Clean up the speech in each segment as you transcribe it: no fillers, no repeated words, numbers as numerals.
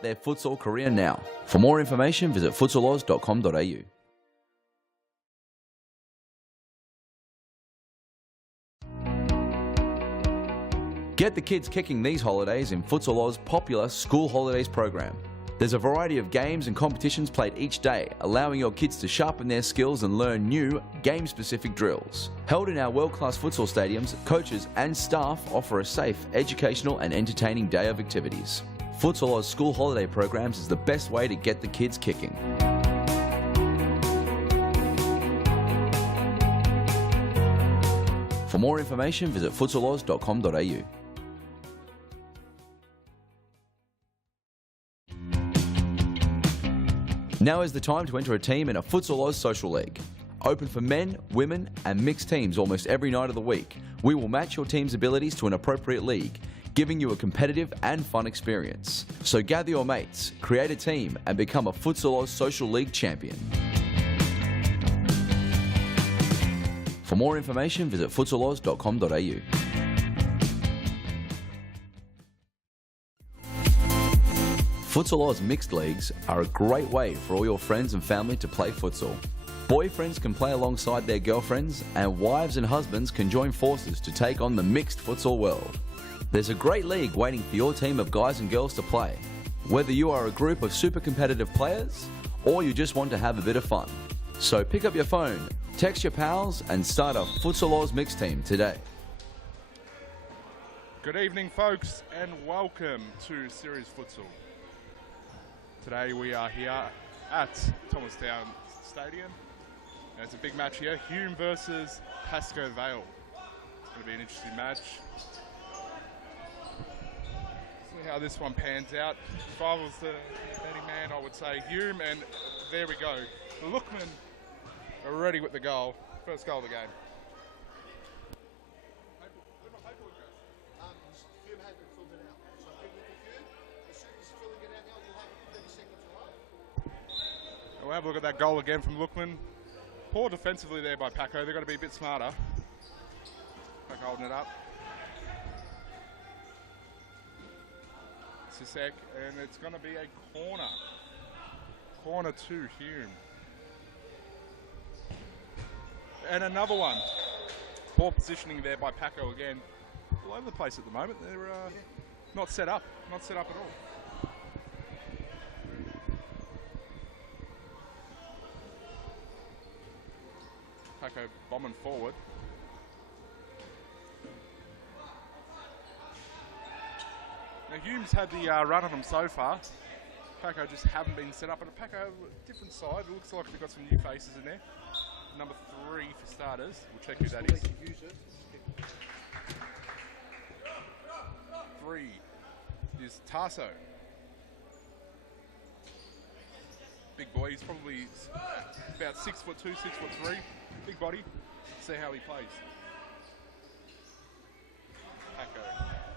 their futsal career now. For more information, visit futsaloz.com.au. Get the kids kicking these holidays in Futsal Oz's popular School Holidays program. There's a variety of games and competitions played each day, allowing your kids to sharpen their skills and learn new, game-specific drills. Held in our world-class futsal stadiums, coaches and staff offer a safe, educational and entertaining day of activities. Futsal Oz School Holiday programs is the best way to get the kids kicking. For more information, visit futsaloz.com.au. Now is the time to enter a team in a Futsal Oz Social League. Open for men, women and mixed teams almost every night of the week. We will match your team's abilities to an appropriate league, giving you a competitive and fun experience. So gather your mates, create a team and become a Futsal Oz Social League champion. For more information, visit futsaloz.com.au. Futsal Oz Mixed Leagues are a great way for all your friends and family to play futsal. Boyfriends can play alongside their girlfriends and wives and husbands can join forces to take on the mixed futsal world. There's a great league waiting for your team of guys and girls to play. Whether you are a group of super competitive players or you just want to have a bit of fun. So pick up your phone, text your pals and start a Futsal Oz Mixed team today. Good evening folks and welcome to Series Futsal. Today we are here at Thomastown Stadium and it's a big match here, Hume versus Pascoe Vale. It's going to be an interesting match. See how this one pans out. If I was the betting man I would say Hume, and there we go. The Lookmen are ready with the goal. First goal of the game. We'll have a look at that goal again from Lookman. Poor defensively there by Paco. They've got to be a bit smarter. Paco holding it up. Sisek, and it's going to be a corner. Corner to Hume. And another one. Poor positioning there by Paco again. All over the place at the moment. They're not set up. Not set up at all. Paco bombing forward. Now Hume's had the run on them so far. Paco just haven't been set up. And Paco, different side. It looks like they've got some new faces in there. Number 3 for starters. We'll check who that is. 3 is Tarso. Big boy. He's probably about 6'2", 6'3". Big body. See how he plays. Paco,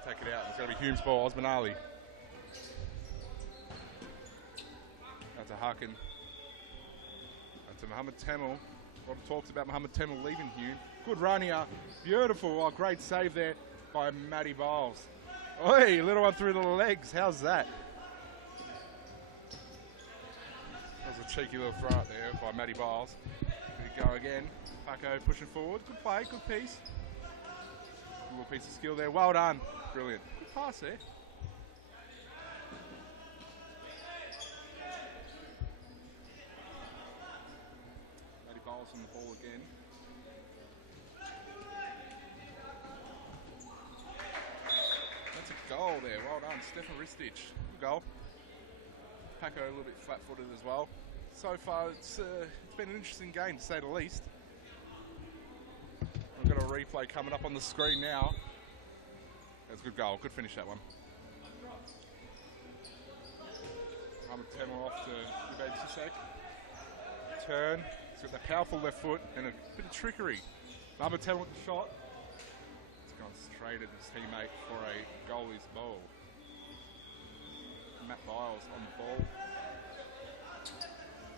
take it out. It's going to be Hume's ball. Osman Ali. That's a Harkin. That's a Mohammed Tamil. A lot of talks about Mohammed Tamil leaving Hume. Good run here. Beautiful. Oh, great save there by Matty Biles. Oi, little one through the legs. How's that? That was a cheeky little throw out there by Matty Biles. Here we go again. Paco pushing forward. Good play, good piece. Good little piece of skill there. Well done. Brilliant. Good pass there. Matty Biles on the ball again. That's a goal there. Well done. Stefan Ristich. Good goal. Paco a little bit flat-footed as well. So far, it's been an interesting game, to say the least. We've got a replay coming up on the screen now. That's a good goal. Good finish, that one. Mohammed Tamil off to Ubaid Sisek. Turn. He's got that powerful left foot and a bit of trickery. Mohammed Tamil with the shot. It's gone straight at his teammate for a goalie's ball. Matt Biles on the ball.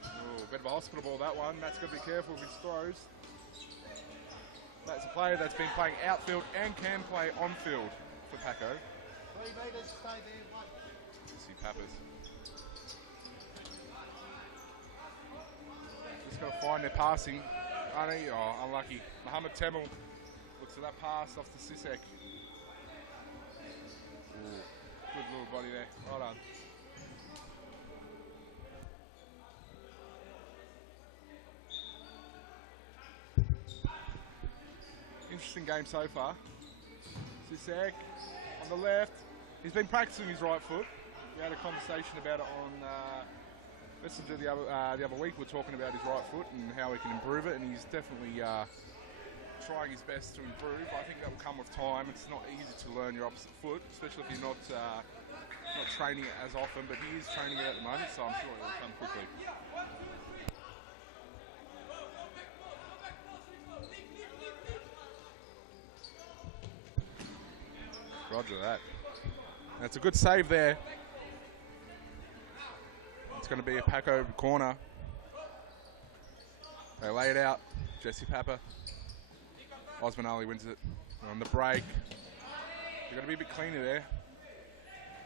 Ooh, a bit of a hospital ball, that one. Matt's got to be careful with his throws. That's a player that's been playing outfield and can play on field for Paco. Jesse Pappas. Just got to find their passing. Oh, unlucky. Mohammed Temel looks at that pass off to Sisek. Ooh, good little body there. Well done. Interesting game so far. Sisek on the left. He's been practicing his right foot. We had a conversation about it on Messenger the other week. We're talking about his right foot and how he can improve it, and he's definitely trying his best to improve. I think that will come with time. It's not easy to learn your opposite foot, especially if you're not training it as often, but he is training it at the moment, so I'm sure it will come quickly. Roger that. That's a good save there. It's going to be a Paco corner. They lay it out. Jesse Papa. Osman Ali wins it. They're on the break. They've got to be a bit cleaner there.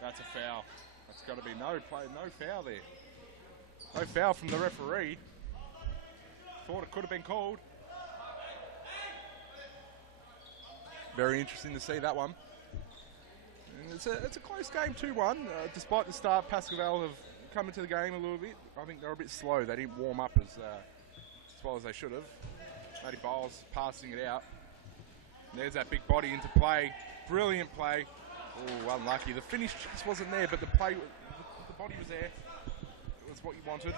That's a foul. That's got to be no foul there. No foul from the referee. Thought it could have been called. Very interesting to see that one. And it's a close game, 2-1. Despite the start, Pascaval have come into the game a little bit. I think they're a bit slow. They didn't warm up as well as they should have. Matty Bowles passing it out. And there's that big body into play. Brilliant play. Oh, unlucky. The finish just wasn't there, but the body was there. It was what you wanted.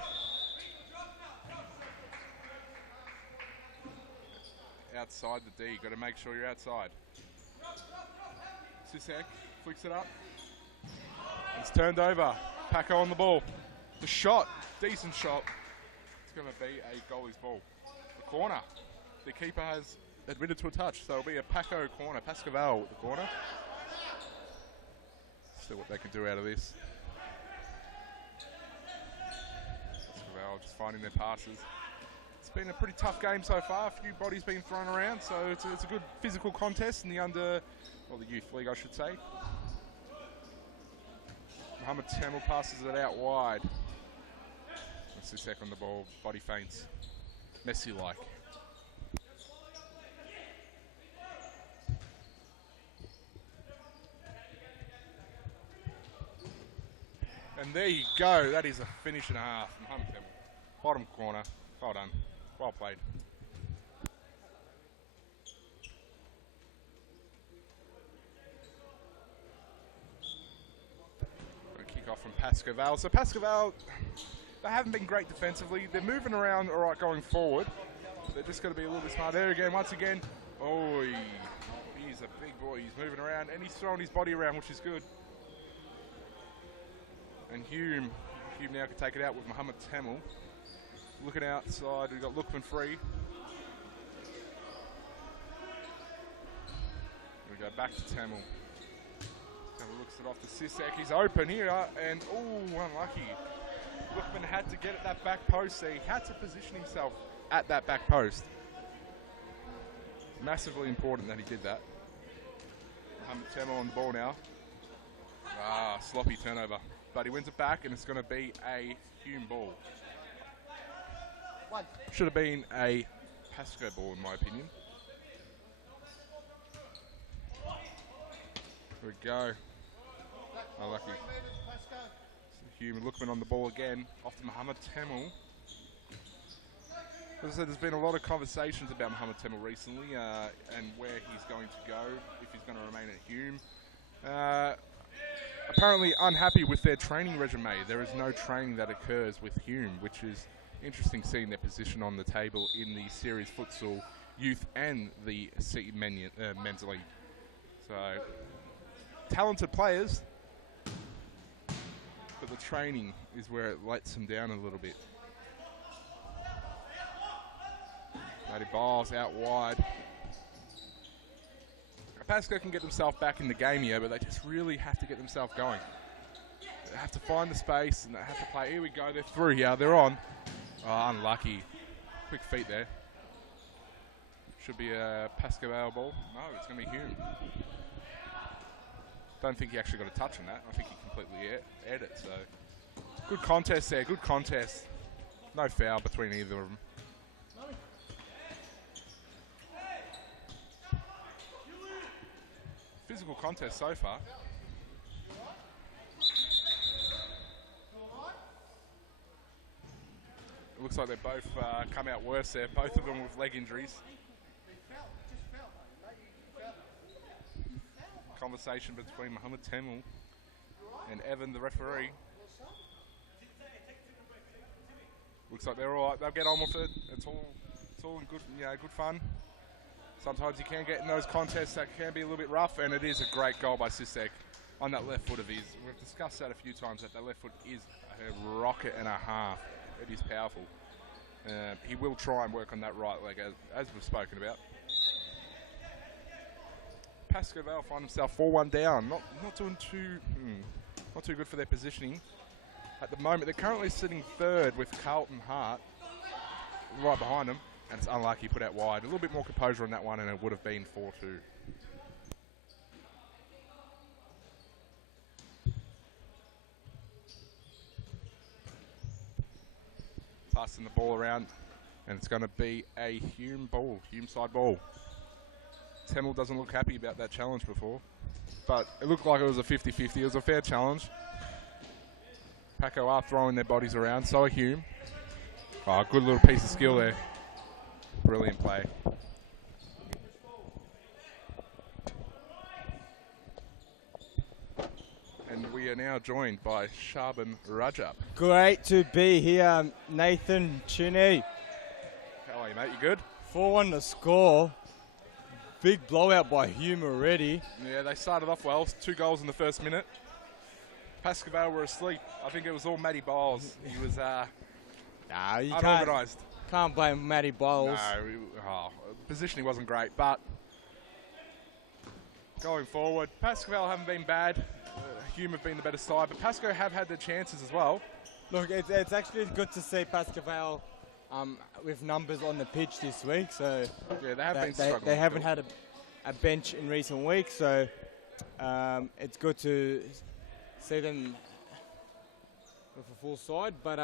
Outside the D. Got to make sure you're outside. Sisek flicks it up. It's turned over. Paco on the ball. The shot. Decent shot. It's going to be a goalie's ball. The corner. The keeper has admitted to a touch, so it'll be a Paco corner. Pascaval with the corner. See what they can do out of this. Pascaval just finding their passes. It's been a pretty tough game so far. A few bodies being thrown around, so it's a good physical contest in the the youth league, I should say. Mohammed Tamil passes it out wide. That's Sisek on the ball. Body feints. Messi-like. And there you go. That is a finish and a half. Mohammed Tamil. Bottom corner. Well done. Well played. Kick off from Pascaval. So Pascaval, they haven't been great defensively. They're moving around all right going forward. They're just got to be a little bit smart. There again, once again. Oh, he's a big boy. He's moving around and he's throwing his body around, which is good. And Hume now can take it out with Mohammed Tamil. Looking outside, we've got Lookman free. We go back to Tamil. Tamil looks it off to Sisek. He's open here, and unlucky. Lookman had to get at that back post, so he had to position himself at that back post. Massively important that he did that. Mohammed Tamil on the ball now. Sloppy turnover. But he wins it back, and it's going to be a Hume ball. Should have been a Pasco ball, in my opinion. Here we go. Unlucky. Hume Lookman on the ball again. Off to Mohammed Tamil. As I said, there's been a lot of conversations about Mohammed Tamil recently and where he's going to go, if he's going to remain at Hume. Apparently unhappy with their training resume. There is no training that occurs with Hume, which is interesting seeing their position on the table in the series futsal youth and the men's league. So, talented players, but the training is where it lets them down a little bit. Matty Biles out wide. Pasco can get themselves back in the game here, but they just really have to get themselves going. They have to find the space and they have to play. Here we go, they're through here, they're on. Oh, unlucky. Quick feet there. Should be a Pascaval ball. No, it's going to be Hume. Don't think he actually got a touch on that. I think he completely aired it. So good contest there. Good contest. No foul between either of them. Physical contest so far. It looks like they both come out worse there. Both of them with leg injuries. Conversation between Mohammed Temel and Evan, the referee. Looks like they're all right. They'll get on with it. It's all in good, good fun. Sometimes you can get in those contests that can be a little bit rough, and it is a great goal by Sisek on that left foot of his. We've discussed that a few times, that left foot is a rocket and a half. It is powerful. He will try and work on that right leg, as we've spoken about. Pascoval find himself 4-1 down. Not doing not too good for their positioning at the moment. They're currently sitting third with Carlton Hart right behind them, and it's unlucky he put out wide. A little bit more composure on that one, and it would have been 4-2. Passing the ball around, and it's going to be a Hume side ball. Temel doesn't look happy about that challenge before, but it looked like it was a 50-50. It was a fair challenge. Paco are throwing their bodies around, so are Hume. Oh, good little piece of skill there. Brilliant play. And we are now joined by Shaban Rajab. Great to be here, Nathan Chinny. How are you, mate? You good? 4-1 to score. Big blowout by Hume already. Yeah, they started off well. 2 goals in the first minute. Pascoval were asleep. I think it was all Matty Bowles. He was You unorganised. can't blame Matty Bowles. No, positioning wasn't great, but going forward, Pascoval haven't been bad. Hume have been the better side, but Pasco have had their chances as well. Look, it's actually good to see Pascoval with numbers on the pitch this week. So yeah, they have been struggling. They haven't had a bench in recent weeks, so it's good to see them with a full side. But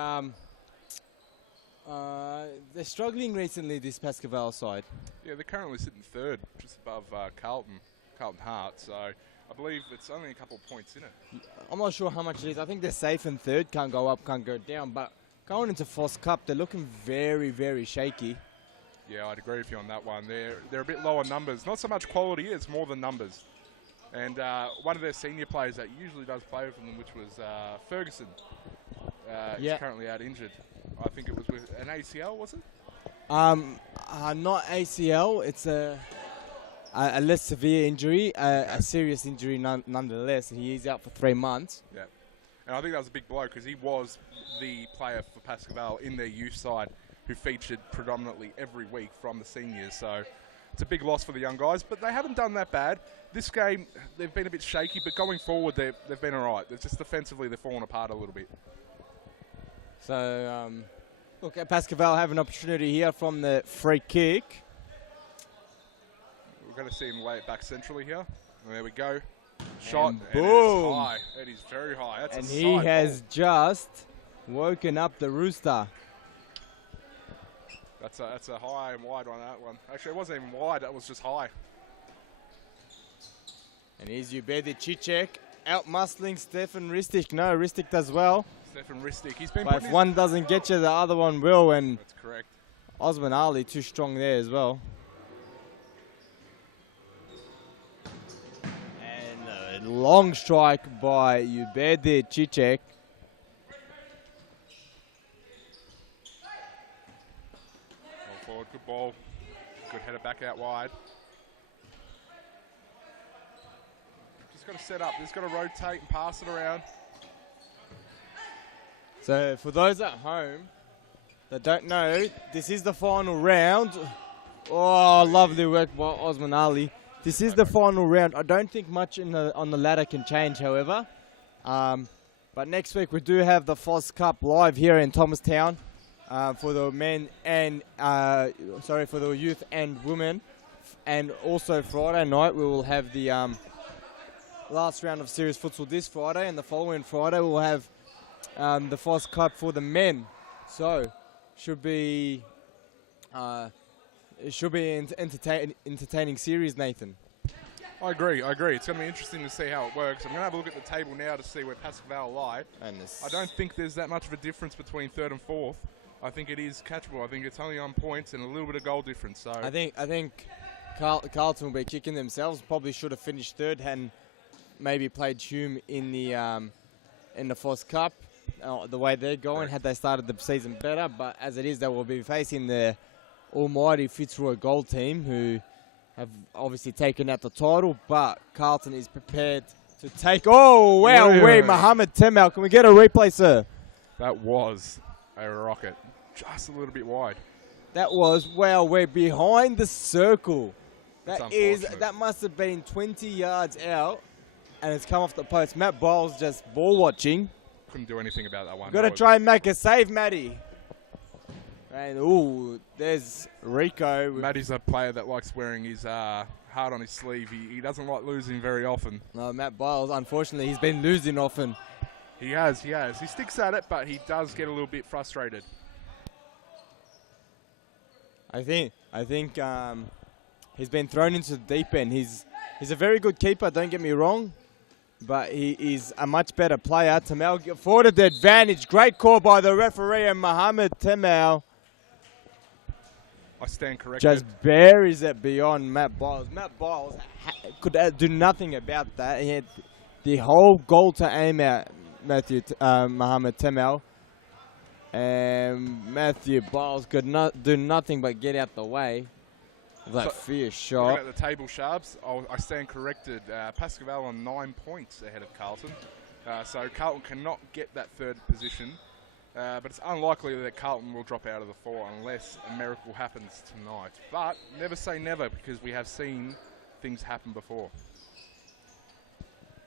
they're struggling recently, this Pascoval side. Yeah, they're currently sitting third, just above Carlton Hart. So I believe it's only a couple of points in it. I'm not sure how much it is. I think they're safe in third. Can't go up, can't go down. But going into Foss Cup, they're looking very, very shaky. Yeah, I'd agree with you on that one. They're a bit lower numbers. Not so much quality, it's more than numbers. And one of their senior players that usually does play for them, which was Ferguson, is currently out injured. I think it was with an ACL, was it? Not ACL. It's a less severe injury, a serious injury nonetheless. He is out for 3 months. Yeah. And I think that was a big blow because he was the player for Pascoval in their youth side who featured predominantly every week from the seniors. So it's a big loss for the young guys, but they haven't done that bad. This game, they've been a bit shaky, but going forward, they've been all right. They're just defensively, they've fallen apart a little bit. So, look, Pascoval have an opportunity here from the free kick. We're going to see him lay it back centrally here. And there we go. Shot. And boom. It is high. It is very high. That's and a he side has ball. just woken up the rooster. That's a high and wide one, that one. Actually, it wasn't even wide. That was just high. And here's Ubedi Cicek out-muscling Stefan Ristic. No, Ristic does well. Stefan Ristic. He's been But if one doesn't get you, the other one will. And that's correct. Osman Ali too strong there as well. And a long strike by Ubedi Cicek. Ball forward, good ball. Good header back out wide. Just got to set up. Just got to rotate and pass it around. So for those at home that don't know, this is the final round. Oh, lovely work by Osman Ali. This is the final round. I don't think much on the ladder can change, however. But next week we do have the Foz Cup live here in Thomastown for the men and for the youth and women. And also Friday night we will have the last round of series futsal this Friday, and the following Friday we'll have the FOS Cup for the men. So, should be it should be an entertaining series, Nathan. I agree. It's going to be interesting to see how it works. I'm going to have a look at the table now to see where Pascal lie. I don't think there's that much of a difference between third and fourth. I think it is catchable. I think it's only on points and a little bit of goal difference. So I think Carlton will be kicking themselves. Probably should have finished third and maybe played Hume in the FOS Cup. The way they're going, had they started the season better. But as it is, they will be facing the almighty Fitzroy Gold team, who have obviously taken out the title, but Carlton is prepared to take... Oh, wow, wait, Mohammed Temal. Can we get a replay, sir? That was a rocket. Just a little bit wide. That was, wow, we're behind the circle. That must have been 20 yards out, and it's come off the post. Matt Bowles just ball watching. Couldn't do anything about that one. Got to try and make a save, Matty. And, ooh, there's Rico. Matty's a player that likes wearing his heart on his sleeve. He doesn't like losing very often. No, Matt Biles, unfortunately, he's been losing often. He has. He sticks at it, but he does get a little bit frustrated. I think he's been thrown into the deep end. He's a very good keeper, don't get me wrong, but he is a much better player. Temal afforded the advantage. Great call by the referee, and Mohammed Temal I stand corrected. just buries it beyond Matt Biles. Matt Biles could do nothing about that. He had the whole goal to aim at Mohammed Temal. And Matthew Biles could not do nothing but get out the way of that fierce shot. Looking at the table, Sharps, I stand corrected. Pascal on 9 points ahead of Carlton. So Carlton cannot get that third position. But it's unlikely that Carlton will drop out of the four unless a miracle happens tonight. But never say never, because we have seen things happen before.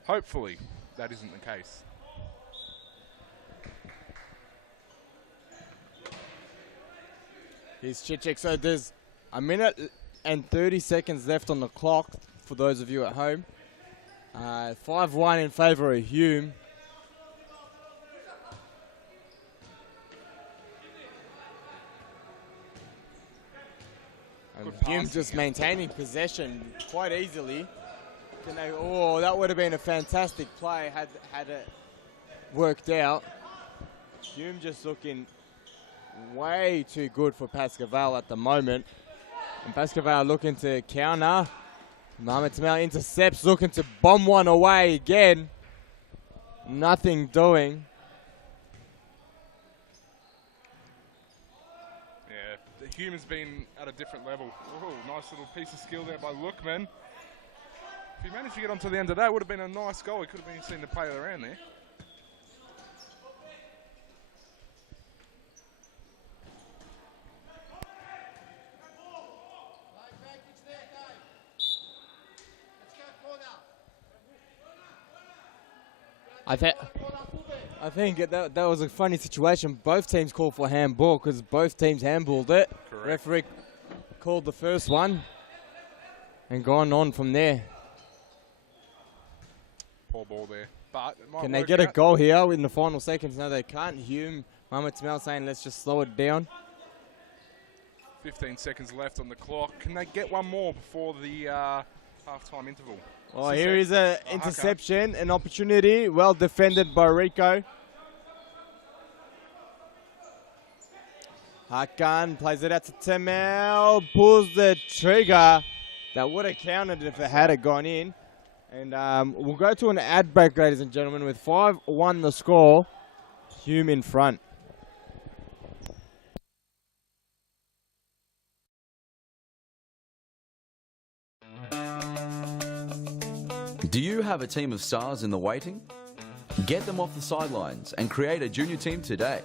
Hopefully that isn't the case. Here's Chichik. So there's a minute and 30 seconds left on the clock for those of you at home. 5-1 in favour of Hume. Hume just maintaining possession quite easily. Oh, that would have been a fantastic play had it worked out. Hume just looking way too good for Pascal at the moment. And Pascal looking to counter. Mohammed Temal intercepts, looking to bomb one away again. Nothing doing. Yeah, Hume has been at a different level. Oh, nice little piece of skill there by Lookman. If he managed to get onto the end of that, it would have been a nice goal. He could have been seen to play around there. I think that was a funny situation. Both teams called for handball because both teams handballed it. Correct. Referee called the first one and gone on from there. Poor ball there. But it might Can they work get a out. goal here in the final seconds? No, they can't. Hume, Mohammed Temal saying let's just slow it down. 15 seconds left on the clock. Can they get one more before the half-time interval? Oh, here is an interception, an opportunity. Well defended by Rico. Hakan plays it out to Temal, pulls the trigger. That would have counted if it had gone in. And we'll go to an ad break, ladies and gentlemen, with 5-1 the score. Hume in front. Do you have a team of stars in the waiting? Get them off the sidelines and create a junior team today.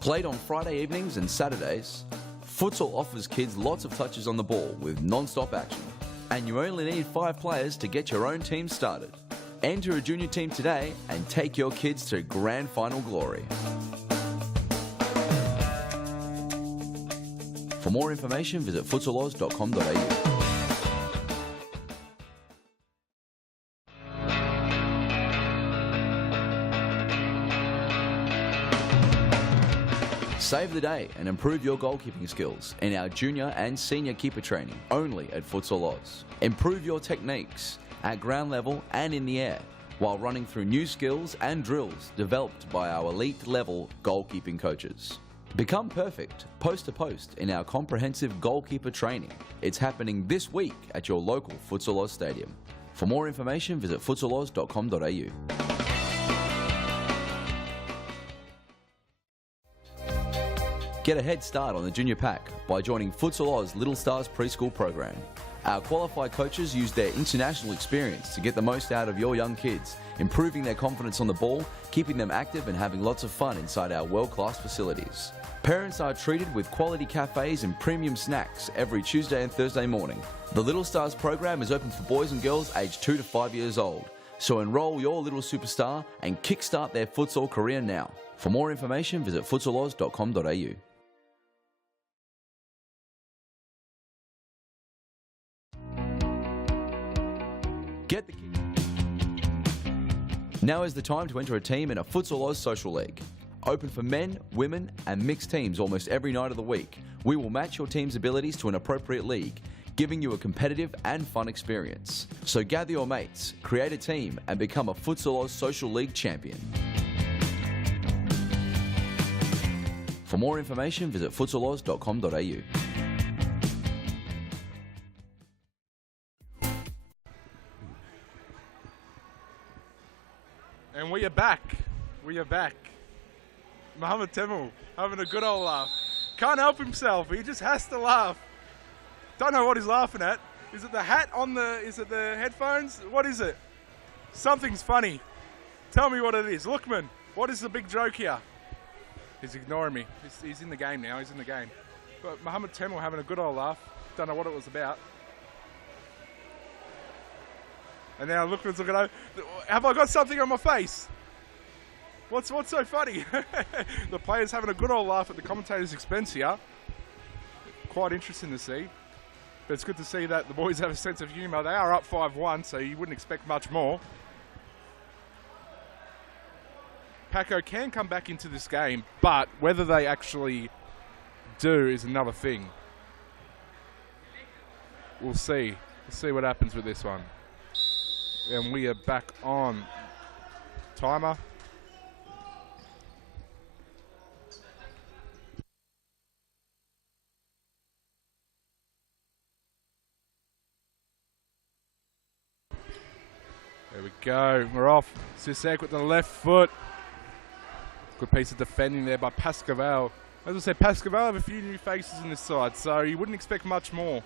Played on Friday evenings and Saturdays, futsal offers kids lots of touches on the ball with non-stop action. And you only need 5 players to get your own team started. Enter a junior team today and take your kids to grand final glory. For more information, visit futsaloz.com.au. Save the day and improve your goalkeeping skills in our junior and senior keeper training only at Futsal Oz. Improve your techniques at ground level and in the air while running through new skills and drills developed by our elite level goalkeeping coaches. Become perfect post to post in our comprehensive goalkeeper training. It's happening this week at your local Futsal Oz stadium. For more information, visit futsaloz.com.au. Get a head start on the junior pack by joining Futsal Oz Little Stars preschool program. Our qualified coaches use their international experience to get the most out of your young kids, improving their confidence on the ball, keeping them active and having lots of fun inside our world-class facilities. Parents are treated with quality cafes and premium snacks every Tuesday and Thursday morning. The Little Stars program is open for boys and girls aged 2 to 5 years old. So enroll your little superstar and kickstart their futsal career now. For more information, visit futsaloz.com.au. Get the kick. Now is the time to enter a team in a Futsal Oz Social League. Open for men, women and mixed teams almost every night of the week. We will match your team's abilities to an appropriate league, giving you a competitive and fun experience. So gather your mates, create a team and become a Futsal Oz Social League champion. For more information, visit futsaloz.com.au. And we are back. We are back. Mohammed Temel having a good old laugh. Can't help himself. He just has to laugh. Don't know what he's laughing at. Is it the hat on the... Is it the headphones? What is it? Something's funny. Tell me what it is. Lookman, what is the big joke here? He's ignoring me. He's in the game now. He's in the game. But Mohammed Temel having a good old laugh. Don't know what it was about. And now Lookman's looking over. Have I got something on my face? What's so funny? The players having a good old laugh at the commentator's expense here. Quite interesting to see. But it's good to see that the boys have a sense of humour. They are up 5-1, so you wouldn't expect much more. Paco can come back into this game, but whether they actually do is another thing. We'll see. We'll see what happens with this one. And we are back on timer. There we go. We're off. Sisek with the left foot. Good piece of defending there by Pascaval. As I said, Pascaval have a few new faces in this side, so you wouldn't expect much more.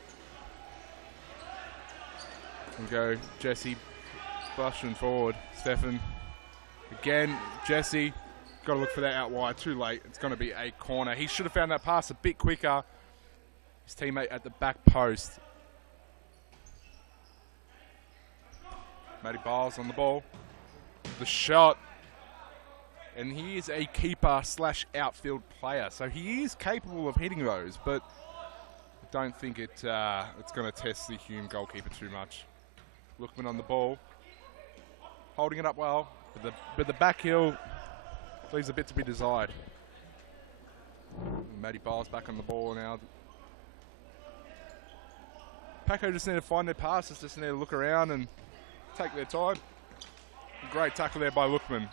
And go Jesse. Blushing forward, Stefan. Again, Jesse. Got to look for that out wide. Too late. It's going to be a corner. He should have found that pass a bit quicker. His teammate at the back post. Matty Biles on the ball. The shot. And he is a keeper / outfield player. So he is capable of hitting those, but I don't think it's going to test the Hume goalkeeper too much. Lookman on the ball. Holding it up well, but the back heel leaves a bit to be desired. Matty Biles back on the ball now. Paco just need to find their passes, just need to look around and take their time. Great tackle there by Lookman.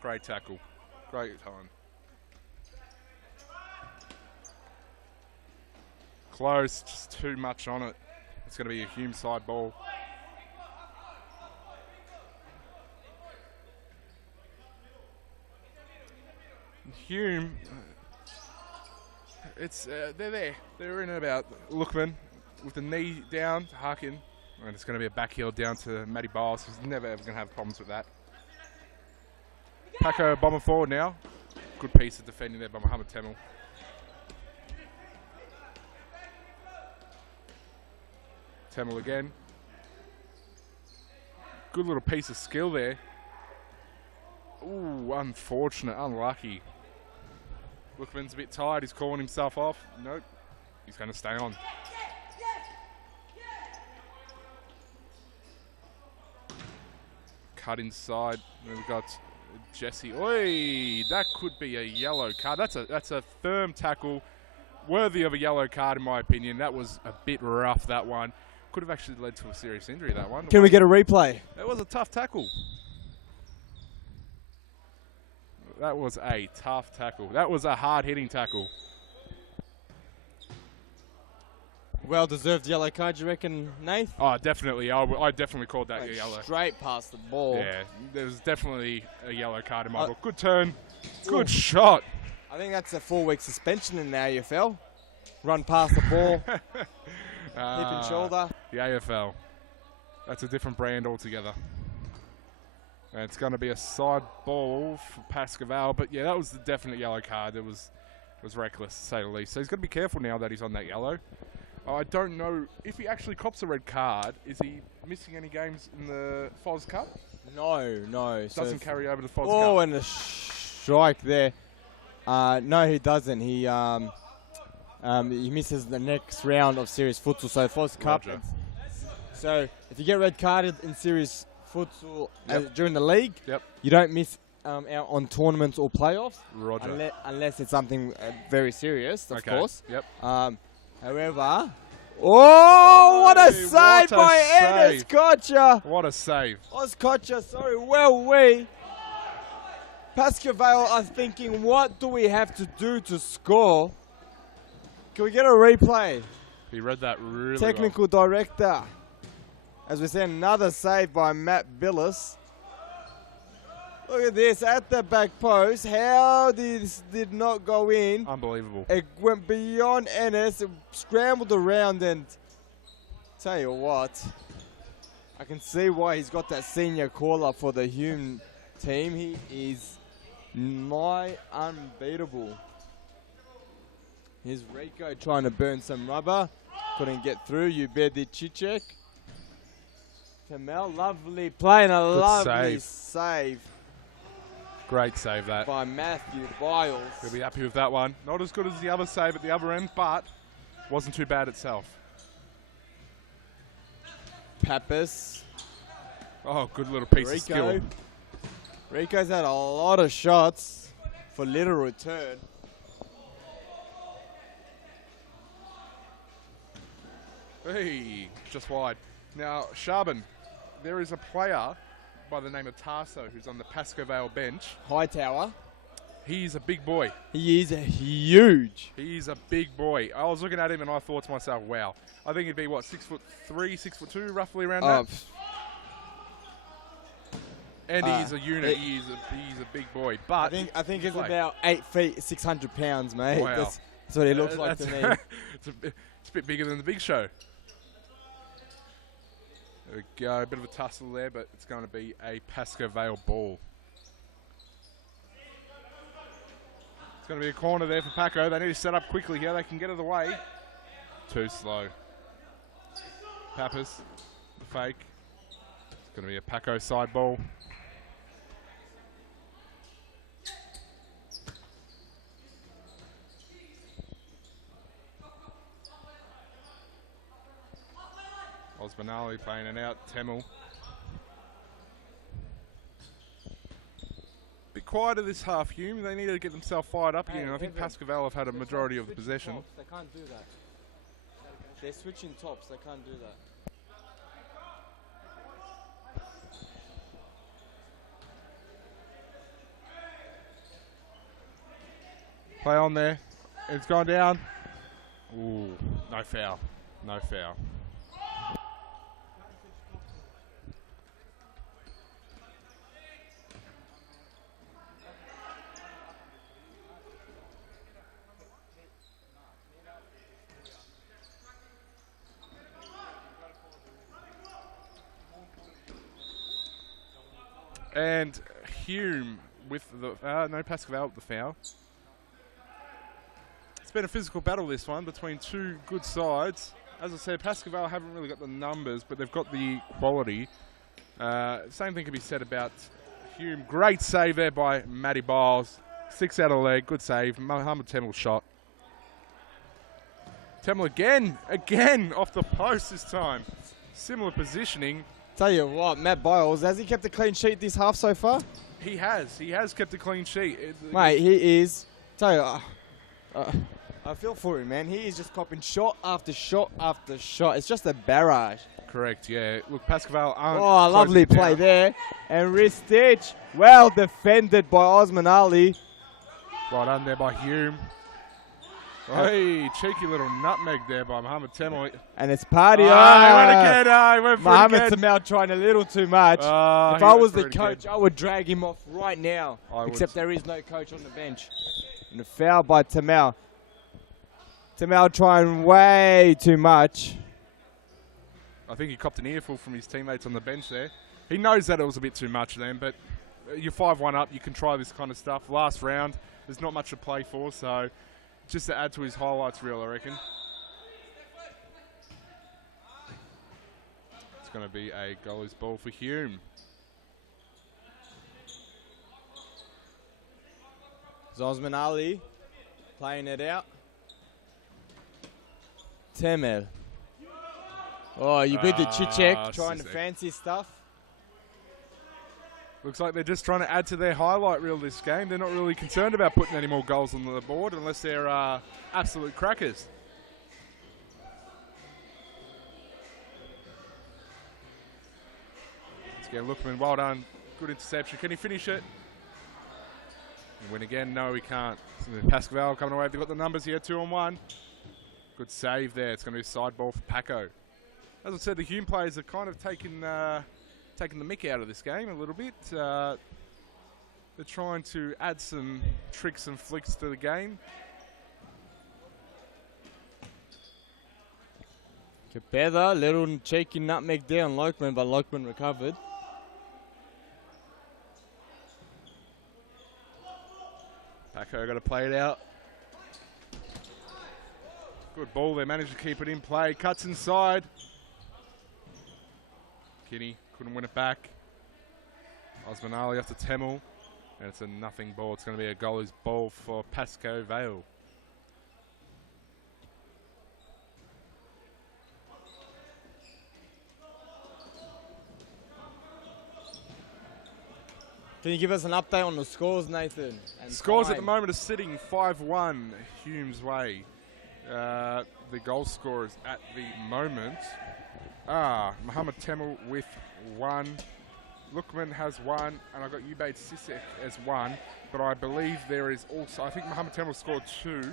Great tackle, great time. Close, just too much on it. It's going to be a Hume side ball. Hume, they're there. They're in about Lookman with the knee down to Harkin. And it's going to be a back heel down to Matty Biles, who's never ever going to have problems with that. Paco bombing forward now. Good piece of defending there by Mohammed Temel. Temel again. Good little piece of skill there. Ooh, unfortunate, unlucky. Lookman's a bit tired. He's calling himself off. Nope. He's going to stay on. Cut inside. We've got Jesse. Oi, that could be a yellow card. That's a firm tackle, worthy of a yellow card in my opinion. That was a bit rough, that one. Could have actually led to a serious injury, that one. Can we get a replay? That was a tough tackle. That was a tough tackle. That was a hard-hitting tackle. Well-deserved yellow card, you reckon, Nath? Oh, definitely. I definitely called that yellow. Straight past the ball. Yeah, there was definitely a yellow card in my book. Good turn. Good shot. I think that's a 4-week suspension in the AFL. Run past the ball. Hip and shoulder. The AFL. That's a different brand altogether. And it's going to be a side ball for Pascoval. But yeah, that was the definite yellow card. It was reckless, to say the least. So he's got to be careful now that he's on that yellow. I don't know if he actually cops a red card. Is he missing any games in the Foz Cup? No. Doesn't carry over to Foz Cup. Oh, and a strike there. No, he doesn't. He misses the next round of Series Futsal. So Foz Cup. So if you get red carded in Series Futsal during the league, you don't miss out on tournaments or playoffs. Roger. Unless it's something very serious, of course. Yep. However, what a save by Enes Kocha! What a save. Oz Kocha, sorry, Pascoval are thinking, what do we have to do to score? Can we get a replay? He read that really Technical director. As we see, another save by Matt Billis. Look at this, at the back post. How this did not go in. Unbelievable. It went beyond Enes, it scrambled around, and tell you what, I can see why he's got that senior call-up for the Hume team. He is nigh unbeatable. Here's Rico trying to burn some rubber. Couldn't get through. Ubedi Cicek. Tamel, lovely play and a lovely save. Great save that. By Matthew Biles. He'll be happy with that one. Not as good as the other save at the other end, but wasn't too bad itself. Pappas. Oh, good little piece of skill. Rico's had a lot of shots for little return. Hey, just wide. Now, Shaban, there is a player by the name of Tarso who's on the Pascoval bench. Hightower. He's a big boy. He is huge. He's a big boy. I was looking at him and I thought to myself, wow. I think he'd be, what, 6'3", 6'2", roughly around that? And he's a unit. He's a big boy. But I think he's about 8 feet, 600 pounds, mate. Wow. That's what he looks like to me. It's a bit bigger than the Big Show. There we go, a bit of a tussle there, but it's going to be a Pascoval ball. It's going to be a corner there for Paco. They need to set up quickly here. They can get it away. Too slow. Pappas, the fake. It's going to be a Paco side ball. Osmanali playing it out. Temel. Bit quieter this half, Hume. They need to get themselves fired up again. I think Pascoval have had a majority of the possession. They can't do that. They're switching tops. They can't do that. Play on there. It's gone down. Ooh, no foul. No foul. And Hume with the no Pascoval with the foul. It's been a physical battle, this one, between two good sides. As I said, Pascoval haven't really got the numbers, but they've got the quality. Same thing can be said about Hume. Great save there by Matty Biles. 6 out of leg, good save. Mohammed Temel shot. Temel again off the post this time. Similar positioning. Tell you what, Matt Biles, has he kept a clean sheet this half so far? He has kept a clean sheet. Mate, he is. Tell you, I feel for him, man. He is just copping shot after shot after shot. It's just a barrage. Correct, yeah. Look, Pascal aren't Oh, lovely closing it play down. there. And wrist stitch. Well defended by Osman Ali. Right done there by Hume. Hey, cheeky little nutmeg there by Mohamed Temel. And it's party. He went again. He went for it Mohamed again. Temel trying a little too much. If He I went was for the it coach, again. I would drag him off right now. I would Except too. there is no coach on the bench. And a foul by Temel. Temel trying way too much. I think he copped an earful from his teammates on the bench there. He knows that it was a bit too much then, but you're 5-1 up. You can try this kind of stuff. Last round, there's not much to play for, so just to add to his highlights reel, I reckon. It's going to be a goallie's ball for Hume. Osman Ali playing it out. Temel. Oh, you beat the Chichek trying the Sisek. fancy stuff. Looks like they're just trying to add to their highlight reel this game. They're not really concerned about putting any more goals on the board unless they're absolute crackers. Let's get Lookman. Well done. Good interception. Can he finish it? And win again? No, he can't. Pascal coming away. They've got the numbers here, 2-on-1. Good save there. It's going to be a side ball for Paco. As I said, the Hume players are kind of taking the mick out of this game a little bit. They're trying to add some tricks and flicks to the game. Capeda, little cheeky nutmeg there on Lokman, but Lokman recovered. Paco got to play it out. Good ball. They managed to keep it in play. Cuts inside. Kinney couldn't win it back. Osman Ali off to Temel. And it's a nothing ball. It's going to be a goallie's ball for Pasco Vale. Can you give us an update on the scores, Nathan? And Scores at time? the moment are sitting 5-1 Hume's way. The goal scorers at the moment are Mohamed Temel with 1. Lookman has 1, and I've got Ubaid Sisek as 1. But I believe there is also, I think Mohamed Temel scored 2.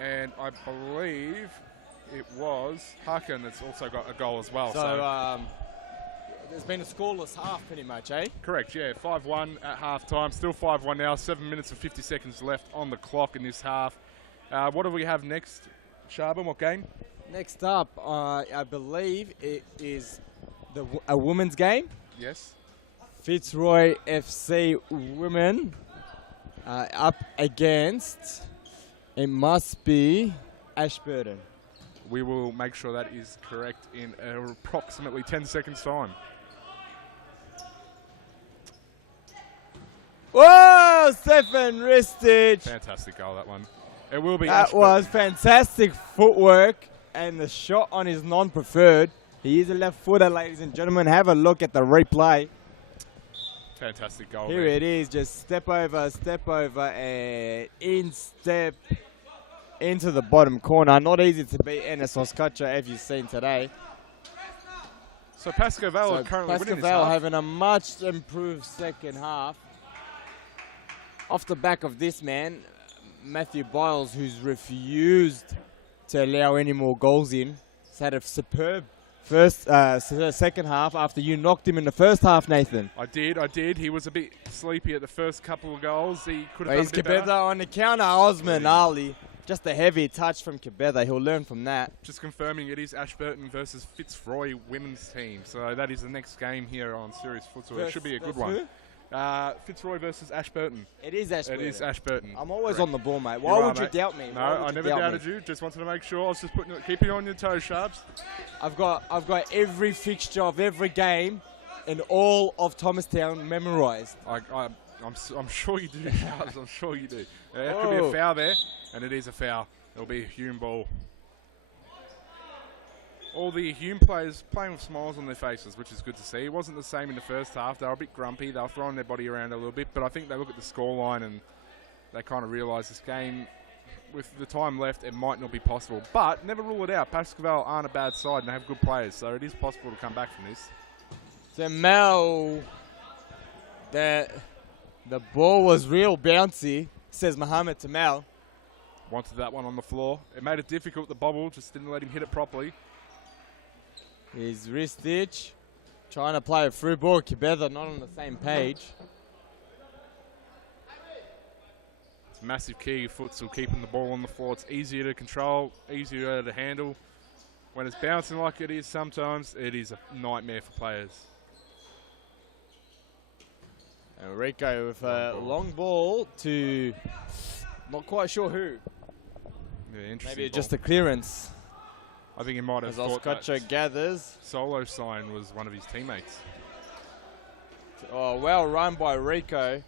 And I believe it was Hakan that's also got a goal as well. So there's been a scoreless half pretty much, eh? Correct, yeah. 5-1 at half time. Still 5-1 now. 7 minutes and 50 seconds left on the clock in this half. What do we have next, Shaban? What game? Next up, I believe it is a women's game. Yes. Fitzroy FC women up against, it must be Ashburton. We will make sure that is correct in approximately 10 seconds' time. Whoa, Stefan Ristic. Fantastic goal, that one. It will be That Ashburton. was fantastic footwork, and the shot on his non-preferred. He is a left footer, ladies and gentlemen. Have a look at the replay. Fantastic goal Here there. it is, just step over, and in-step into the bottom corner. Not easy to beat Enes Oskacha, as you've seen today. So Pasco Vale are currently winning this half. having a much improved second half. Off the back of this man, Matthew Biles, who's refused to allow any more goals in, has had a superb second half after you knocked him in the first half, Nathan. I did. He was a bit sleepy at the first couple of goals. He could have He's done a bit better. Cabeda on the counter, Osman Ali. Just a heavy touch from Cabeda. He'll learn from that. Just confirming it is Ashburton versus Fitzroy women's team. So that is the next game here on Series Futsal. It should be a good one. Fitzroy versus Ashburton. It is Ashburton. It is Ashburton. I'm always Correct. on the ball, mate. You Why are, would you mate. doubt me? No, Why would I you never doubt doubted me? you. Just wanted to make sure. I was just keeping you on your toes, Sharps. I've got every fixture of every game in all of Thomastown memorised. I'm sure you do, Sharps. I'm sure you do. There could be a foul there, and it is a foul. It'll be a Hume ball. all the Hume players playing with smiles on their faces, which is good to see. It wasn't the same in the first half. They were a bit grumpy. They were throwing their body around a little bit, but I think they look at the scoreline and they kind of realise this game, with the time left, it might not be possible. But never rule it out. Pascal aren't a bad side and they have good players, so it is possible to come back from this. So Mel, the ball was real bouncy, says Mohamed Tamal. Wanted that one on the floor. It made it difficult. The bobble just didn't let him hit it properly. His wrist stitch, trying to play a through ball. Kibetha not on the same page. It's a massive key of futsal, keeping the ball on the floor. It's easier to control, easier to handle. When it's bouncing like it is sometimes, it is a nightmare for players. And Rico with a long ball to not quite sure who. Yeah, interesting. Maybe ball. just a clearance. I think he might have As thought that Oscacho gathers. solo sign was one of his teammates. Oh, well run by Rico.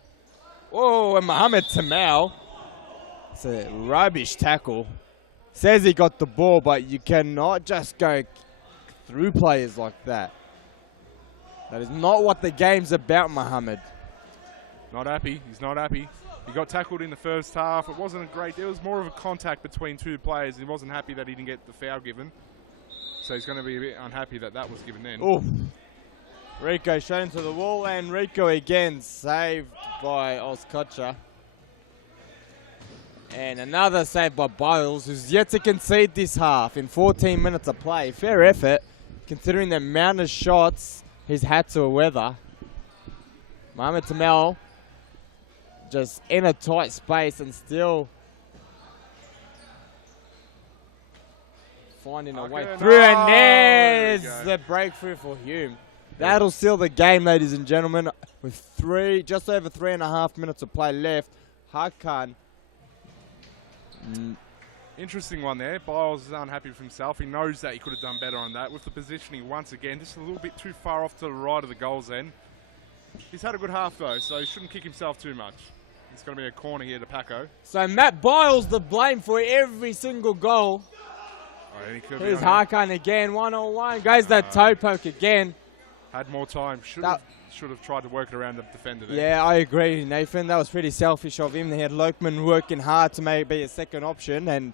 Oh, and Mohamed Tamal. It's a rubbish tackle. Says he got the ball, but you cannot just go through players like that. That is not what the game's about, Mohamed. Not happy. He's not happy. He got tackled in the first half. It wasn't a great... It was more of a contact between two players. He wasn't happy that he didn't get the foul given. So he's going to be a bit unhappy that that was given then. Oh, Rico straight into the wall, and Rico again saved by Oscacho. And another save by Biles, who's yet to concede this half in 14 minutes of play. Fair effort, considering the amount of shots he's had to weather. Mohamed Tamal just in a tight space and still finding a way through. And there's the breakthrough for Hume. That'll seal the game, ladies and gentlemen. With just over 3.5 minutes of play left, Hakan. Interesting one there. Biles is unhappy with himself. He knows that he could have done better on that. With the positioning once again, just a little bit too far off to the right of the goals end. He's had a good half though, so he shouldn't kick himself too much. It's going to be a corner here to Paco. So Matt Biles the blame for every single goal. Oh, Here's Hakan again, 1-on-1. Goes that toe poke again. Had more time. Should have tried to work it around the defender there. Yeah, I agree, Nathan. That was pretty selfish of him. He had Lokman working hard to maybe be a second option. And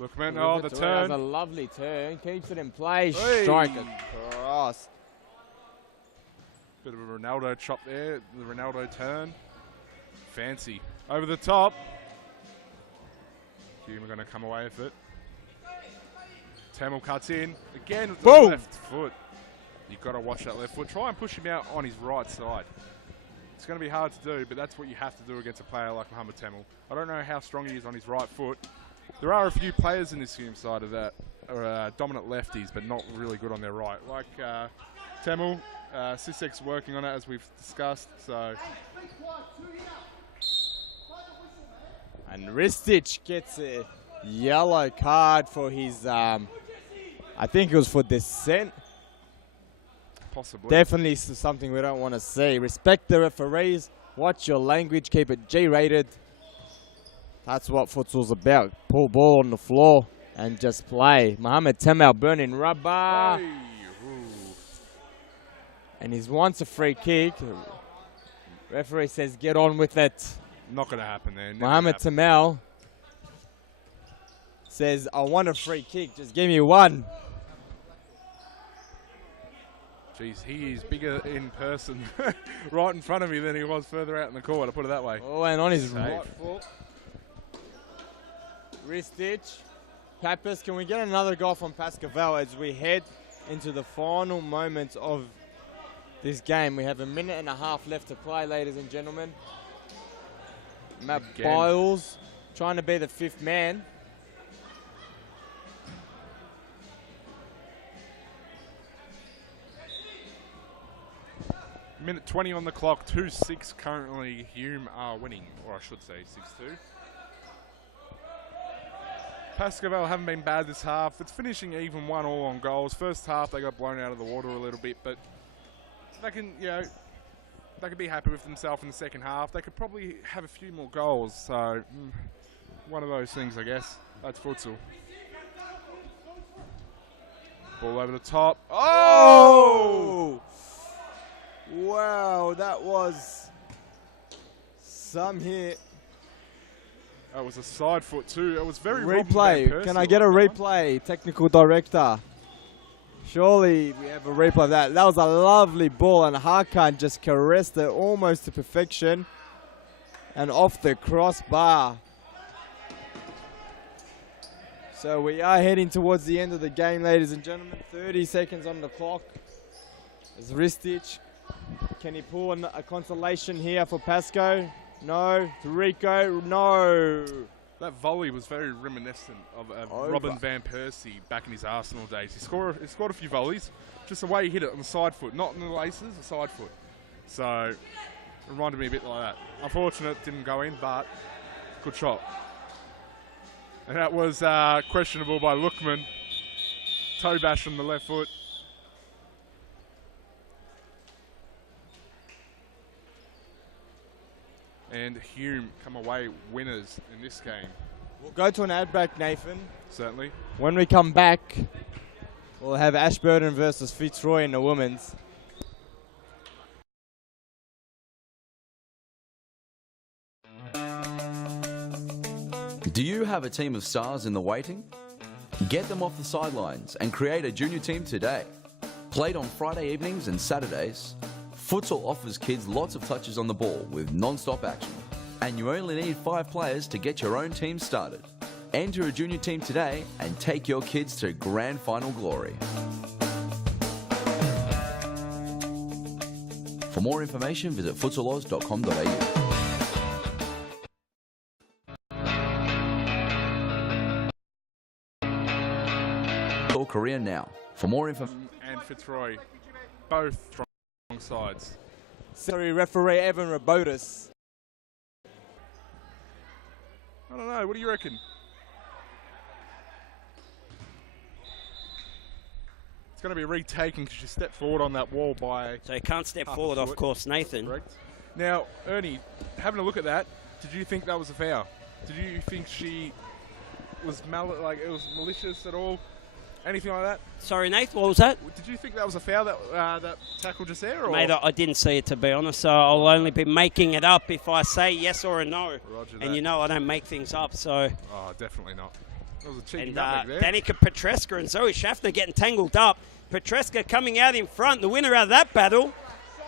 Lokman, oh, the turn. A lovely turn. Keeps it in play. Hey. Strike across. Bit of a Ronaldo chop there. The Ronaldo turn. Fancy. Over the top. Hume are going to come away with it. Tamil cuts in. Again with the left foot. You've got to watch that left foot. Try and push him out on his right side. It's going to be hard to do, but that's what you have to do against a player like Mohamed Tamil. I don't know how strong he is on his right foot. There are a few players in this Hume side of that are dominant lefties, but not really good on their right. Like Tamil, Sisek's working on it as we've discussed. So. And Ristic gets a yellow card for his, I think it was for dissent. Possibly. Definitely something we don't want to see. Respect the referees. Watch your language. Keep it G-rated. That's what futsal's about. Pull ball on the floor and just play. Mohamed Tamal burning rubber. Hey. And he wants a free kick. Referee says get on with it. Not going to happen there. Mohamed Tamal says, I want a free kick. Just give me one. Jeez, he is bigger in person right in front of me than he was further out in the court, to put it that way. Oh, and on his right foot. Wrist stitch. Pappas, can we get another goal from Pascal as we head into the final moments of this game? We have 1.5 minutes left to play, ladies and gentlemen. Matt Biles trying to be the fifth man. Minute 20 on the clock, 2-6 currently. Hume are winning, or I should say 6-2. Pascal haven't been bad this half. It's finishing even 1-1 on goals. First half they got blown out of the water a little bit, but they can, they could be happy with themselves in the second half. They could probably have a few more goals. So one of those things, I guess. That's futsal. Ball over the top. Oh! Wow, that was some hit. That was a side foot too. It was very Robin Van Replay. Persie Can I get a like that one. replay? Technical director. Surely we have a replay of that. That was a lovely ball, and Hakan just caressed it almost to perfection. And off the crossbar. So we are heading towards the end of the game, ladies and gentlemen. 30 seconds on the clock. There's Ristic. Can he pull a consolation here for Pascoe? No. Rico? No. That volley was very reminiscent of Robin Van Persie back in his Arsenal days. He scored a few volleys, just the way he hit it on the side foot, not in the laces, the side foot. So it reminded me a bit like that. Unfortunate, it didn't go in, but good shot. And that was questionable by Lookman. Toe bash from the left foot. And Hume come away winners in this game. We'll go to an ad break, Nathan. Certainly. When we come back, we'll have Ashburton versus Fitzroy in the women's. Do you have a team of stars in the waiting? Get them off the sidelines and create a junior team today. Played on Friday evenings and Saturdays, Futsal offers kids lots of touches on the ball with non-stop action. And you only need 5 players to get your own team started. Enter a junior team today and take your kids to grand final glory. For more information, visit futsaloz.com.au. Korea now. For more info And Fitzroy, both strong sides. Sorry, referee Evan Rabotis. I don't know, what do you reckon? It's going to be retaken because she stepped forward on that wall by... So he can't step half a forward, of foot. course, Nathan. Correct. Now, Ernie, having a look at that, did you think that was a foul? Did you think she was malicious at all? Anything like that? Sorry, Nathan, what was that? Did you think that was a foul, that tackle just there? Or? Mate, I didn't see it, to be honest, so I'll only be making it up if I say yes or a no. Roger that. And you know I don't make things up, so... Oh, definitely not. That was a cheeky And nutmeg there. Danica Petreska and Zoe Schaffner getting tangled up. Petreska coming out in front, the winner out of that battle.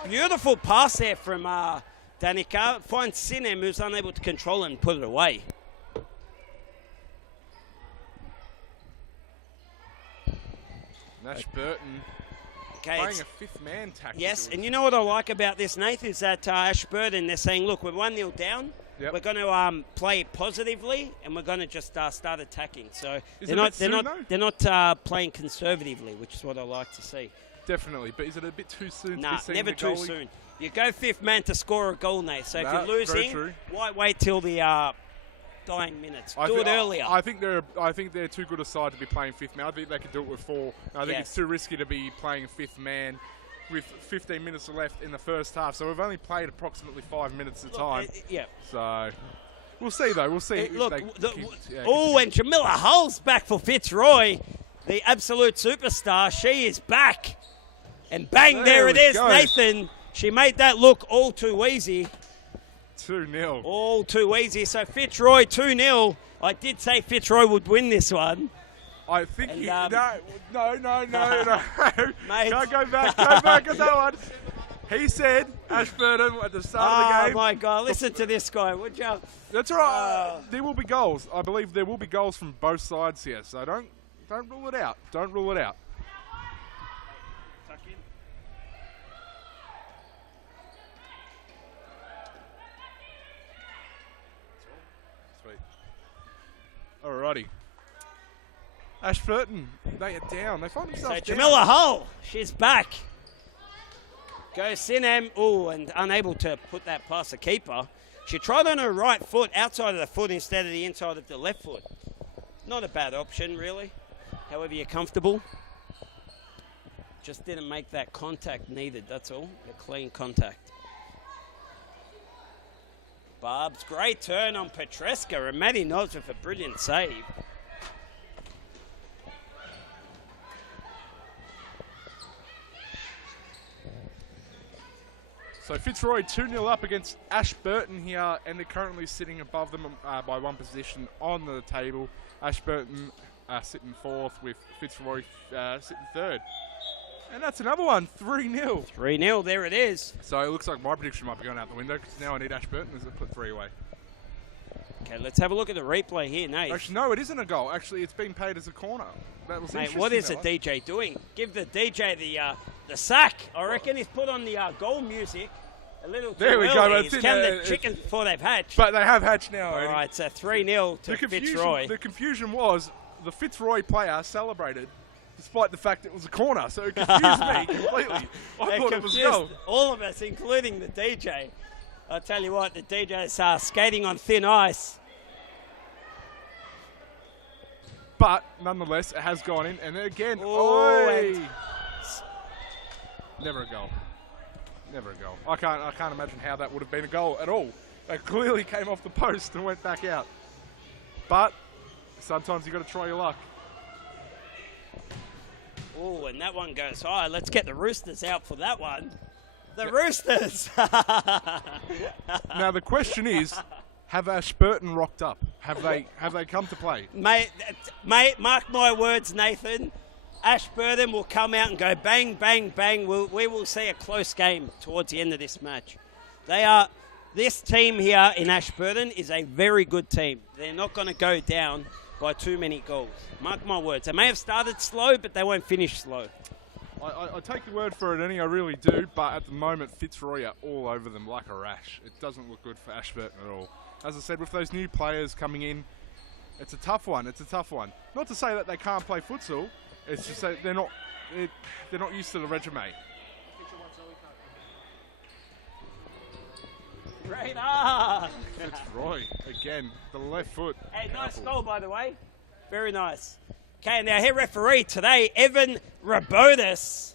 Beautiful pass there from Danica. Finds Sinem, who's unable to control it and put it away. Nash Burton Okay, playing a fifth man tactic. yes, and you know what I like about this, Nathan, is that Ashburton, they're saying, look, we're 1-0 down. Yep. We're going to play positively, and we're going to just start attacking. So Is it a bit soon, though? they're not playing conservatively, which is what I like to see. Definitely, but is it a bit too soon to Nah, be seeing never the too goalie? soon. You go fifth man to score a goal, Nate. So if Nah, you're very losing, true. why wait till the dying minutes? Do it earlier. I think they're too good a side to be playing fifth man. I think they could do it with 4. I think Yeah. it's too risky to be playing fifth man with 15 minutes left in the first half. So we've only played approximately 5 minutes at a time. Yeah. So we'll see, though. We'll see. Hey, if look, they oh, and Jamila Hull's back for Fitzroy, the absolute superstar. She is back. And bang, there it we is, go. Nathan. She made that look all too easy. 2-0. All too easy. So Fitzroy 2-0. I did say Fitzroy would win this one. I think And, you... no. No. Mate. Can't go back on that one. He said, Ashburton at the start of the game. Oh, my God. Listen to this guy, would you? That's all right. There will be goals. I believe there will be goals from both sides here. So don't rule it out. Don't rule it out. Sweet. Alrighty. Ashburton, they are down. They find So themselves down. Jamila Hull, she's back. Goes Sinem, and unable to put that past the keeper. She tried on her right foot, outside of the foot instead of the inside of the left foot. Not a bad option, really. However you're comfortable. Just didn't make that contact needed, that's all. A clean contact. Barb's great turn on Petreska, and Maddie Nobbs with a brilliant save. So Fitzroy 2-0 up against Ashburton here, and they're currently sitting above them by one position on the table. Ashburton sitting fourth with Fitzroy sitting third. And that's another one, 3-0. 3-0, there it is. So it looks like my prediction might be going out the window because now I need Ashburton to put 3 away. Okay, let's have a look at the replay here, Nate. Actually, no, it isn't a goal. Actually, it's been paid as a corner. That was Mate, what is the DJ doing? Give the DJ the sack. I reckon he's put on the goal music a little too There we early. go. He's counted the chickens before they've hatched. But they have hatched now. All right, so 3-0 to Fitzroy. The confusion was the Fitzroy player celebrated despite the fact it was a corner, so it confused me completely. I thought it was a goal. All of us, including the DJ. I'll tell you what, the DJ's skating on thin ice. But nonetheless, it has gone in, and then again, never a goal. Never a goal. I can't imagine how that would have been a goal at all. They clearly came off the post and went back out. But sometimes you got to try your luck. Oh, and that one goes high. Let's get the Roosters out for that one. The Roosters. Now the question is, have Ashburton rocked up? Have they come to play? Mate, mark my words, Nathan. Ashburton will come out and go bang, bang, bang. We will see a close game towards the end of this match. This team here in Ashburton is a very good team. They're not going to go down by too many goals. Mark my words. They may have started slow, but they won't finish slow. I take the word for it, Ernie, I really do. But at the moment, Fitzroy are all over them like a rash. It doesn't look good for Ashburton at all. As I said, with those new players coming in, it's a tough one. It's a tough one. Not to say that they can't play futsal. It's just that they're not used to the regime. Radar! Fitzroy again, the left foot. Hey, nice goal, by the way. Very nice. Okay, now head referee today, Evan Rabotis.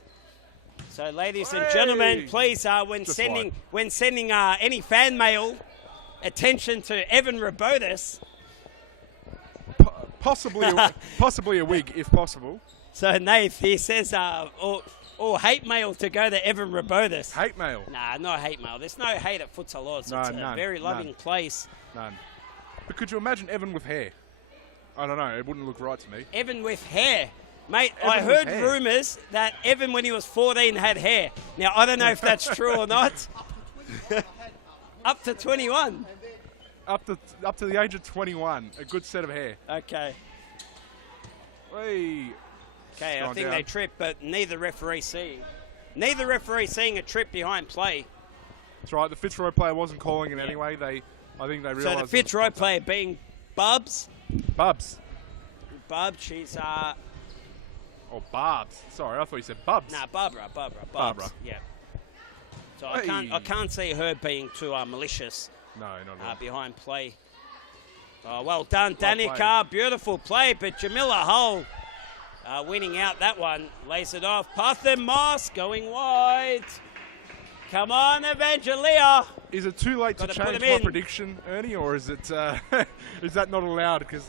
So, ladies and gentlemen, please, when sending any fan mail, attention to Evan Rabotis. Possibly a wig, if possible. So, Nath, he says, or hate mail to go to Evan Rabotis. Hate mail? Nah, not hate mail. There's no hate at Futsal Oz. No, it's a very loving place. None. But could you imagine Evan with hair? I don't know. It wouldn't look right to me. Evan with hair. Mate, Evan I heard hair. rumours that Evan, when he was 14, had hair. Now, I don't know if that's true or not. Up to 21. Up to the age of 21. A good set of hair. Okay. Hey. Okay, I think they tripped, but neither referee seeing. Neither referee seeing a trip behind play. That's right. The Fitzroy player wasn't calling it anyway. I think they realised. So the Fitzroy player being Bubs. Bubs. Bubs, she's Oh, Barbs. Sorry, I thought you said Bubs. Nah, Barbara. Bubs. Barbara. Yeah. So Hey. I can't see her being too malicious. No, not at all. Behind play. Oh, well done, Well Danica. Beautiful play, but Jamila Hull winning out that one. Lays it off. Pathan Moss going wide. Come on, Evangelia. Is it too late to Gotta put change him my in. prediction, Ernie, or is it is that not allowed? Because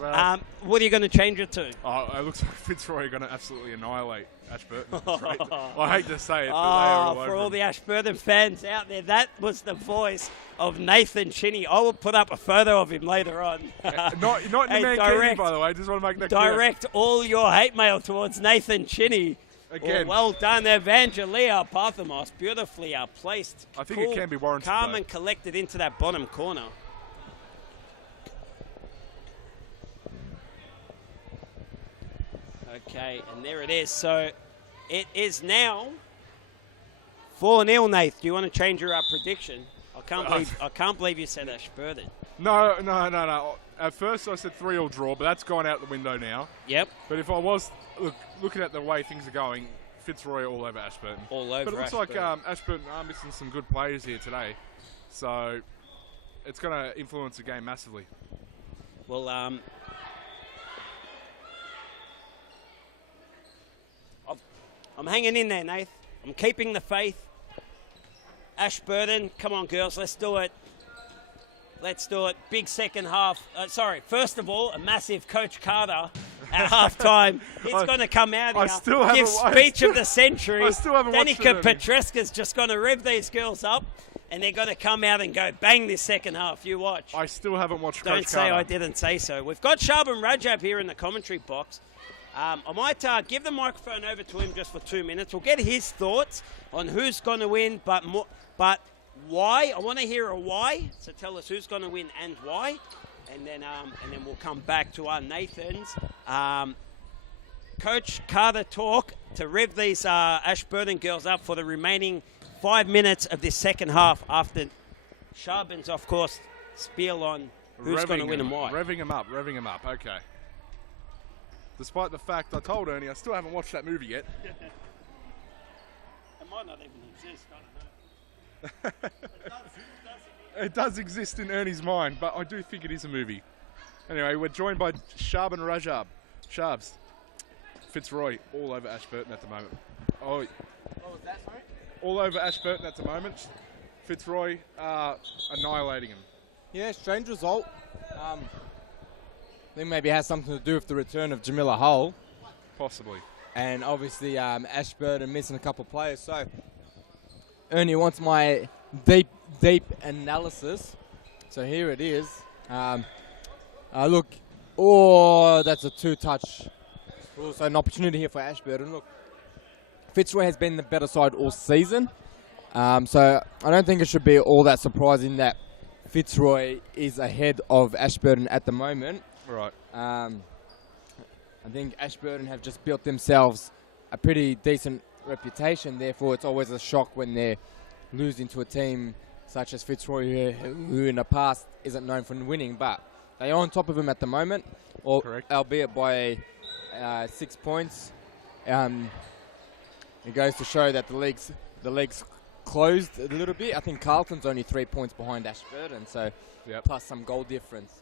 What are you going to change it to? it looks like Fitzroy are going to absolutely annihilate Ashburton. I hate to say it, but they are all For over all them. the Ashburton fans out there, that was the voice of Nathan Chinney. I will put up a photo of him later on. Not in the Hey, Mankini, by the way. Just want to make that clear. Direct all your hate mail towards Nathan Chinney. Again. Well done, Evangelia Pathamos. Beautifully placed. I think it can be warranted, Calm though. and collected into that bottom corner. Okay, and there it is. So it is now 4-0, Nath. Do you want to change your prediction? I can't believe you said Ashburton. No. At first I said 3-3 draw, but that's gone out the window now. Yep. But if I was looking at the way things are going, Fitzroy all over Ashburton. All over But it looks Ashburton. like Ashburton are missing some good players here today. So it's going to influence the game massively. Well, I'm hanging in there, Nath. I'm keeping the faith. Ashburton, come on, girls, let's do it. Let's do it. Big second half. First of all, a massive Coach Carter at halftime. He's going to come out here, give speech of the century. I still haven't watched it, Danica Ernie. Petreska's just going to rev these girls up, and they're going to come out and go bang this second half. You watch. I still haven't watched Don't Coach say Carter. I didn't say so. We've got Shaban Rajab here in the commentary box. I might give the microphone over to him just for 2 minutes. We'll get his thoughts on who's going to win, but why. I want to hear a why. So tell us who's going to win and why, and then we'll come back to our Nathans. Coach Carter talk to rev these Ashburton girls up for the remaining 5 minutes of this second half after Shaban's, of course, spiel on who's going to win and why. Revving him up. Okay. Despite the fact I told Ernie I still haven't watched that movie yet. It might not even exist, I don't know. It does exist in Ernie's mind, but I do think it is a movie. Anyway, we're joined by Shaban Rajab. Shabs. Fitzroy all over Ashburton at the moment. Oh, What was that, sorry? all over Ashburton at the moment. Fitzroy annihilating him. Yeah, strange result. I think maybe it has something to do with the return of Jamila Hull. Possibly. And obviously Ashburton missing a couple of players. So Ernie wants my deep analysis. So here it is. Look, that's a two-touch. Also an opportunity here for Ashburton. Look, Fitzroy has been the better side all season. So I don't think it should be all that surprising that Fitzroy is ahead of Ashburton at the moment. Right. I think Ashburton have just built themselves a pretty decent reputation. Therefore, it's always a shock when they're losing to a team such as Fitzroy, who in the past isn't known for winning. But they are on top of them at the moment, Correct. albeit by 6 points. It goes to show that the league's closed a little bit. I think Carlton's only 3 points behind Ashburton, so Yep. plus some goal difference.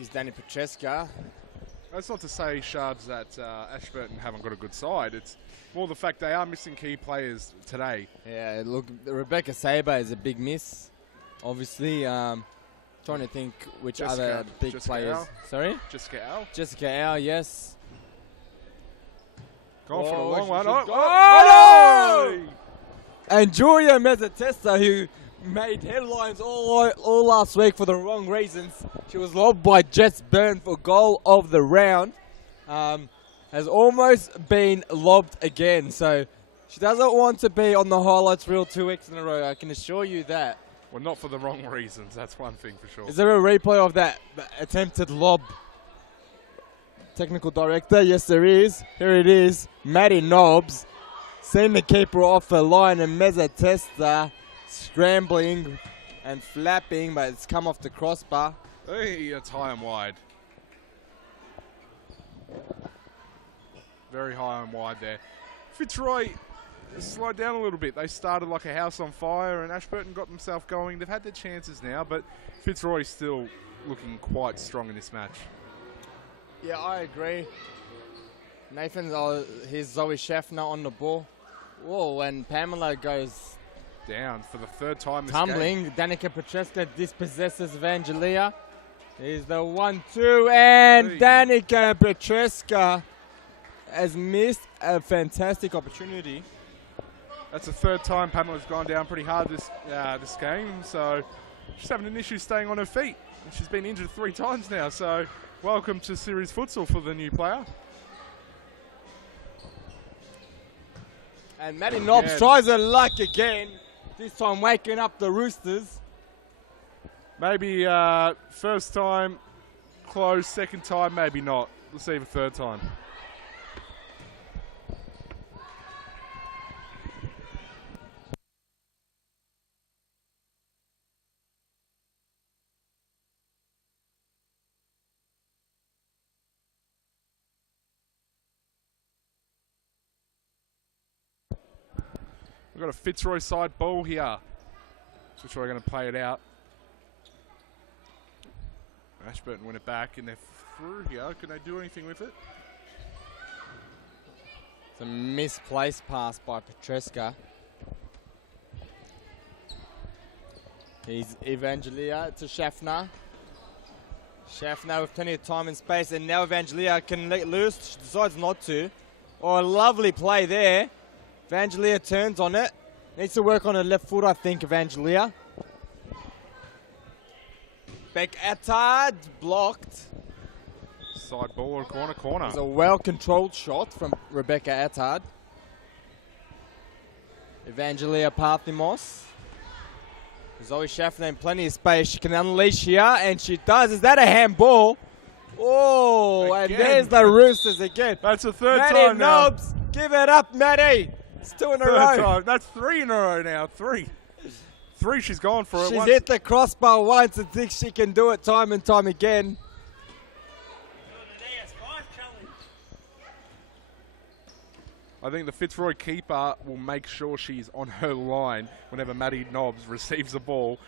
Is Danny Petreska. That's not to say, Shabs, that Ashburton haven't got a good side. It's more the fact they are missing key players today. Yeah, look, Rebecca Saber is a big miss, obviously. Trying to think which other big Jessica players. Al. Sorry? Jessica Al. Jessica Al, yes. Gone for the long she one. should Oh, go- oh, no! And Julia Mezzatesta, who made headlines all last week for the wrong reasons. She was lobbed by Jess Byrne for goal of the round. Has almost been lobbed again. So she doesn't want to be on the highlights reel 2 weeks in a row. I can assure you that. Well, not for the wrong reasons. That's one thing for sure. Is there a replay of that attempted lob? Technical director, yes there is. Here it is. Maddie Nobbs seen the keeper off the line, and Mezzatesta scrambling and flapping, but it's come off the crossbar. Hey, it's high and wide. Very high and wide there. Fitzroy slowed down a little bit. They started like a house on fire, and Ashburton got themselves going. They've had their chances now, but Fitzroy's still looking quite strong in this match. Yeah, I agree. Nathan, here's Zoe Schaffner on the ball. Whoa, and Pamela goes Down for the third time this tumbling. game. Danica Petreska dispossesses Evangelia. Here's the 1-2, and Hey. Danica Petreska has missed a fantastic opportunity. That's the third time Pamela's gone down pretty hard this game, so she's having an issue staying on her feet. And she's been injured 3 times now, so welcome to Series Futsal for the new player. And Maddie Nobbs Yeah. tries her luck again, this time waking up the Roosters. Maybe first time close, second time maybe not. Let's see if a third time. We've got a Fitzroy side ball here. Fitzroy going to play it out. Ashburton win it back, and they're through here. Can they do anything with it? It's a misplaced pass by Petreska. He's Evangelia to Schaffner. Schaffner with plenty of time and space, and now Evangelia can let loose. She decides not to. Oh, a lovely play there. Evangelia turns on it. Needs to work on her left foot, I think, Evangelia. Beck Attard blocked. Side ball or corner. It was a well-controlled shot from Rebecca Attard. Evangelia Parthimos. Zoe Schaffner in plenty of space. She can unleash here, and she does. Is that a handball? Oh, Again. and there's the Roosters again. That's the third Maddie time now. Knobs, give it up, Maddie. It's 2 in a Third row. time. That's 3 in a row now. 3. 3 she's gone for it. She's once. hit the crossbar once and thinks she can do it time and time again. I think the Fitzroy keeper will make sure she's on her line whenever Maddie Knobs receives the ball,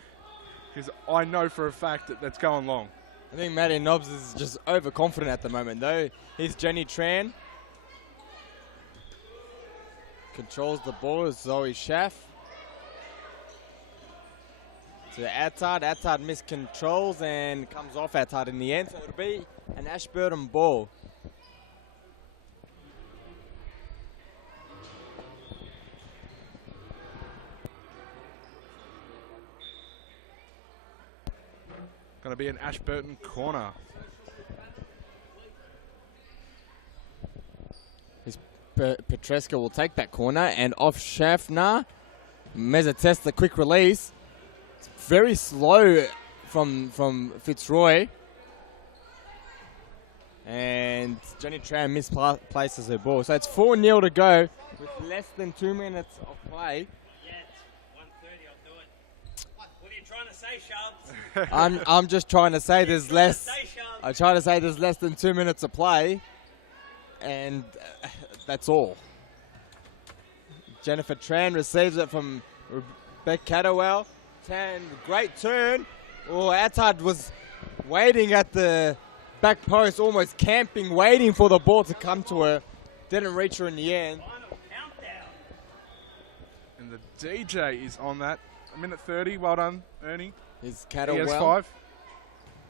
because I know for a fact that that's going long. I think Maddie Knobs is just overconfident at the moment, though. Here's Jenny Tran. Controls the ball as Zoe Schaff. To Attard. Attard miscontrols and comes off Attard in the end. So it'll be an Ashburton ball. Going to be an Ashburton corner. Petreska will take that corner and off Schaffner. Meza tests the quick release. It's very slow from Fitzroy. And Jenny Tran misplaces her ball. So it's 4-0 to go with less than 2 minutes of play. Yeah, it's 1:30, I'll do it. What are you trying to say, Sharps? I'm just trying to say there's less. Say, Sharps. I try to say there's less than 2 minutes of play, and that's all. Jennifer Tran receives it from Rebecca Cadwell. Tran, great turn. Oh, Attard was waiting at the back post, almost camping, waiting for the ball to come to her. Didn't reach her in the end. Final countdown. And the DJ is on that. 1:30. Well done, Ernie. Is He Cadwell. has 5.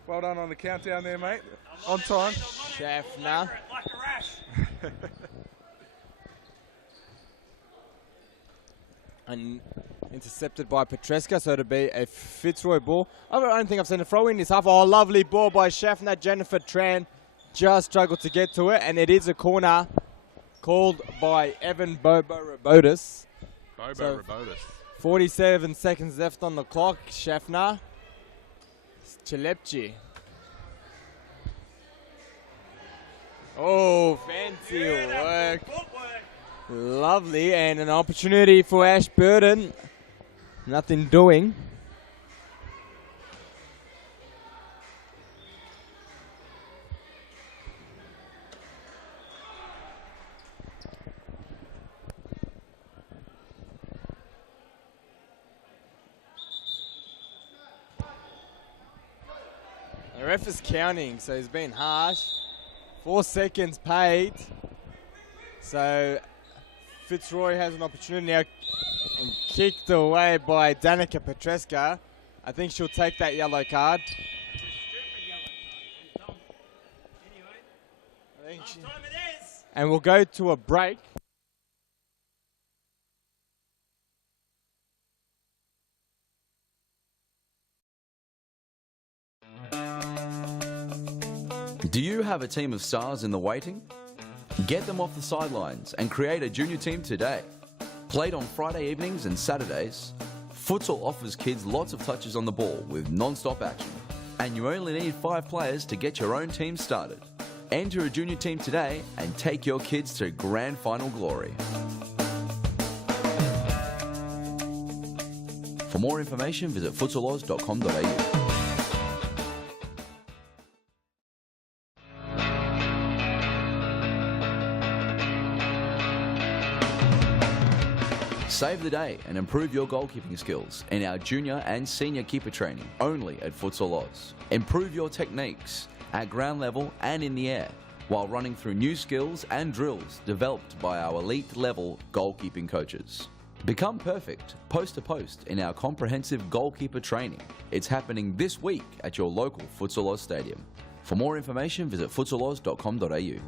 Well done on the countdown there, mate. On time. Schaffner. Like a rash. And intercepted by Petreska, so it'll be a Fitzroy ball. I don't think I've seen a throw in this half. Oh, lovely ball by Schaffner. Jennifer Tran just struggled to get to it, and it is a corner called by Evan Bobo Robotis. Bobo Robotis. 47 seconds left on the clock. Schaffner. Chilepchi. Oh, fancy work. Footwork. Lovely, and an opportunity for Ashburton. Nothing doing. The ref is counting, so he's been harsh. 4 seconds paid. So Fitzroy has an opportunity now and kicked away by Danica Petreska. I think she'll take that yellow card. I think she, Time it is. and we'll go to a break. Do you have a team of stars in the waiting? Get them off the sidelines and create a junior team today. Played on Friday evenings and Saturdays, Futsal offers kids lots of touches on the ball with non-stop action. And you only need 5 players to get your own team started. Enter a junior team today and take your kids to grand final glory. For more information, visit futsaloz.com.au. Save the day and improve your goalkeeping skills in our junior and senior keeper training only at Futsal Oz. Improve your techniques at ground level and in the air while running through new skills and drills developed by our elite level goalkeeping coaches. Become perfect post to post in our comprehensive goalkeeper training. It's happening this week at your local Futsal Oz stadium. For more information, visit futsaloz.com.au.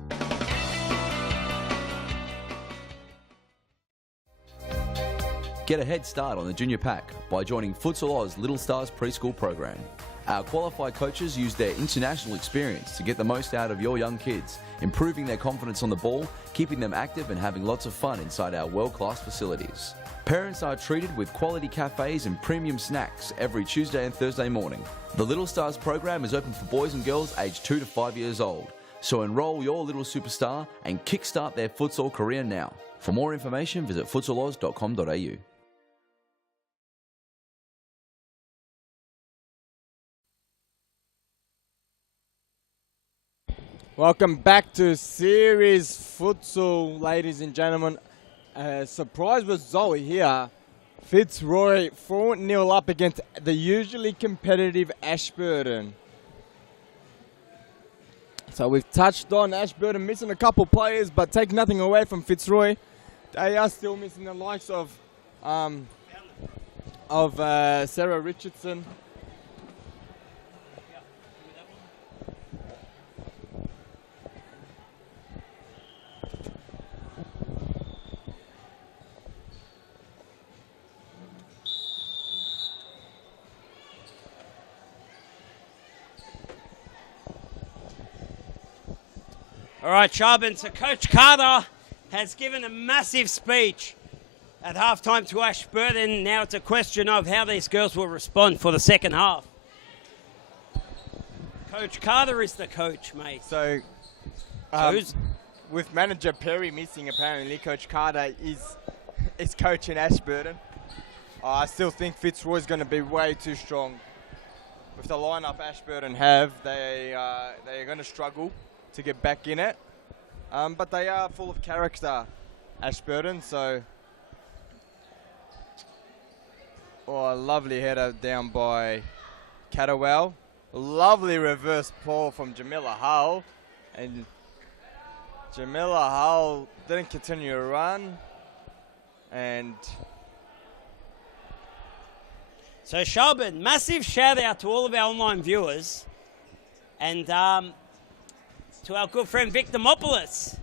Get a head start on the junior pack by joining Futsal Oz Little Stars preschool program. Our qualified coaches use their international experience to get the most out of your young kids, improving their confidence on the ball, keeping them active and having lots of fun inside our world-class facilities. Parents are treated with quality cafes and premium snacks every Tuesday and Thursday morning. The Little Stars program is open for boys and girls aged 2 to 5 years old. So enroll your little superstar and kickstart their futsal career now. For more information, visit futsaloz.com.au. Welcome back to Series Futsal, ladies and gentlemen. Surprise with Zoe here. Fitzroy 4-0 up against the usually competitive Ashburton. So we've touched on Ashburton missing a couple players, but take nothing away from Fitzroy. They are still missing the likes of Sarah Richardson. All right, Charbon, so Coach Carter has given a massive speech at halftime to Ashburton. Now it's a question of how these girls will respond for the second half. Coach Carter is the coach, mate. So with manager Perry missing, apparently, Coach Carter is coaching Ashburton. I still think Fitzroy's going to be way too strong. With the lineup Ashburton have, they are going to struggle to get back in it. But they are full of character, Ashburton, so... Oh, a lovely header down by Catterwell. Lovely reverse ball from Jamila Hull. And Jamila Hull didn't continue to run. And... So Shelburne, massive shout out to all of our online viewers. And to our good friend Vic Demopoulos.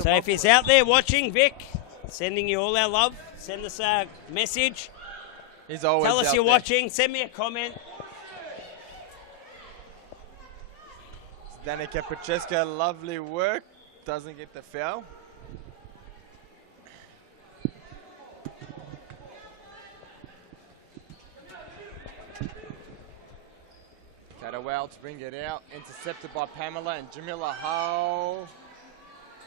So if he's out there watching, Vic, sending you all our love. Send us a message. He's always Tell us out you're there. watching. Send me a comment. Danica Petreska, lovely work. Doesn't get the foul. Catterwell to bring it out. Intercepted by Pamela and Jamila Hull.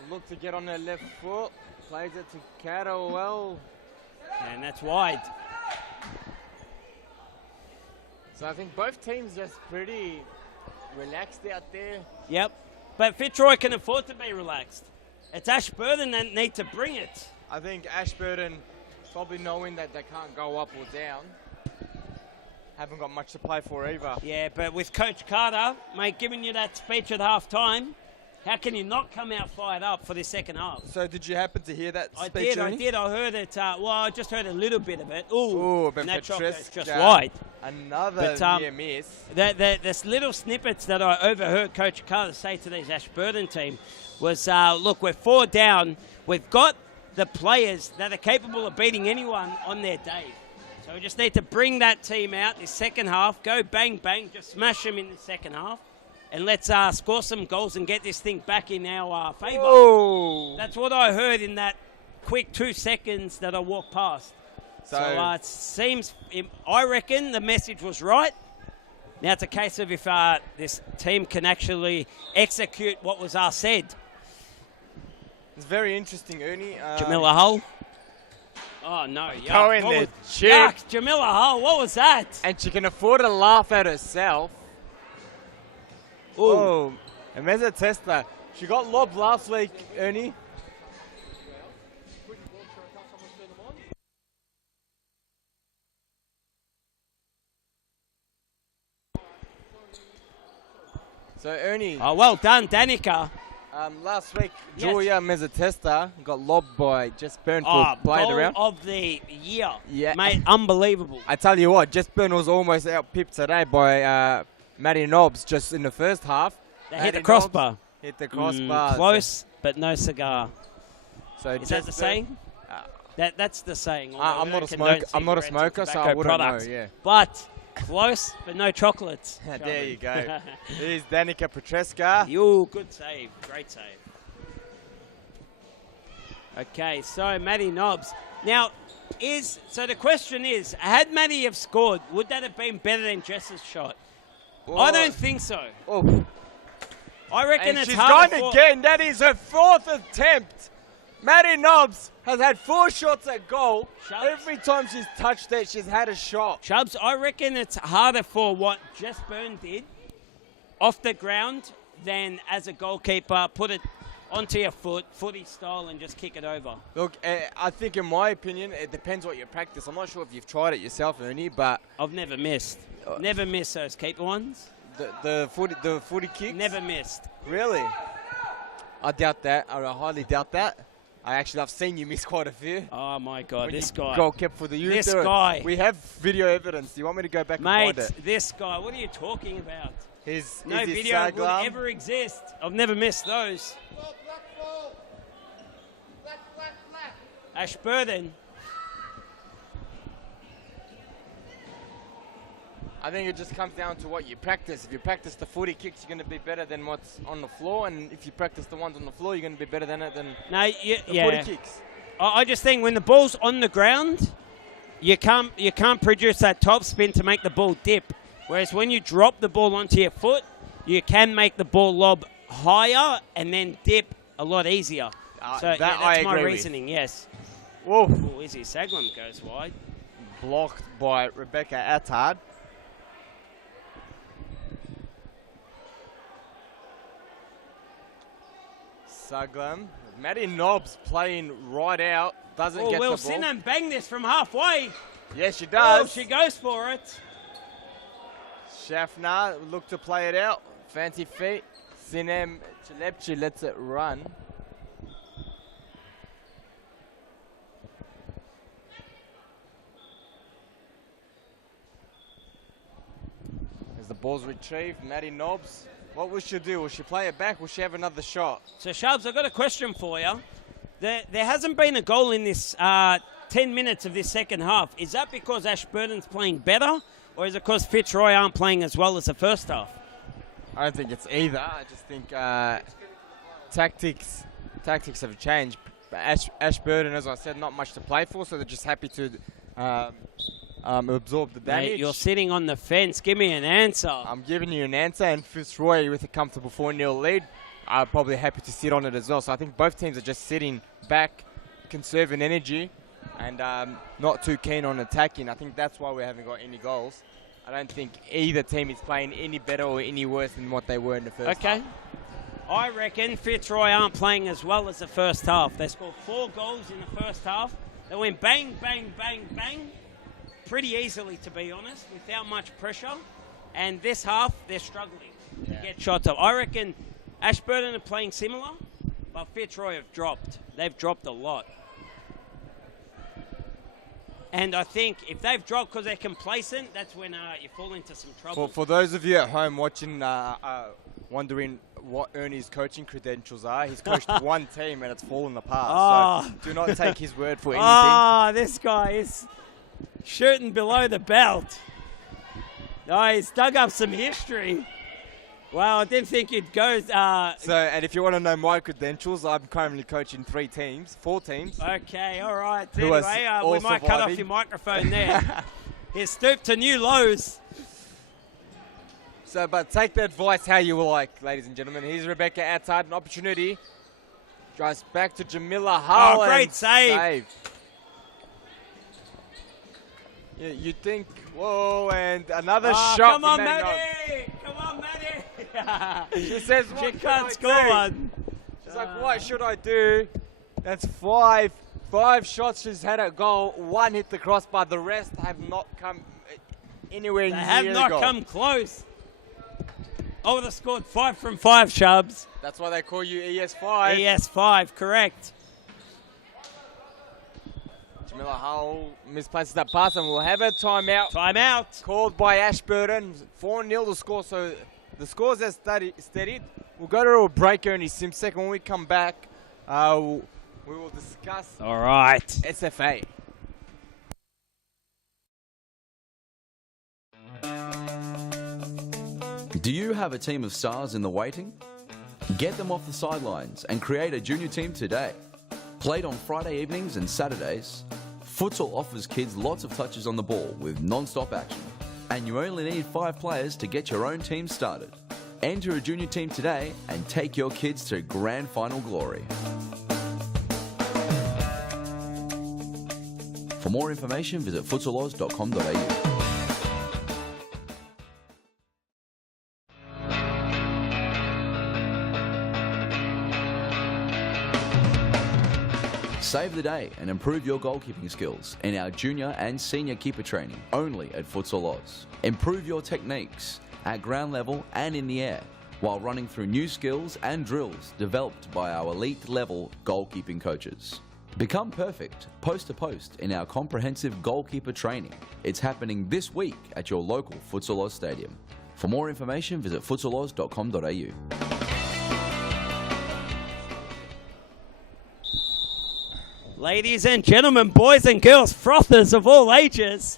Look to get on their left foot. Plays it to Catterwell. And that's wide. So I think both teams just pretty relaxed out there. Yep. But Fitzroy can afford to be relaxed. It's Ashburton that need to bring it. I think Ashburton, probably knowing that they can't go up or down, haven't got much to play for either. Yeah, but with Coach Carter, mate, giving you that speech at half-time, how can you not come out fired up for this second half? So did you happen to hear that I speech? did. I heard it. Well, I just heard a little bit of it. Ooh, but and that shot Petreska, goes just wide. Another near miss. This little snippets that I overheard Coach Carter say to these Ashburton team was, look, we're 4 down. We've got the players that are capable of beating anyone on their day. So we just need to bring that team out this second half, go bang, bang, just smash them in the second half, and let's score some goals and get this thing back in our favour. Oh. That's what I heard in that quick 2 seconds that I walked past. So it seems, I reckon the message was right. Now it's a case of if this team can actually execute what was said. It's very interesting, Ernie. Jamila Hull. Oh, no. Yuck. Go in there, chick. Yuck, Jamila Hull, what was that? And she can afford to laugh at herself. Ooh. Oh, and there's a tester. She got lobbed last week, Ernie. So, Ernie. Oh, well done, Danica. Last week, Julia Mezzatesta got lobbed by Jess Byrne for playing goal around. of the year. Yeah. Mate, unbelievable. I tell you what, Jess Byrne was almost out-pipped today by Maddie Nobbs just in the first half. They hit the crossbar. Hit the crossbar. Close, but no cigar. So Is that the saying? That's the saying. I'm not a smoker. I'm not a smoker, so I wouldn't know. Yeah. But close, but no chocolates. There you go. Here's Danica Petreska. Good save. Great save. Okay, so Maddie Nobbs. Now, the question is, had Maddie have scored, would that have been better than Jess's shot? I don't think so. Oh. I reckon And it's she's hard gone again. That is her 4th attempt. Maddie Nobbs has had 4 shots at goal. Shubs. Every time she's touched it, she's had a shot. Chubbs, I reckon it's harder for what Jess Byrne did off the ground than as a goalkeeper, put it onto your foot, footy style, and just kick it over. Look, I think in my opinion, it depends what you practice. I'm not sure if you've tried it yourself, Ernie, but... I've never missed. Never missed those keeper ones. The footy kicks? Never missed. Really? I doubt that. I highly doubt that. I've seen you miss quite a few. Oh, my God, this guy. Goal kept for the youth. This guy. We have video evidence. Do you want me to go back and find it? Mate, this guy, what are you talking about? No video would ever exist. I've never missed those. Ashburton. I think it just comes down to what you practice. If you practice the footy kicks, you're going to be better than what's on the floor. And if you practice the ones on the floor, you're going to be better than it than the footy kicks. I just think when the ball's on the ground, you can't produce that top spin to make the ball dip. Whereas when you drop the ball onto your foot, you can make the ball lob higher and then dip a lot easier. That's my reasoning, yes. Whoa. Oh, Izzy Saglam goes wide. Blocked by Rebecca Attard. Saglam. Maddie Nobbs playing right out. Doesn't get the ball. Will Sinem bang this from halfway? Yes, she does. Oh, she goes for it. Schaffner look to play it out. Fancy feet. Sinem Chilepchi lets it run. As the ball's retrieved, Maddie Nobbs. What will she do? Will she play it back? Will she have another shot? So, Shubs, I've got a question for you. There hasn't been a goal in this 10 minutes of this second half. Is that because Ashburton's playing better, or is it because Fitzroy aren't playing as well as the first half? I don't think it's either. I just think tactics have changed. Ashburton, as I said, not much to play for, so they're just happy to absorb the damage. Mate, you're sitting on the fence. Give me an answer. I'm giving you an answer, and Fitzroy with a comfortable 4-0 lead are probably happy to sit on it as well. So I think both teams are just sitting back, conserving energy, and not too keen on attacking. I think that's why we haven't got any goals. I don't think either team is playing any better or any worse than what they were in the first half. I reckon Fitzroy aren't playing as well as the first half. They scored 4 goals in the first half. They went bang, bang, bang, bang, pretty easily, to be honest, without much pressure. And this half, they're struggling to get shots up. I reckon Ashburton are playing similar, but Fitzroy have dropped. They've dropped a lot. And I think if they've dropped because they're complacent, that's when you fall into some trouble. For those of you at home watching, wondering what Ernie's coaching credentials are, he's coached one team and it's fallen apart. So do not take his word for anything. This guy is shooting below the belt. Oh, he's dug up some history. Well, I didn't think you'd go. And if you want to know my credentials, I'm currently coaching 4 teams. Okay, all right. Who Anyway, we might cut off your microphone there. He's stooped to new lows. So, but take the advice how you like, ladies and gentlemen. Here's Rebecca Attard, an opportunity. Drives back to Jamila Hull. Oh, great save. Yeah, you think, whoa, and another shot. Come on, Maddie! Come on, Maddie! She says, she can't score one. She's like, what should I do? That's 5 shots she's had at goal. 1 hit the crossbar. The rest have not come anywhere near the goal. They have not come close. Oh, they scored 5 from 5, Shubs. That's why they call you ES5. ES5, correct. Jamila Hull misplaces that pass and we'll have a timeout. Timeout. Called by Ashburton. 4-0 the score, so The scores are steadied. We'll go to a break here in a sec. When we come back, we will discuss All right. SFA. Do you have a team of stars in the waiting? Get them off the sidelines and create a junior team today. Played on Friday evenings and Saturdays, Futsal offers kids lots of touches on the ball with non-stop action. And you only need 5 players to get your own team started. Enter a junior team today and take your kids to grand final glory. For more information, visit futsaloz.com.au. Save the day and improve your goalkeeping skills in our junior and senior keeper training only at Futsal Oz. Improve your techniques at ground level and in the air while running through new skills and drills developed by our elite level goalkeeping coaches. Become perfect post to post in our comprehensive goalkeeper training. It's happening this week at your local Futsal Oz stadium. For more information, visit futsaloz.com.au. Ladies and gentlemen, boys and girls, frothers of all ages,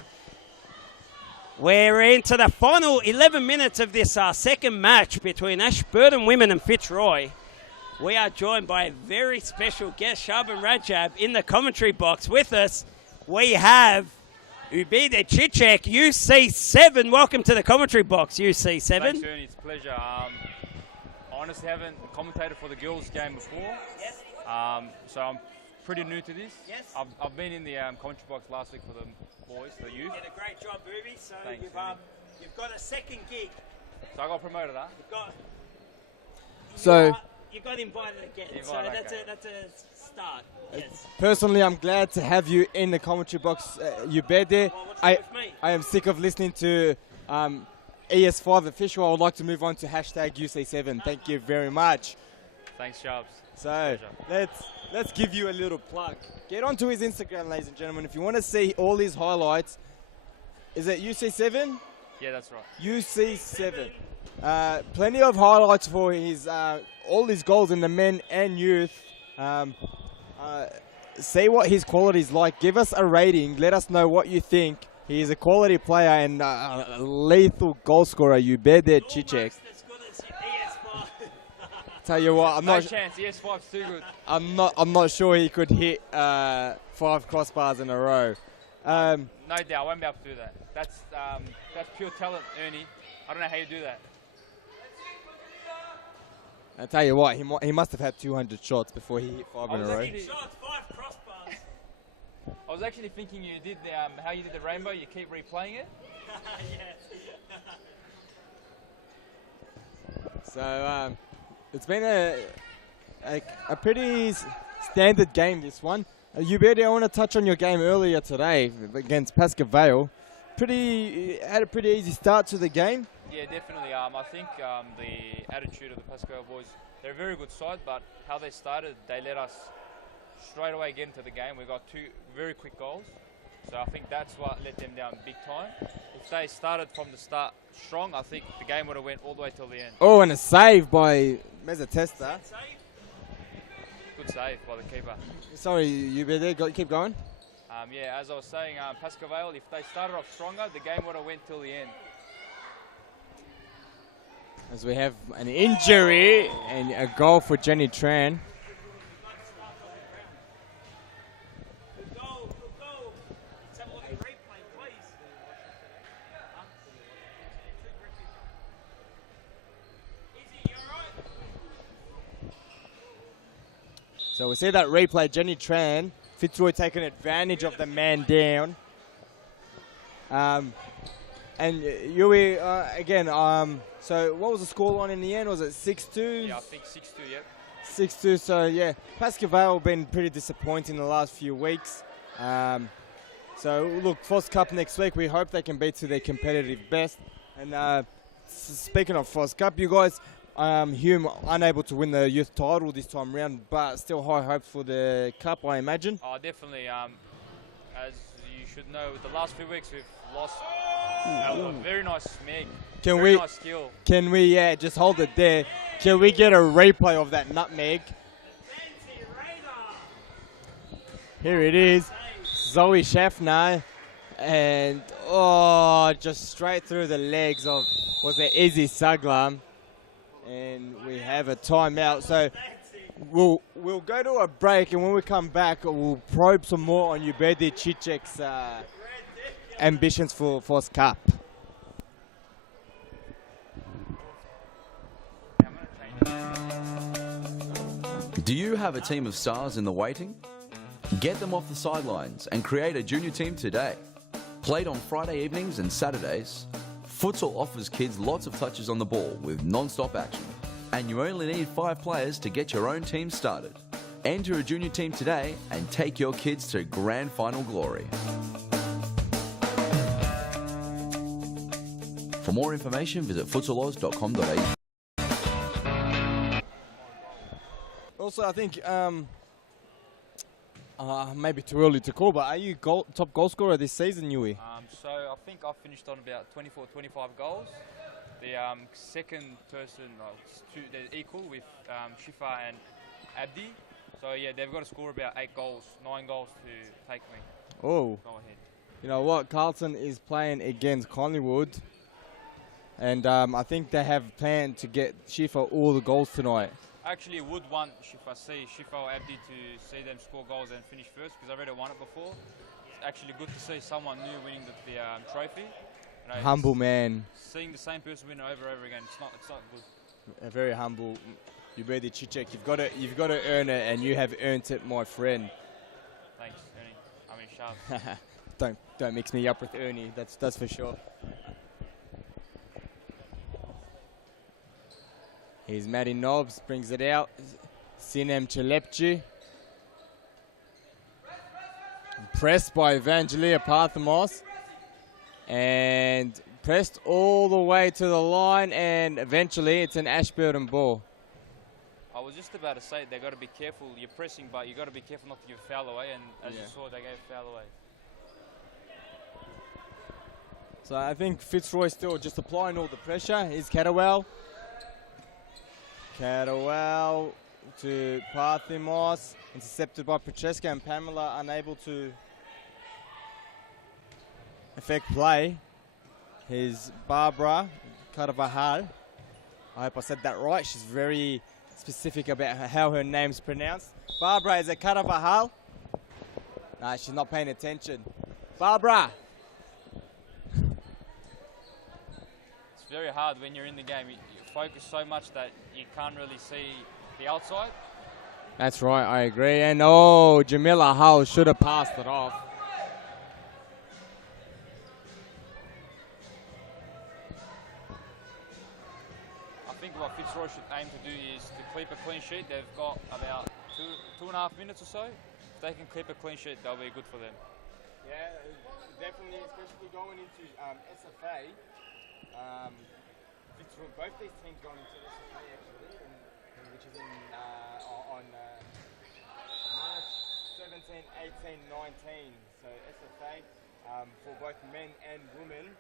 we're into the final 11 minutes of this second match between Ashburton Women and Fitzroy. We are joined by a very special guest, Shaban Rajab, in the commentary box. With us, we have Ubida Cicek, UC7. Welcome to the commentary box, UC7. Thanks, Ernie. It's a pleasure. I honestly haven't commentated for the girls' game before. Yes. So I'm pretty new to this. Yes. I've been in the commentary box last week for the boys, the youth. You did a great job, Ruby. So Thanks, you've got a second gig. So I got promoted, huh? You got invited again. Invited, That's a start. Yes. Personally, I'm glad to have you in the commentary box. You bet there. Well, what's wrong with me? I am sick of listening to ES5 official. I would like to move on to hashtag UC7. Thank you very much. Thanks, Sharps. So let's give you a little plug. Get onto his Instagram, ladies and gentlemen. If you want to see all his highlights, is it UC7? Yeah, that's right. UC7. Plenty of highlights for his all his goals in the men and youth. See what his quality is like. Give us a rating. Let us know what you think. He is a quality player and a lethal goal scorer. You bet there, Cicek. Tell you what, I'm No not. chance. ES5's too good. I'm not sure he could hit 5 crossbars in a row. No doubt. I won't be able to do that. That's pure talent, Ernie. I don't know how you do that. I tell you what, he must have had 200 shots before he hit 5 in a row. Shots, 5 crossbars. I was actually thinking you did how you did the rainbow. You keep replaying it. So it's been a pretty standard game, this one. Hubert, I want to touch on your game earlier today against Pasca Vale. Had a pretty easy start to the game. Yeah, definitely. I think the attitude of the Pasco boys, they're a very good side, but how they started, they let us straight away get into the game. We got 2 very quick goals, so I think that's what let them down big time. If they started from the start strong, I think the game would have went all the way till the end. Oh, and a save by Mezzatesta. Good save by the keeper. Sorry, Hubert, keep going. Yeah, as I was saying, Pasco Vale, if they started off stronger, the game would have went till the end. As we have an injury and a goal for Jenny Tran. Good goal. Let's have a look at the replay, please. Izzy, you alright? So we see that replay, Jenny Tran, Fitzroy taking advantage of the man down. And Yui, again, so what was the scoreline in the end? Was it 6-2? Yeah, I think 6-2, yep. 6-2, so yeah. Pasca Vale been pretty disappointing the last few weeks. So look, Foss Cup next week, we hope they can beat to their competitive best. And speaking of Foss Cup, you guys, Hume unable to win the youth title this time round, but still high hopes for the cup, I imagine. Oh, definitely. As you should know the last few weeks we've lost a very nice meg. Nice skill. Can we just hold it there? Can we get a replay of that nutmeg? Here it is, Zoe Schaffner, and just straight through the legs of, was it Izzy Saglam, and we have a timeout. So we'll go to a break, and when we come back, we'll probe some more on Ubedi Cicek's ambitions for Cup. Do you have a team of stars in the waiting? Get them off the sidelines and create a junior team today. Played on Friday evenings and Saturdays, futsal offers kids lots of touches on the ball with non-stop action. And you only need 5 players to get your own team started. Enter a junior team today and take your kids to grand final glory. For more information, visit futsaloz.com.au. Also, I think maybe too early to call, but are you top goal scorer this season, Yui? So I think I finished on about 24, 25 goals. The second person, they're equal with Shifa and Abdi. So yeah, they've got to score about 8 goals, 9 goals to take me. Oh. Go ahead. You know what? Carlton is playing against Collingwood, and I think they have planned to get Shifa all the goals tonight. Actually would want Shifa or Abdi to see them score goals and finish first, because I've already won it before. It's actually good to see someone new winning the trophy. You know, Humble man. Seeing the same person win over and over again, it's not good. A very humble Ubedi Cicek. You've got to earn it, and you have earned it, my friend. Thanks, Ernie. I mean, Sharp. Don't mix me up with Ernie. That's for sure. Here's Matty Nobbs, brings it out. Sinem Chalepchi. Pressed by Evangelia Parthamos. And pressed all the way to the line, and eventually it's an Ashburton ball. I was just about to say they've got to be careful. You're pressing, but you've got to be careful not to give foul away, and as you saw, they gave foul away. So I think Fitzroy still just applying all the pressure. Here's Catterwell. Catterwell to Parthimos, intercepted by Petreska, and Pamela unable to affect play. Here's Barbara Carvajal. I hope I said that right. She's very specific about how her name's pronounced. Barbara, is it Carvajal? Nah, she's not paying attention. Barbara! It's very hard when you're in the game. You focus so much that you can't really see the outside. That's right, I agree. And Jamila Hull should have passed it off. I think what Fitzroy should aim to do is to keep a clean sheet. They've got about 2.5 minutes or so. If they can keep a clean sheet, that'll be good for them. Yeah, definitely, especially going into SFA. Both these teams going into SFA actually, which is on March 17, 18, 19. So SFA for both men and women.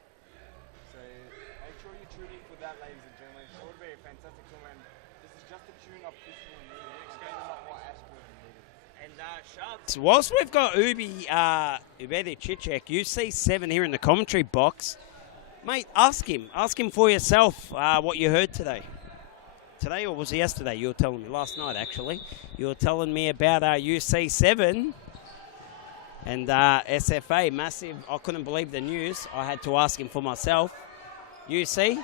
So make sure you tune in for that, ladies and gentlemen. It's going to be a fantastic tournament. This is just a tune-up this one needed. Not what Ashburton needed. And Sharps, whilst we've got Ubedi Cicek, you see 7 here in the commentary box. Mate, ask him for yourself what you heard today. Today, or was it yesterday? You were telling me last night, actually. You were telling me about UC7 and SFA, massive. I couldn't believe the news. I had to ask him for myself. UC,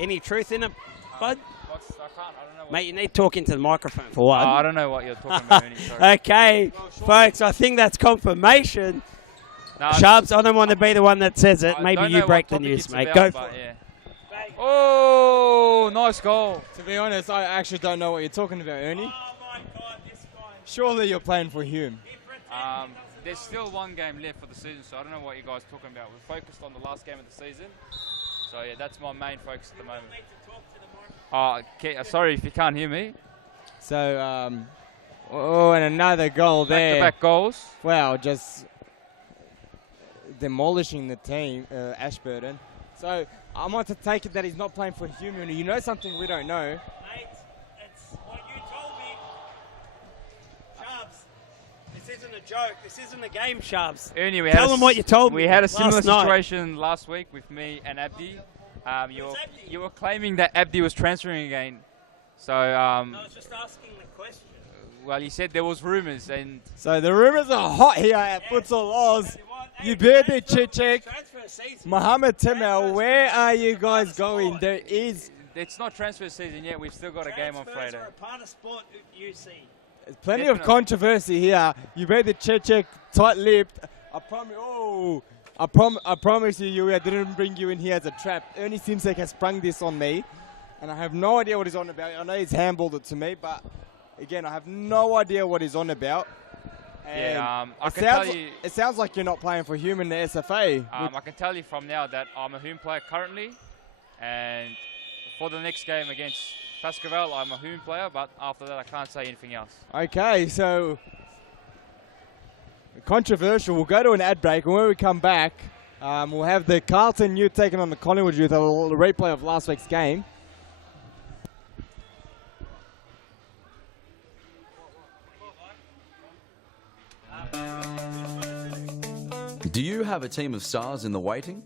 any truth in it, bud? I don't know. Mate, you need to talk into the microphone for one. I don't know what you're talking about. Sorry. Okay, folks, I think that's confirmation. No, Sharps, I don't want to be the one that says it. Maybe you break the news, mate. Go for it. Oh, nice goal. To be honest, I actually don't know what you're talking about, Ernie. Oh, my God, this guy. Surely you're playing for Hume. There's still one game left for the season, so I don't know what you guys are talking about. We're focused on the last game of the season. So, yeah, that's my main focus at the moment. Okay, sorry if you can't hear me. So, and another goal there. Back-to-back goals. Wow, just demolishing the team, Ashburton. So I want to take it that he's not playing for Human. You know something we don't know. Mate, it's what you told me. Sharps, this isn't a joke. This isn't a game, Sharps. Ernie, Tell them what you told me. We had a similar last night. situation last week with me and Abdi. You were claiming that Abdi was transferring again. So, I was just asking the question. well, you said there was rumours, and So the rumors are hot here at Futsal Oz. You beat the Chichek. Transfer season. Mohammed Temel, where are you guys going? There is it's not transfer season yet. We've still got a game on Transfers Friday. are a part of sport you see. plenty of Definitely. controversy here. You beat the Chichek tight-lipped. I promise you, I didn't bring you in here as a trap. Ernie Simsek has sprung this on me, and I have no idea what he's on about. I know he's handballed it to me, but again, I have no idea what he's on about. And I can tell you. it sounds like you're not playing for Human the SFA. I can tell you from now that I'm a Hume player currently, and for the next game against Pascaval, I'm a Hume player, but after that I can't say anything else. Okay, so controversial. We'll go to an ad break, and when we come back, we'll have the Carlton youth taking on the Collingwood youth, a replay of last week's game. Do you have a team of stars in the waiting?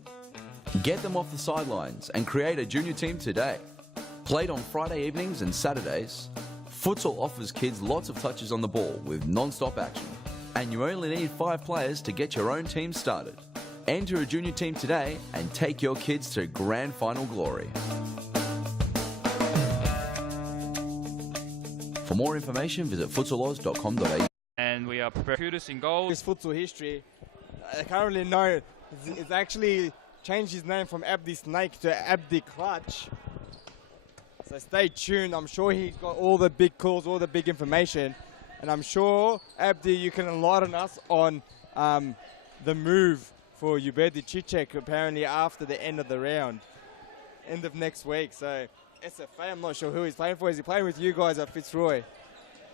Get them off the sidelines and create a junior team today. Played on Friday evenings and Saturdays, Futsal offers kids lots of touches on the ball with non-stop action. And you only need 5 players to get your own team started. Enter a junior team today and take your kids to grand final glory. For more information, visit futsaloz.com.au. And we are prepared. Kudos in goals. His futsal history, I currently know it's actually changed his name from Abdi Snake to Abdi Clutch. So stay tuned. I'm sure he's got all the big calls, all the big information. And I'm sure, Abdi, you can enlighten us on the move for Ubedi Chichek apparently after the end of the round, end of next week. So SFA, I'm not sure who he's playing for. Is he playing with you guys at Fitzroy?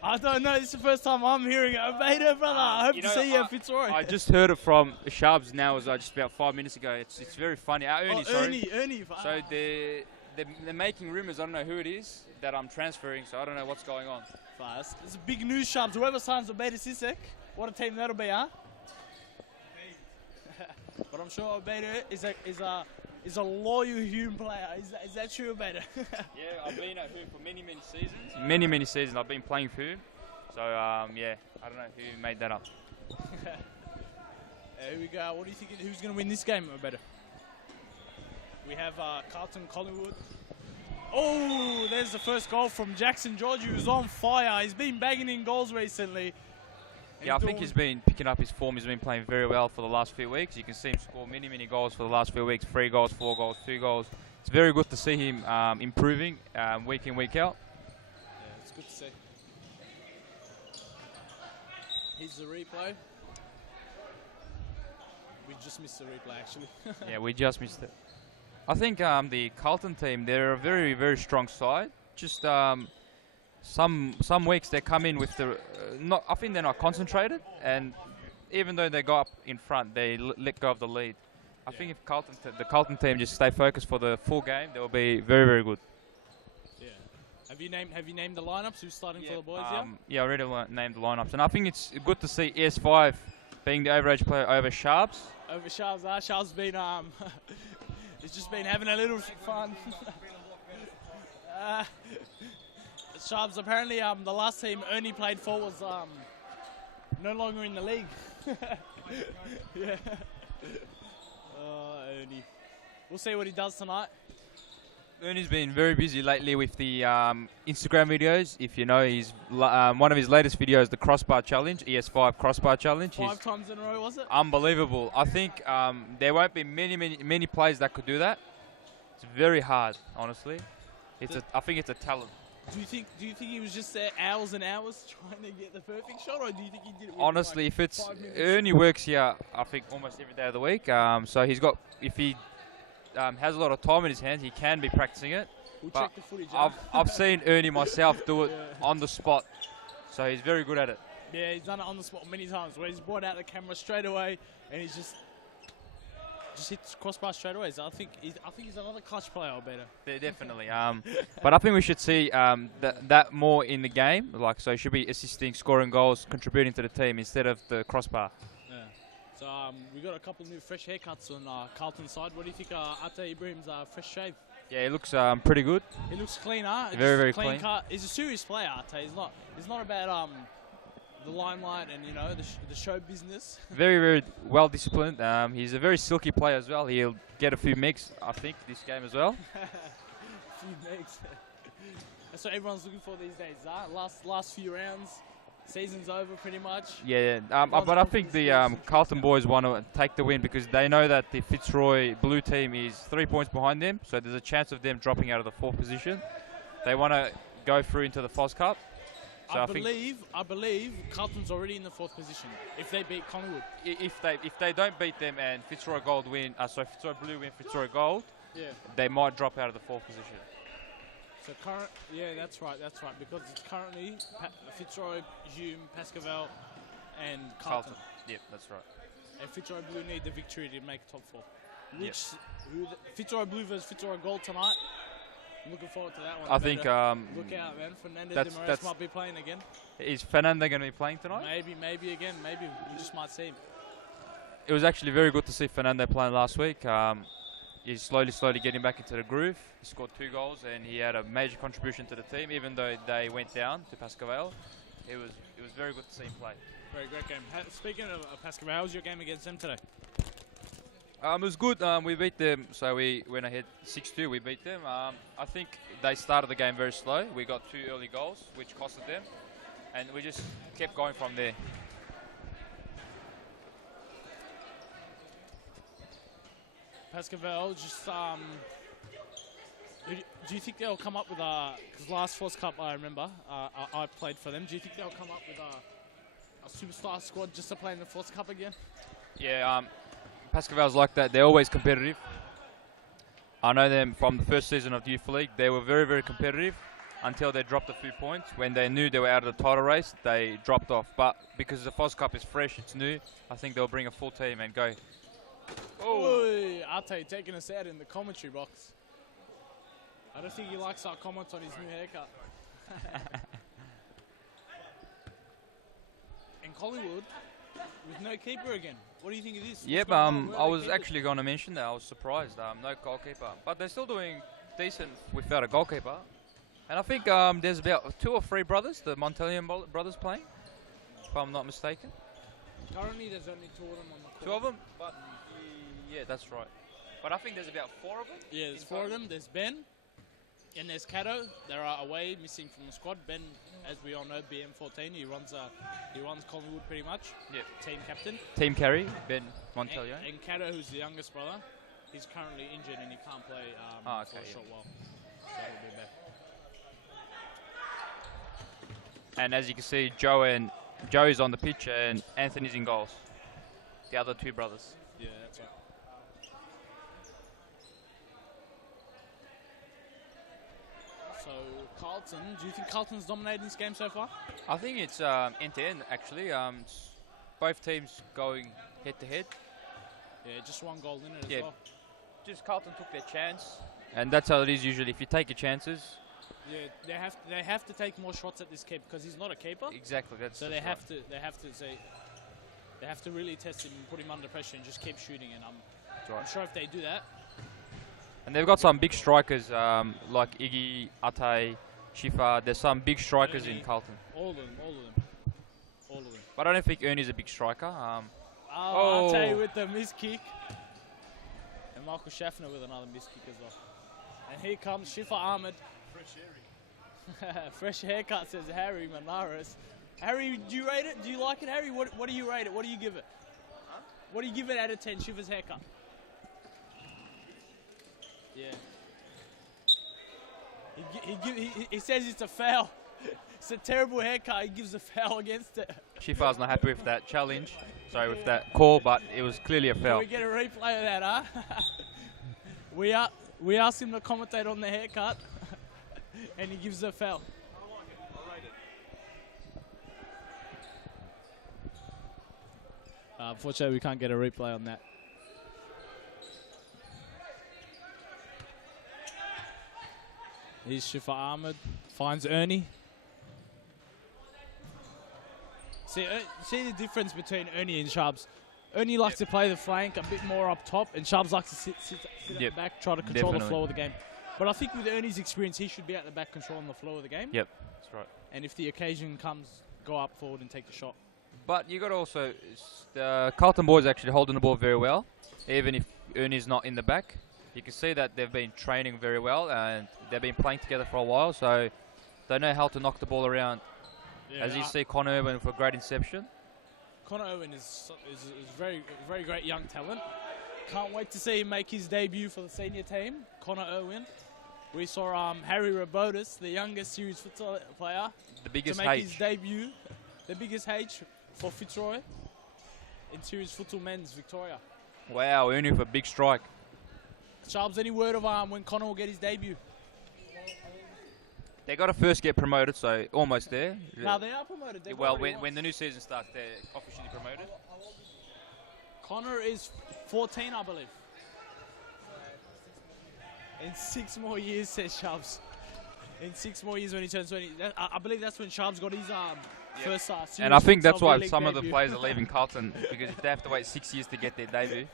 I don't know. This is the first time I'm hearing it. Beta, brother. I hope to see you at Fitzroy. I just heard it from Shabs now, as just about 5 minutes ago. It's very funny. Ernie, sorry. Ernie. So they're making rumours. I don't know who it is that I'm transferring, so I don't know what's going on. Fast. It's a big news, Sharps. Whoever signs with Beta Sisek, what a team that'll be, huh? But I'm sure Beta is a loyal Hume player. Is that true, Beta? Yeah, I've been at Hume for many seasons. Many seasons I've been playing for Hume. So, yeah, I don't know who made that up. Here we go. What do you think? Who's going to win this game, Beta? We have Carlton Collingwood. Oh, there's the first goal from Jackson George, who's on fire. He's been bagging in goals recently. Yeah, I think he's been picking up his form. He's been playing very well for the last few weeks. You can see him score many goals for the last few weeks. 3 goals, 4 goals, 2 goals. It's very good to see him improving week in, week out. Yeah, it's good to see. Here's the replay. We just missed the replay, actually. Yeah, we just missed it. I think the Carlton team, they're a very strong side. Just some weeks they come in with the I think they're not concentrated, and even though they go up in front, they let go of the lead. I think if the Carlton team just stay focused for the full game, they'll be very good. Yeah. Have you named the lineups? Who's starting for the boys? Yeah, I already named the lineups, and I think it's good to see ES5 being the average player over Sharps. Over Sharps, Sharps been he's just been having a little fun. Sharps, apparently the last team Ernie played for was no longer in the league. Yeah. Ernie. We'll see what he does tonight. Ernie's been very busy lately with the Instagram videos. If you know, he's one of his latest videos, the crossbar challenge, ES5 crossbar challenge. 5 times in a row, was it? Unbelievable. I think there won't be many players that could do that. It's very hard, honestly. I think it's a talent. Do you think he was just there hours and hours trying to get the perfect shot, or do you think he did it? Honestly, like if it's 5 minutes? Ernie works here, I think almost every day of the week. So if he has a lot of time in his hands, he can be practicing it. We'll but check the footage. I've seen Ernie myself do it on the spot, so he's very good at it. Yeah, he's done it on the spot many times, where he's brought out the camera straight away, and he's just just hits crossbar straight away. So I think he's another clutch player or better. Definitely. But I think we should see that more in the game. Like, so he should be assisting, scoring goals, contributing to the team instead of the crossbar. Yeah. So we got a couple new fresh haircuts on Carlton's side. What do you think Ate Ibrahim's fresh shave? Yeah, he looks pretty good. He looks clean, huh? Very, very clean. Cut. He's a serious player, Ate. He's not about the limelight and the show business. Very, very well disciplined. He's a very silky player as well. He'll get a few megs, I think, this game as well. A few megs. That's what everyone's looking for these days, huh? Last few rounds, season's over pretty much. Yeah, but I think the Carlton boys want to take the win because they know that the Fitzroy blue team is 3 points behind them, so there's a chance of them dropping out of the 4th position. They want to go through into the Foz Cup. So I believe Carlton's already in the 4th position if they beat Collingwood. If they don't beat them and Fitzroy Gold win, Fitzroy Blue win Fitzroy Gold, Yeah. they might drop out of the 4th position. So that's right. Because it's currently Fitzroy, Hume, Pascavel, and Carlton. Yep, that's right. And Fitzroy Blue need the victory to make top 4. Fitzroy Blue versus Fitzroy Gold tonight. I'm looking forward to that one. I think. Look out, man. Fernandez de Moraes might be playing again. Is Fernando going to be playing tonight? Maybe again. Maybe we just might see him. It was actually very good to see Fernando playing last week. He's slowly getting back into the groove. He scored 2 goals and he had a major contribution to the team, even though they went down to Pascavel. It was very good to see him play. Very great game. Speaking of Pascavel, how was your game against them today? It was good. We beat them, so we went ahead 6-2. We beat them. I think they started the game very slow. We got 2 early goals, which costed them, and we just kept going from there. Pascavel, just do you think they'll come up with because last Foz Cup I remember I played for them. Do you think they'll come up with a superstar squad just to play in the Foz Cup again? Yeah, Pascavel's like that. They're always competitive. I know them from the first season of the Youth League. They were very, very competitive until they dropped a few points. When they knew they were out of the title race, they dropped off. But because the Foz Cup is fresh, it's new, I think they'll bring a full team and go. Oh, Ate taking us out in the commentary box. I don't think he likes our comments on his new haircut. And Collingwood with no keeper again. What do you think of this? Yep, I was actually going to mention that. I was surprised. No goalkeeper. But they're still doing decent without a goalkeeper. And I think there's about 2 or 3 brothers, the Montelian brothers playing, if I'm not mistaken. Currently there's only 2 of them on the court. 2 of them? But yeah, that's right. But I think there's about 4 of them. Yeah, there's 4 of them. There's Ben. And there's Cato. They're away, missing from the squad. Ben, as we all know, BM14. He runs Collingwood pretty much. Yeah. Team captain. Team carry, Ben Montelier. And Cato, who's the youngest brother, he's currently injured and he can't play for a short while. So he'll be back. And as you can see, Joey's on the pitch and Anthony's in goals. The other 2 brothers. Yeah, that's right. So Carlton, do you think Carlton's dominated this game so far? I think it's end-to-end actually. Both teams going head-to-head. Yeah, just 1 goal in it as well. Just Carlton took their chance, and that's how it is usually. If you take your chances. Yeah, they have to take more shots at this keeper because he's not a keeper. Exactly, that's so they have to really test him and put him under pressure and just keep shooting. And I'm sure if they do that. And they've got some big strikers like Iggy, Ate, Shifa. There's some big strikers in Carlton. All of them. But I don't think Ernie's a big striker. Ate with the miss kick. And Michael Schaffner with another miss kick as well. And here comes Shifa Ahmed. Fresh haircut, says Harry Manaras. Harry, do you rate it? Do you like it, Harry? What do you rate it? What do you give it? Huh? What do you give it out of 10, Shifa's haircut? Yeah. He says it's a foul. It's a terrible haircut. He gives a foul against it. Shifa's not happy with that challenge. Sorry, with that call, but it was clearly a foul. Can we get a replay of that, huh? We asked him to commentate on the haircut, and he gives a foul. Unfortunately, we can't get a replay on that. Here's Shifa Ahmed. Finds Ernie. See the difference between Ernie and Sharps. Ernie likes to play the flank a bit more up top, and Sharps likes to sit at the back, try to control the flow of the game. But I think with Ernie's experience, he should be at the back controlling the flow of the game. Yep, that's right. And if the occasion comes, go up forward and take the shot. But you got to also, the Carlton boys actually holding the ball very well, even if Ernie's not in the back. You can see that they've been training very well and they've been playing together for a while, so they know how to knock the ball around. Yeah, as you see, Connor Irwin with a great interception. Connor Irwin is very great young talent. Can't wait to see him make his debut for the senior team. Connor Irwin. We saw Harry Robotis, the youngest series futsal player, The biggest to make H. his debut. The biggest H for Fitzroy in series futsal men's Victoria. Wow, Ernie with a big strike. Sharps, any word of when Connor will get his debut? They got to first get promoted, so almost there. No, they are promoted. Well, when the new season starts, they're officially promoted. Connor is 14, I believe. In 6 more years, says Sharps. In 6 more years when he turns 20. I believe that's when Sharps got his first series. And I think that's why futsal some of debut. the players are leaving Carlton, because they have to wait 6 years to get their debut.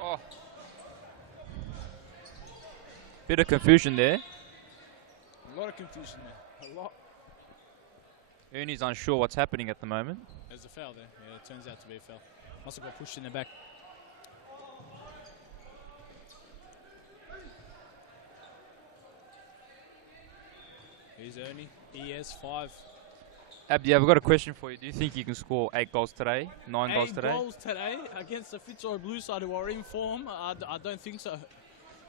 Oh. Bit of confusion there. A lot of confusion there. A lot. Ernie's unsure what's happening at the moment. There's a foul there. Yeah, it turns out to be a foul. Must have got pushed in the back. Here's Ernie. He has 5. Abdi, I've got a question for you. Do you think you can score 8 goals today? 9 goals 8 today? goals today against the Fitzroy Blue side who are in form. I don't think so.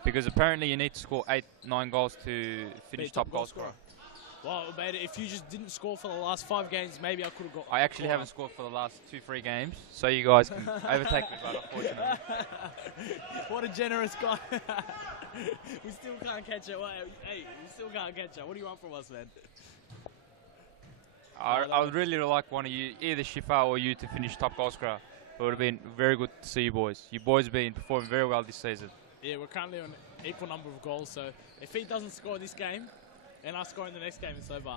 Because apparently you need to score 9 goals to finish Be top goal scorer. Well, mate, if you just didn't score for the last 5 games, maybe I could have got. I actually haven't scored for the last 2-3 games, so you guys can overtake me, but unfortunately. What a generous guy. We still can't catch it. Hey, we still can't catch it. What do you want from us, man? I would really like one of you, either Shifa or you, to finish top goal scorer. It would have been very good to see you boys. You boys have been performing very well this season. Yeah, we're currently on equal number of goals, so if he doesn't score this game, and I score in the next game, it's over.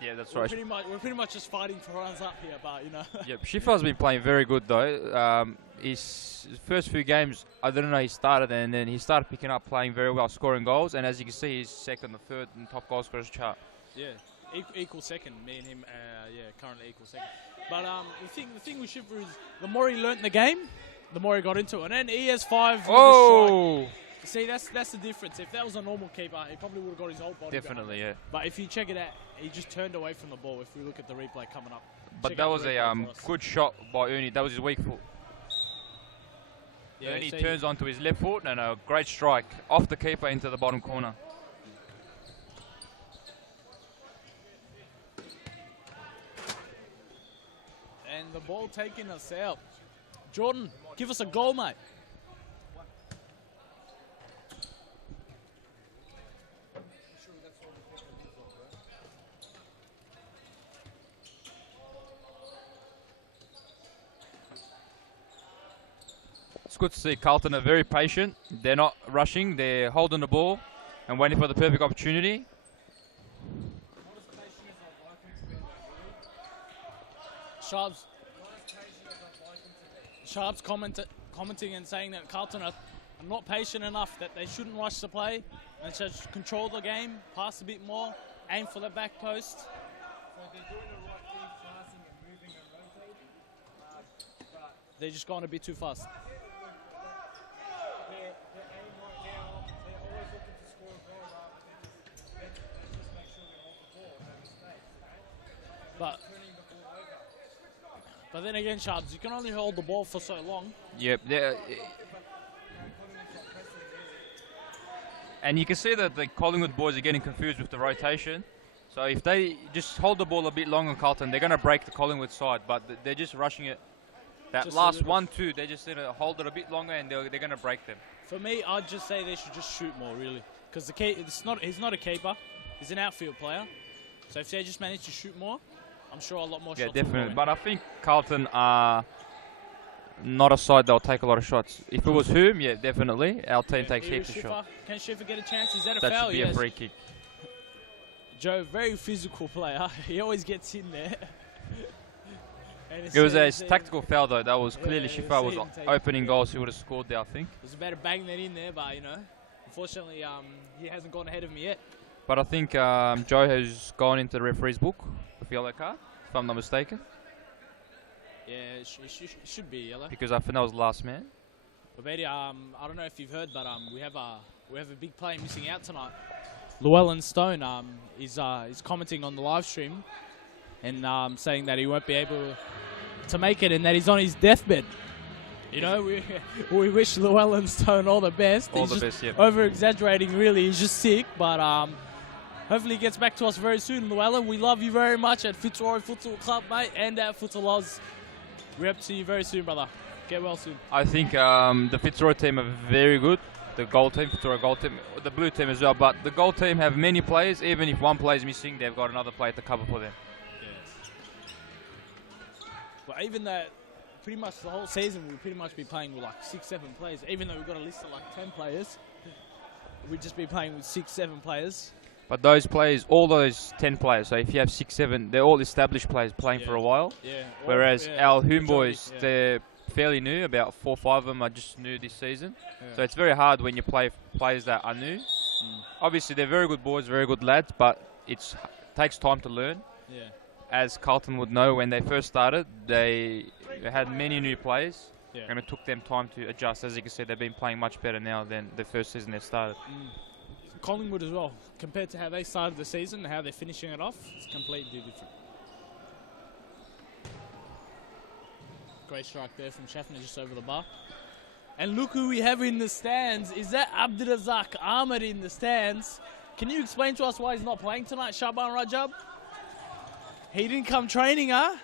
Yeah, that's We're right. pretty much just fighting for runs up here, but you know. Yep, Shifa's been playing very good though. His first few games, I didn't know he started, and then he started picking up, playing very well, scoring goals, and as you can see, he's second or third in top goal scorers chart. Yeah, equal second. Me and him, currently equal second. But the thing with Shifa is the more he learnt the game, the more he got into it. And then he has 5 with a Oh! strike. See, that's the difference. If that was a normal keeper, he probably would have got his whole body. Definitely, behind yeah. it. But if you check it out, he just turned away from the ball. If we look at the replay coming up. But Check that out was the a replay for us. good shot by Ernie. That was his weak foot. Yeah, Ernie see, turns onto his left foot and a great strike off the keeper into the bottom corner. And the ball taking us out. Jordan, give us a goal, mate. It's good to see Carlton are very patient. They're not rushing. They're holding the ball and waiting for the perfect opportunity. Sharps commenting and saying that Carlton are not patient enough, that they shouldn't rush the play and should control the game, pass a bit more, aim for the back post. So they're doing the right thing, passing and moving and rotating. But They're just going a bit too fast. their aim right now, they're always looking to score a goal rather than just let's just make sure we hold the ball, no mistakes, right? But Turning the ball over. But then again, Sharps, you can only hold the ball for so long. Yep. And you can see that the Collingwood boys are getting confused with the rotation. So if they just hold the ball a bit longer, Carlton, they're going to break the Collingwood side. But they're just rushing it. That Just a last little 1-2, they just need to hold it a bit longer, and they're going to break them. For me, I'd just say they should just shoot more, really. Because he's not a keeper. He's an outfield player. So if they just manage to shoot more, I'm sure a lot more Yeah, shots will go definitely. in. But I think Carlton are not a side that'll take a lot of shots. If it was whom, yeah, definitely. Our team takes Here heaps is of shots. Can Schiffer get a chance? Is that a That foul? should be Yes. a free kick. Joe, very physical player. He always gets in there. It was a tactical foul though. That was clearly Yeah, Schiffer was see him take opening goals. He would have scored there, I think. It was about to bang that in there, but unfortunately, he hasn't gone ahead of me yet. But I think Joe has gone into the referee's book with yellow card, if I'm not mistaken, Yeah, it should be yellow. because I think that was the last man. But Betty, I don't know if you've heard, but we have a big player missing out tonight. Llewellyn Stone is commenting on the live stream and saying that he won't be able to make it and that he's on his deathbed. You know, we wish Llewellyn Stone all the best. All He's the just best, yeah. over-exaggerating, really. He's just sick, but hopefully he gets back to us very soon. Llewellyn, we love you very much at Fitzroy Futsal Club, mate, and at Futsal Oz. We're up to you very soon, brother. Get well soon. I think the Fitzroy team are very good. The gold team, Fitzroy gold team, the blue team as well. But the gold team have many players. Even if one player is missing, they've got another player to cover for them. But even that, pretty much the whole season, we'll pretty much be playing with like 6-7 players. Even though we've got a list of like 10 players, we'd just be playing with 6-7 players. But those players, all those 10 players, so if you have 6, 7, they're all established players playing for a while. Yeah. Whereas our Hume majority, boys, yeah. they're fairly new. About 4 or 5 of them are just new this season. Yeah. So it's very hard when you play players that are new. Obviously, they're very good boys, very good lads, but it takes time to learn. Yeah. As Carlton would know, when they first started, they had many new players, Yeah. and it took them time to adjust. As you can see, they've been playing much better now than the first season they started. Collingwood as well, compared to how they started the season and how they're finishing it off, it's completely different. Great strike there from Schaffner just over the bar. And look who we have in the stands. Is that Abdurazak Ahmed in the stands? Can you explain to us why he's not playing tonight, Shaban Rajab? He didn't come training, huh?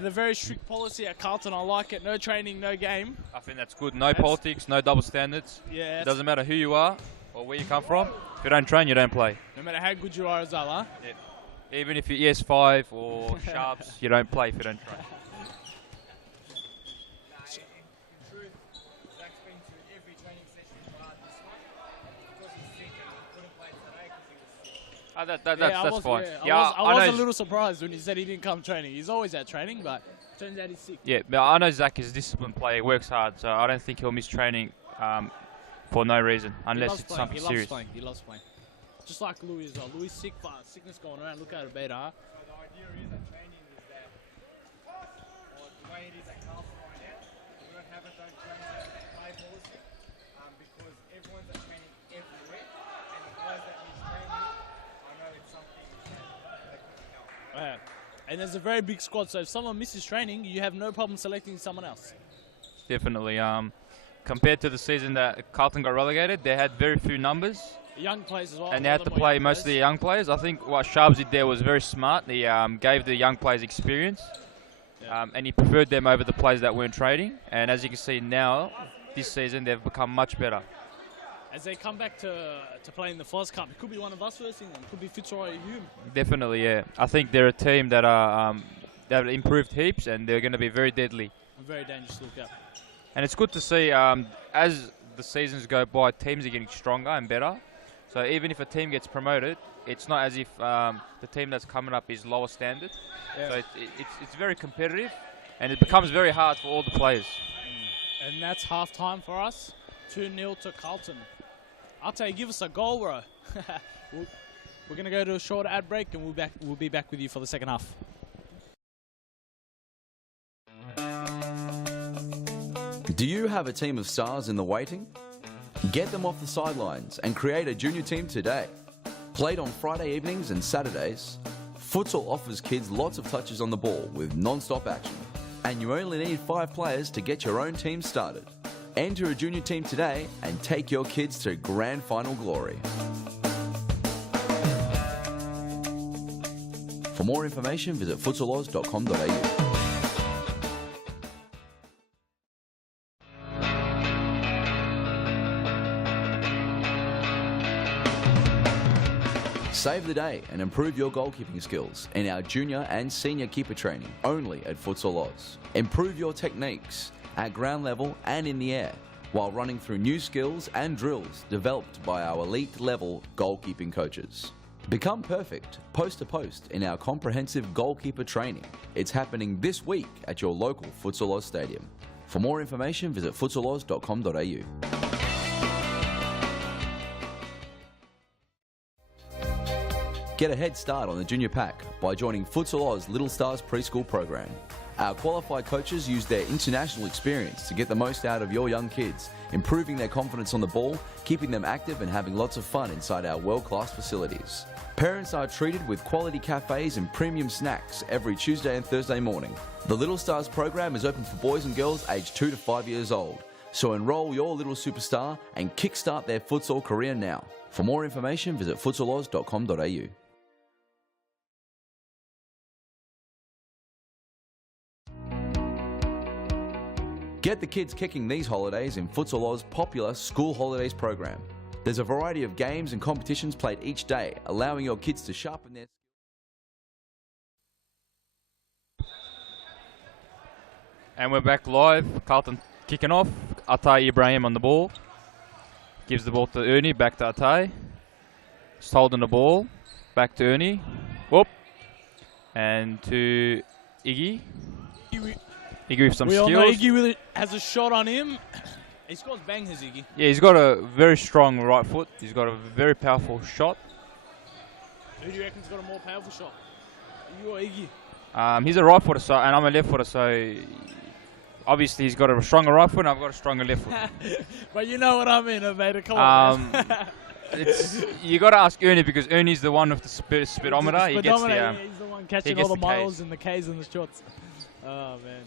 The very strict policy at Carlton, I like it. No training, no game. I think that's good. No politics, no double standards. Yeah. It doesn't matter who you are or where you come from. If you don't train, you don't play. No matter how good you are as well, huh? Yeah. Even if you're ES5 or Sharps, you don't play if you don't train. That's fine. I was a little surprised when he said he didn't come training. He's always at training, but turns out he's sick. Yeah, but I know Zach is a disciplined player, he works hard, so I don't think he'll miss training for no reason, unless it's something serious. He loves playing. Just like Louis as well. Louis is sick, but sickness going around. Look at it better, huh? The idea is that training is that, or the way it is at Carlton right now, we don't have a don't train play policy because everyone's at training every week, and the guys that need training, I know it's something that could help. Yeah. And there's a very big squad, so if someone misses training, you have no problem selecting someone else. Definitely. Compared to the season that Carlton got relegated, they had very few numbers. Young players as well. And they had to play most of the young players. I think what Sharps did there was very smart. He gave the young players experience, and he preferred them over the players that weren't trading. And as you can see now, this season, they've become much better. As they come back to play in the Foz Cup, it could be one of us versing them. It could be Fitzroy Hume. Definitely, yeah. I think they're a team that are that have improved heaps, and they're going to be very deadly. Very dangerous to look at. And it's good to see as the seasons go by, teams are getting stronger and better. So even if a team gets promoted, it's not as if the team that's coming up is lower standard. Yeah. So it's very competitive, and it becomes very hard for all the players. And that's half time for us. 2-0 to Carlton. I'll tell you, give us a goal, bro. We're going to go to a short ad break, and we'll be back with you for the second half. Do you have a team of stars in the waiting? Get them off the sidelines and create a junior team today. Played on Friday evenings and Saturdays, Futsal offers kids lots of touches on the ball with non-stop action. And you only need 5 players to get your own team started. Enter a junior team today and take your kids to grand final glory. For more information, visit futsaloz.com.au. Save the day and improve your goalkeeping skills in our junior and senior keeper training only at Futsal Oz. Improve your techniques at ground level and in the air while running through new skills and drills developed by our elite level goalkeeping coaches. Become perfect post to post in our comprehensive goalkeeper training. It's happening this week at your local Futsal Oz stadium. For more information, visit futsaloz.com.au. Get a head start on the junior pack by joining Futsal Oz Little Stars preschool program. Our qualified coaches use their international experience to get the most out of your young kids, improving their confidence on the ball, keeping them active and having lots of fun inside our world-class facilities. Parents are treated with quality cafes and premium snacks every Tuesday and Thursday morning. The Little Stars program is open for boys and girls aged 2 to 5 years old. So enroll your little superstar and kickstart their futsal career now. For more information, visit futsaloz.com.au. Get the kids kicking these holidays in Futsal Oz's popular School Holidays program. There's a variety of games and competitions played each day, allowing your kids to sharpen their... And we're back live. Carlton kicking off. Atay Ibrahim on the ball. Gives the ball to Ernie, back to Atay. Just holding the ball. Back to Ernie. Whoop. And to Iggy. Iggy with some skills. We all know Iggy has a shot on him. He scores bangers, Iggy. Yeah, he's got a very strong right foot. He's got a very powerful shot. Who do you reckon's got a more powerful shot? You or Iggy? He's a right footer, so, and I'm a left footer, so obviously he's got a stronger right foot and I've got a stronger left foot. But you know what I mean, Aveda. Come on, man. You got to ask Ernie because Ernie's the one with the speedometer. He's the one catching all the miles and the Ks and the shots. Oh, man.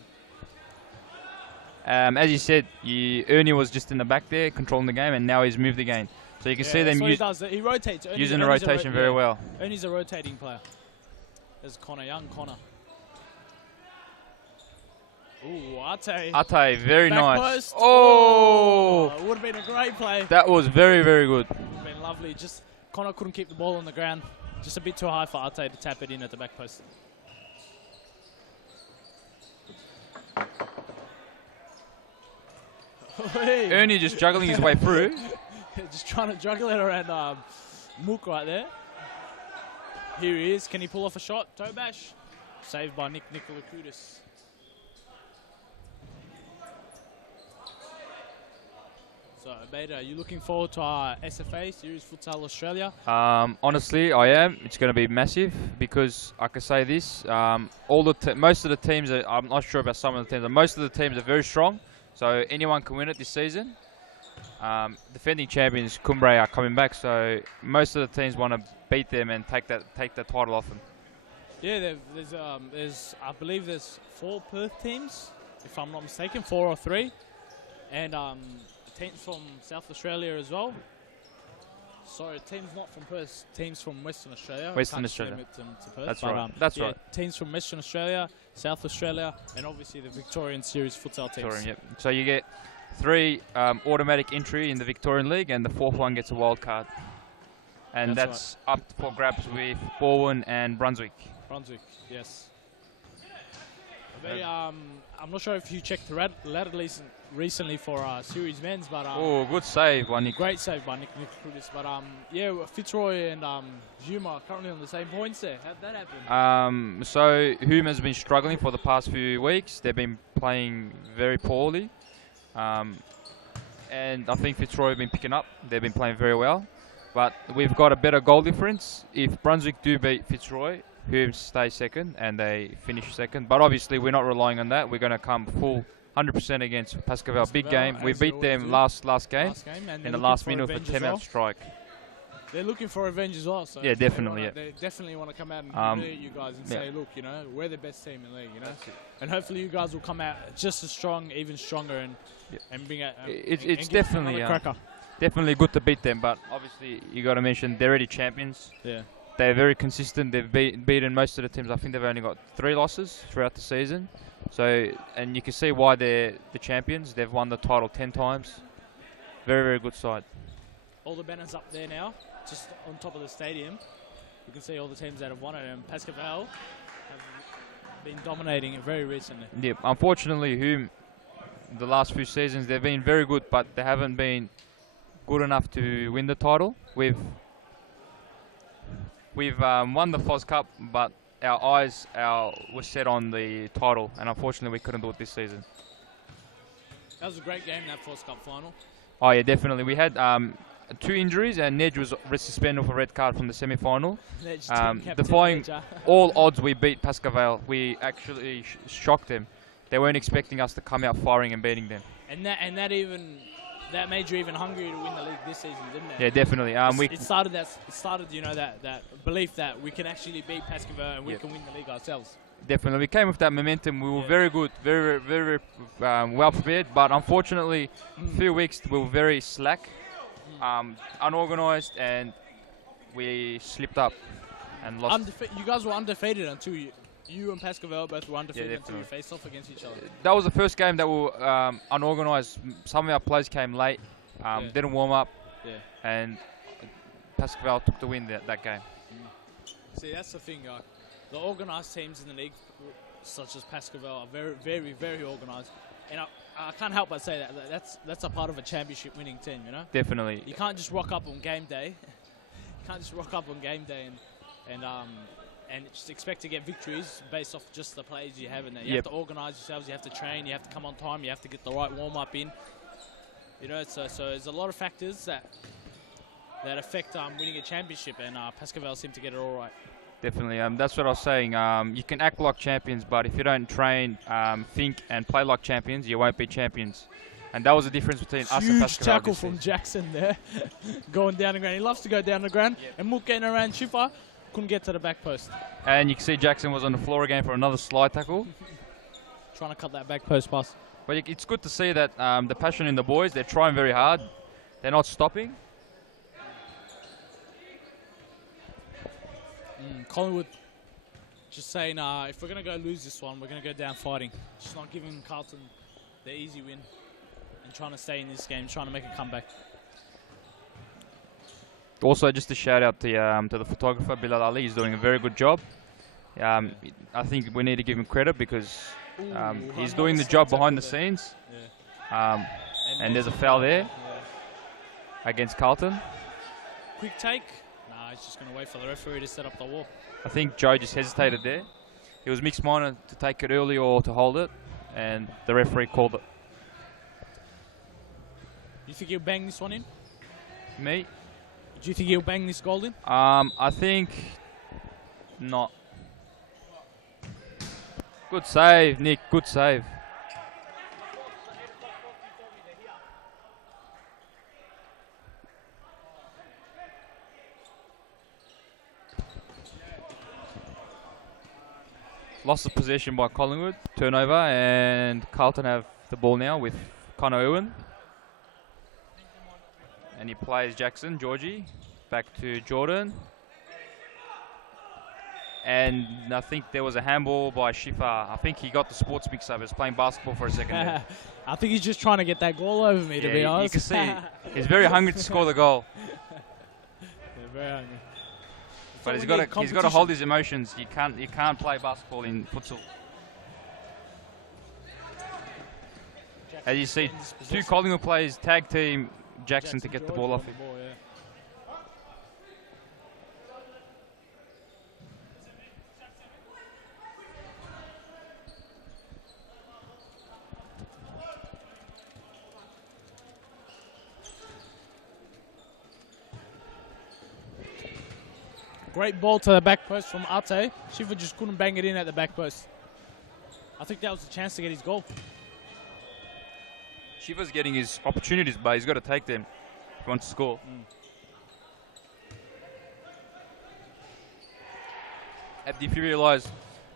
As you said, Ernie was just in the back there controlling the game, and now he's moved the game. So you can see them he does. He rotates. Using the rotation very well. Ernie's a rotating player. There's Connor, young Connor. Ooh, Atay. Atay, very back nice. Post. Oh! Would have been a great play. That was very, very good. Would have been lovely. Just Connor couldn't keep the ball on the ground. Just a bit too high for Atay to tap it in at the back post. Ernie just juggling his way through. Just trying to juggle it around Mook right there. Here he is. Can he pull off a shot? Toe bash. Saved by Nick Nikolakoutis. So, Beta, are you looking forward to our SFA Series Futsal Australia? Honestly, I am. It's going to be massive because I can say this. Most of the teams, I'm not sure about some of the teams, but most of the teams are very strong. So anyone can win it this season. Defending champions Cumbre are coming back, so most of the teams want to beat them and take that title off them. Yeah, there's I believe there's 4 Perth teams, if I'm not mistaken, 4 or 3, and teams from South Australia as well. Sorry, teams not from Perth, teams from Western Australia. Western Australia. That's right. That's right. Teams from Western Australia, South Australia, and obviously the Victorian Series futsal teams. Victorian, yep. So you get 3 automatic entry in the Victorian League, and the 4th one gets a wild card. And that's right. Up for grabs with Bowen and Brunswick. Brunswick, yes. I'm not sure if you checked the ladder recently for Series Men's, but good save by Nick. Great save by Nick Nikolakoutis. But yeah, Fitzroy and Hume are currently on the same points there. How'd that happen? So Hume has been struggling for the past few weeks. They've been playing very poorly, and I think Fitzroy have been picking up. They've been playing very well, but we've got a better goal difference. If Brunswick do beat Fitzroy, Hume stays second and they finish second. But obviously we're not relying on that. We're going to come full 100% against Pascaval. Big game. We beat them last game in the last minute with a 10-out strike. They're looking for revenge as well. So yeah, definitely. They definitely want to come out and humiliate you guys and say, look, we're the best team in the league, And hopefully you guys will come out just as strong, even stronger, and bring out. It's definitely cracker. Definitely good to beat them, but obviously you got to mention they're already champions. Yeah. They're very consistent. They've beaten most of the teams. I think they've only got 3 losses throughout the season. So, and you can see why they're the champions. They've won the title 10 times. Very, very good side. All the banners up there now, just on top of the stadium. you can see all the teams that have won it, and Pascaval have been dominating it very recently. Yeah, unfortunately, Hume, the last few seasons, they've been very good, but they haven't been good enough to win the title. We've won the FOS Cup, but our eyes were set on the title, and unfortunately we couldn't do it this season. That was a great game, that FOS Cup final. Oh yeah, definitely. We had 2 injuries, and Nedge was suspended for red card from the semi-final. Defying all odds, we beat Pascaval. We actually shocked them. They weren't expecting us to come out firing and beating them. And that made you even hungrier to win the league this season, didn't it? Yeah, definitely. It started that belief that we can actually beat Pascaval and we can win the league ourselves. Definitely, we came with that momentum. We were very good, very, very well prepared. But unfortunately, a few weeks we were very slack, unorganised, and we slipped up and lost. You guys were undefeated until you and Pascaval both were undefeated until you faced off against each other. That was the first game that we were unorganised. Some of our players came late, didn't warm up, and Pascaval took the win that game. See, that's the thing. The organised teams in the league, such as Pascaval, are very, very, very organised. And I can't help but say that's a part of a championship winning team, you know? Definitely. You can't just rock up on game day. And just expect to get victories based off just the players you have in there. You have to organise yourselves, you have to train, you have to come on time, you have to get the right warm-up in. You know, so there's a lot of factors that affect winning a championship, and Pascaval seem to get it all right. Definitely, that's what I was saying. You can act like champions, but if you don't train, think, and play like champions, you won't be champions. And that was the difference between us and Pascaval. Huge tackle from Jackson there, going down the ground. He loves to go down the ground, and Mook getting around Schiffer, couldn't get to the back post. And you can see Jackson was on the floor again for another slide tackle. Trying to cut that back post pass. But it's good to see that the passion in the boys, they're trying very hard. They're not stopping. Collingwood just saying, if we're going to go lose this one, we're going to go down fighting. Just not giving Carlton the easy win and trying to stay in this game, trying to make a comeback. Also, just a shout out to the photographer, Bilal Ali. He's doing a very good job. I think we need to give him credit because he's doing the job behind the scenes. Yeah. And there's a foul there against Carlton. Quick take. Nah, he's just going to wait for the referee to set up the wall. I think Joe just hesitated there. He was mixed-minded to take it early or to hold it, and the referee called it. You think he'll bang this one in? Me? Do you think he'll bang this goal in? I think not. Good save, Nick. Good save. Loss of possession by Collingwood. Turnover, and Carlton have the ball now with Connor Irwin. And he plays Jackson, Georgie, back to Jordan. And I think there was a handball by Schiffer. I think he got the sports mix-up. He was playing basketball for a second there. I think he's just trying to get that goal over me, to be honest. You can see he's very hungry to score the goal. Yeah, very hungry. But he's got to hold his emotions. You can't play basketball in futsal. As you see, 2 Collingwood players tag team Jackson to get the ball off him. Great ball to the back post from Ate. Schiffer just couldn't bang it in at the back post. I think that was the chance to get his goal. Schiffer's getting his opportunities, but he's got to take them if he wants to score. If you realise,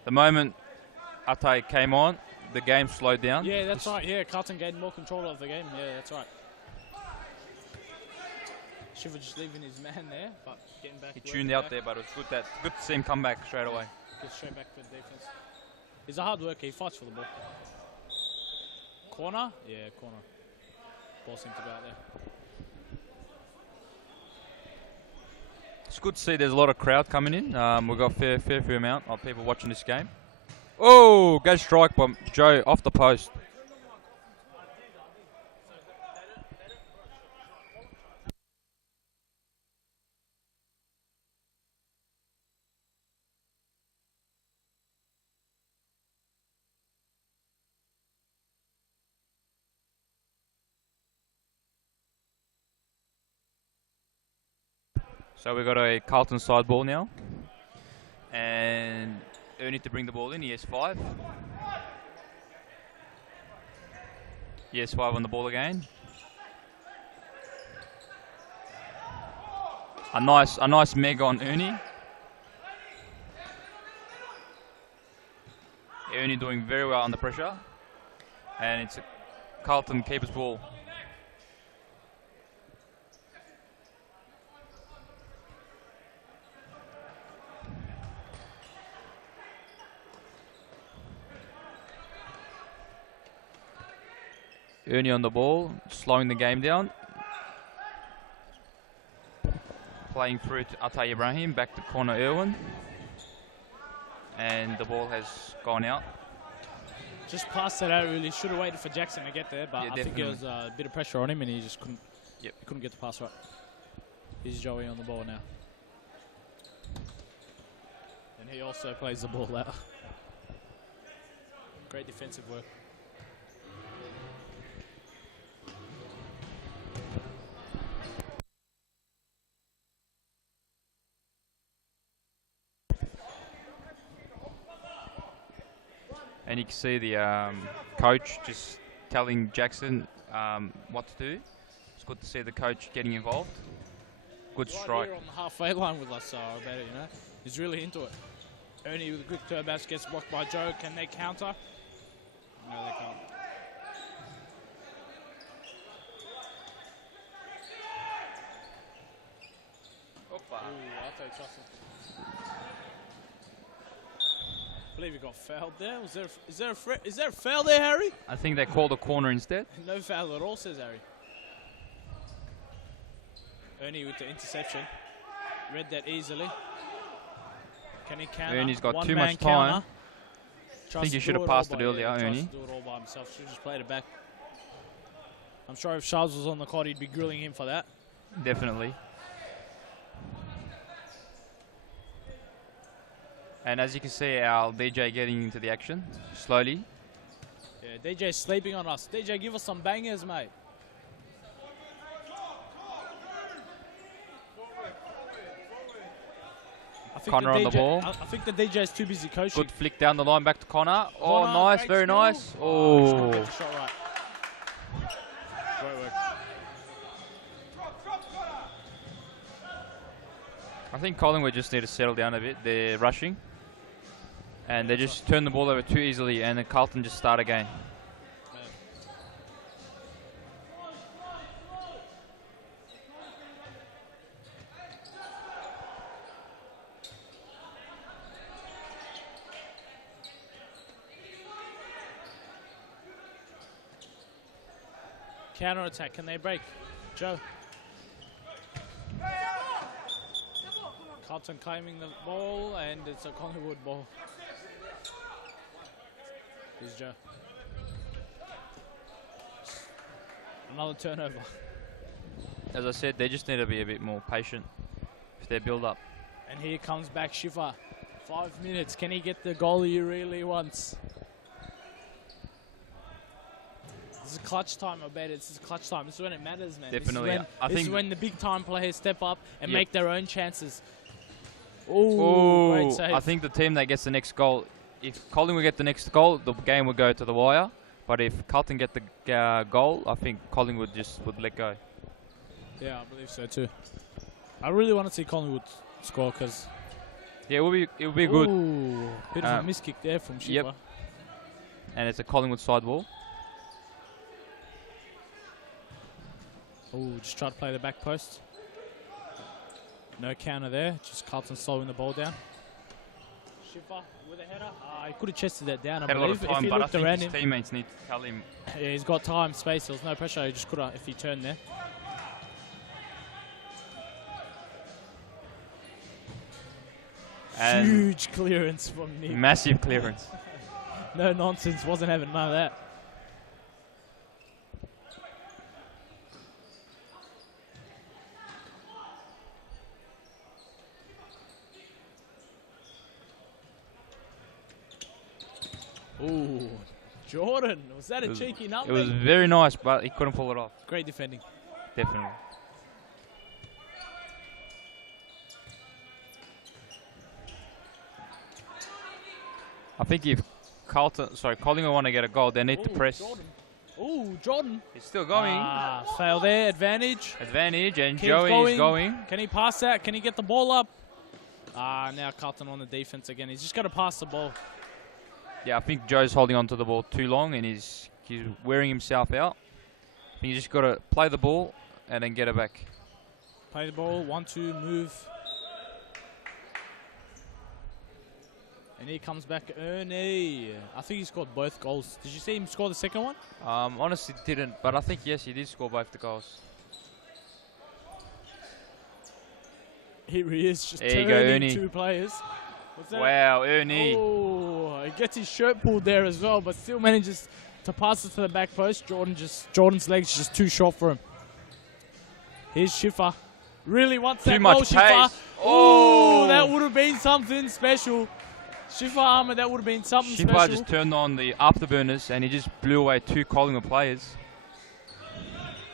the moment Ate came on, the game slowed down. Yeah, that's right. Yeah, Carlton gained more control of the game. Yeah, that's right. Schiffer just leaving his man there, but getting back. He tuned out there, but it was good to see him come back straight away. Get straight back for the defense. He's a hard worker. He fights for the ball. Corner? Yeah, corner. Ball seems to go out there. It's good to see there's a lot of crowd coming in. We've got fair few amount of people watching this game. Oh, good strike by Joe off the post. So we've got a Carlton side ball now. And Ernie to bring the ball in. He has 5. He has 5 on the ball again. A nice meg on Ernie. Ernie doing very well under pressure. And it's a Carlton keeper's ball. Ernie on the ball, slowing the game down. Playing through to Atay Ibrahim, back to corner Irwin. And the ball has gone out. Just passed it out really. Should have waited for Jackson to get there, but Yeah, I think there was a bit of pressure on him and he just couldn't, Yep. he couldn't get the pass right. Here's Joey on the ball now. And he also plays the ball out. Great defensive work. And you can see the coach just telling Jackson what to do. It's good to see the coach getting involved. Good Right strike. here on the halfway line with us about it, you know. He's really into it. Ernie with a good turbash gets blocked by Joe. Can they counter? No, they can't. Ooh, Arte Justin. I believe he got fouled there. Is there a foul there, Harry? I think they called a corner instead. No foul at all, says Harry. Ernie with the interception. Read that easily. Can he counter? Ernie's got too One-man much time. counter. I think Tries you to should do have all passed by- it earlier, tries Ernie. to do it all by himself. Should have just played it back. I'm sure if Charles was on the court, he'd be grilling him for that. Definitely. And as you can see, our DJ getting into the action slowly. Yeah, DJ's sleeping on us. DJ, give us some bangers, mate. I think Connor on the ball. I think the DJ's too busy coaching. Good flick down the line back to Connor. Oh, Connor, nice, great very skill. nice. Just Oh, couldn't get the shot right. Great work. I think Collingwood just need to settle down a bit. They're rushing. And they just turn the ball over too easily, and then Carlton just start again. Counter attack. Can they break? Joe. Carlton claiming the ball, and it's a Collingwood ball. Here's Joe. Another turnover. As I said, they just need to be a bit more patient with their build-up. And here comes back Schiffer. 5 minutes. Can he get the goal he really wants? This is clutch time, I bet. This is clutch time. This is when it matters, man. Definitely. This is when the big time players step up and Yep. make their own chances. Oh, great save. I think the team that gets the next goal, if Collingwood get the next goal, the game will go to the wire. But if Carlton get the goal, I think Collingwood just would let go. Yeah, I believe so too. I really want to see Collingwood score because Yeah, it will be good. Bit of a miss kick there from Schiffer. Yep. And it's a Collingwood side ball. Oh, just try to play the back post. No counter there. Just Carlton slowing the ball down. Schiffer with a header. He could have chested that down, I Had a lot believe. of time, if he but I looked think around his him. teammates need to tell him. Yeah, he's got time, space. There was no pressure. He just could have if he turned there. And huge clearance from Nick. massive clearance. No nonsense, wasn't having none of that. Ooh, Jordan, was that a cheeky number? It was very nice, but he couldn't pull it off. Great defending. Definitely. I think if Collingwood want to get a goal, they need to press. Jordan. Ooh, Jordan. He's still going. Fail there, advantage. Advantage, and Keeps Joey is going. Can he pass that? Can he get the ball up? Now Carlton on the defense again. He's just got to pass the ball. Yeah, I think Joe's holding on to the ball too long, and he's wearing himself out. You just got to play the ball and then get it back. Play the ball, 1-2, move. And here comes back Ernie. I think he scored both goals. Did you see him score the second one? Honestly, didn't, but I think, yes, he did score both the goals. Here he is, just There you go, turning Ernie. two players. What's that? Wow, Ernie. Oh, he gets his shirt pulled there as well, but still manages to pass it to the back post. Jordan's legs just too short for him. Here's Schiffer. Really wants that goal, Schiffer. Oh, that would have been something special. Schiffer Armour, that would have been something Schiffer special. just turned on the afterburners and he just blew away two Collingwood players.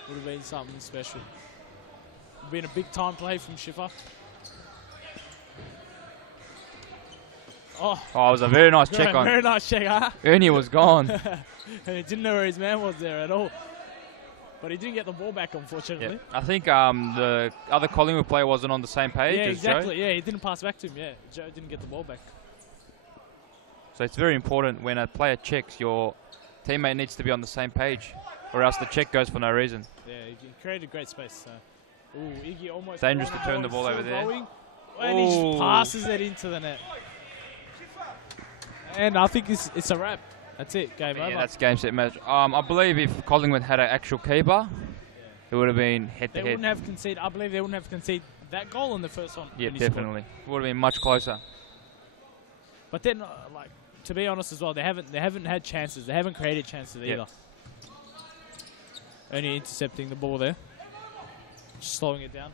Would have been something special. Would have been a big time play from Schiffer. Oh, Oh, it was a very nice check on. very nice check, huh? Ernie was gone. He didn't know where his man was there at all. But he didn't get the ball back, unfortunately. Yeah. I think the other Collingwood player wasn't on the same page Yeah, as exactly. Joe. Yeah, he didn't pass back to him. Yeah, Joe didn't get the ball back. So it's very important when a player checks, your teammate needs to be on the same page, or else the check goes for no reason. Yeah, he created great space. So. Ooh, Iggy almost Dangerous won to turn the ball still over there. going, and he just passes it into the net. And I think it's a wrap. That's it. Game over. Yeah, that's game, set, match. I believe if Collingwood had an actual keeper, it would have been They head-to-head. wouldn't have conceded. I believe they wouldn't have conceded that goal in the first one. Yeah, when he scored. definitely. It would have been much closer. But then, like, to be honest as well, they haven't had chances. They haven't created chances either. Only intercepting the ball there. Just slowing it down.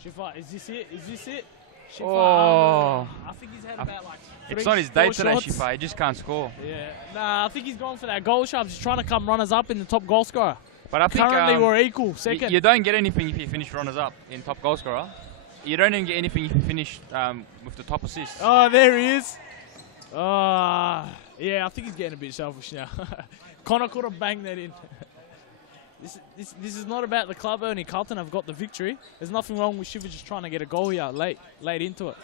Schiffer, is this it? Is this it? Schiffer, Oh. I think he's had about like It's 3, not his day 4 today, shots. Schiffer. He just can't score. Yeah. Nah, I think he's going for that goal shot. He's trying to come runners up in the top goal scorer. But I think Currently, we're equal. Second. you don't get anything if you finish runners up in top goal scorer. You don't even get anything if you finish with the top assist. Oh, there he is. Yeah, I think he's getting a bit selfish now. Connor could have banged that in. This is not about the club. Only Carlton have got the victory. There's nothing wrong with Shiva just trying to get a goal here late into it.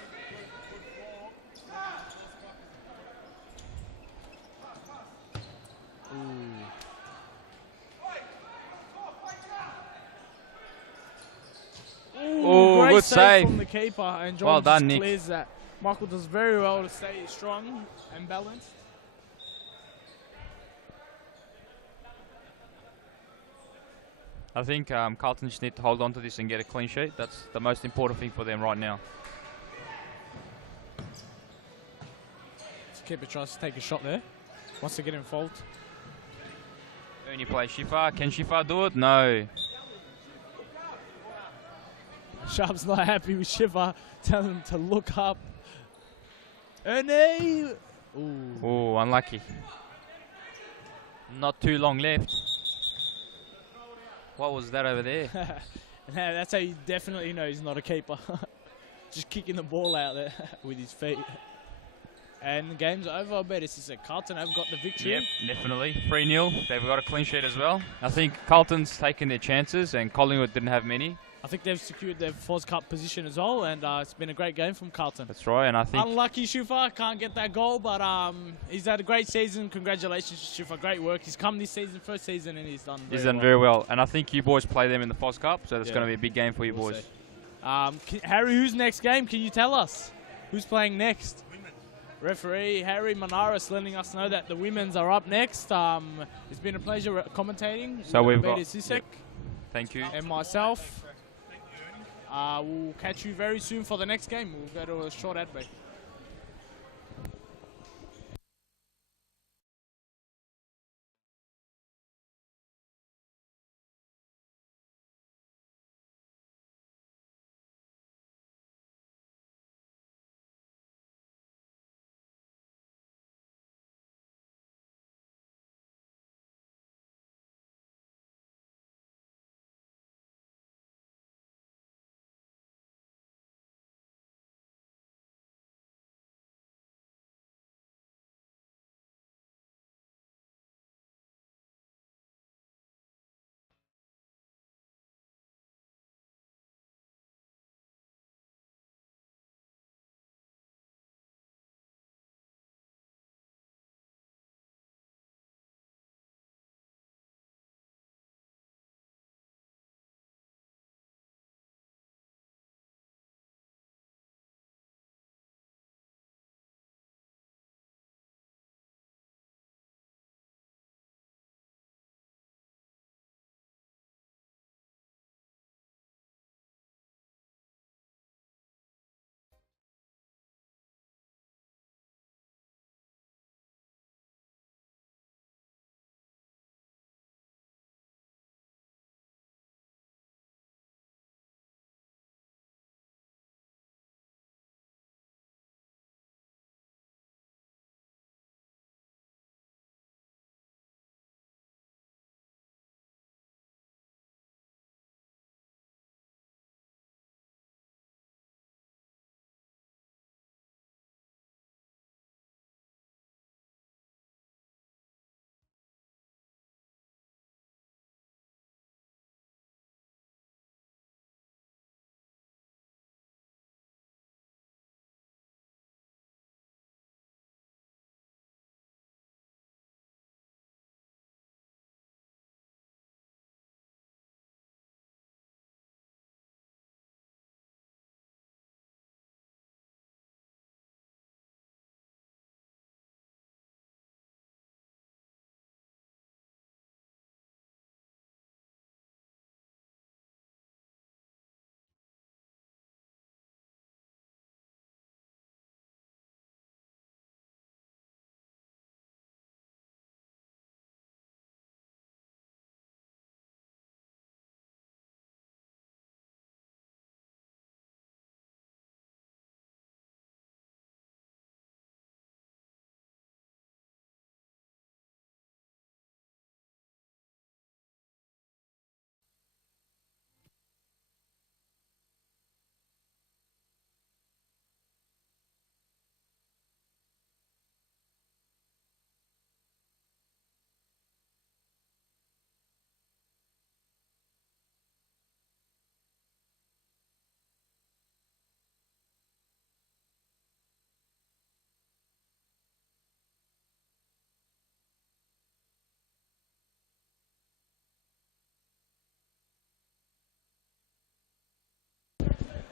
Ooh, great good save. from the keeper, and John Well done, just Nick. clears that. Michael does very well to stay strong and balanced. I think Carlton just need to hold on to this and get a clean sheet. That's the most important thing for them right now. Keeper tries to take a shot there. Wants to get involved. Ernie plays Schiffer. Can Schiffer do it? No. Sharp's not happy with Shiva, telling him to look up. Ernie! Ooh. Oh, unlucky. Not too long left. What was that over there? Now, that's how you definitely know he's not a keeper. Just kicking the ball out there with his feet. And the game's over. I bet it's Carlton have got the victory. Yep, definitely. 3-0. They've got a clean sheet as well. I think Carlton's taken their chances and Collingwood didn't have many. I think they've secured their Foz Cup position as well, and it's been a great game from Carlton. That's right, and I think... Unlucky Shufa, can't get that goal, but he's had a great season. Congratulations, Shufa. Great work. He's come this season, first season, and he's done very well. And I think you boys play them in the Foz Cup, so that's going to be a big game for you boys. Harry, who's next game? Can you tell us? Who's playing next? Referee Harry Manaris letting us know that the women's are up next. It's been a pleasure commentating. So we've got... Sisek Thank you. and myself. We'll catch you very soon for the next game. We'll go to a short ad break.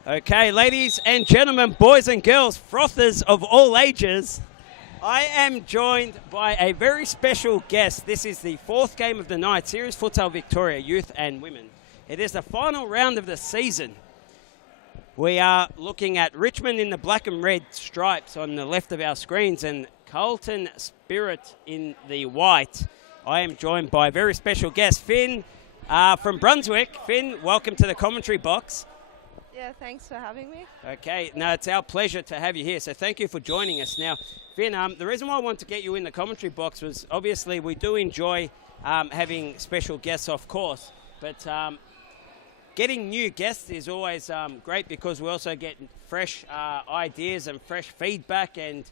Okay, ladies and gentlemen, boys and girls, frothers of all ages, I am joined by a very special guest. This is the fourth game of the night, Series Futsal Victoria, Youth and Women. It is the final round of the season. We are looking at Richmond in the black and red stripes on the left of our screens and Carlton Spirit in the white. I am joined by a very special guest, Finn from Brunswick. Finn, welcome to the commentary box. Yeah, thanks for having me. Okay, no, it's our pleasure to have you here, so thank you for joining us. Now, Finn, the reason why I want to get you in the commentary box was obviously we do enjoy having special guests, of course, but getting new guests is always great because we also get fresh ideas and fresh feedback, and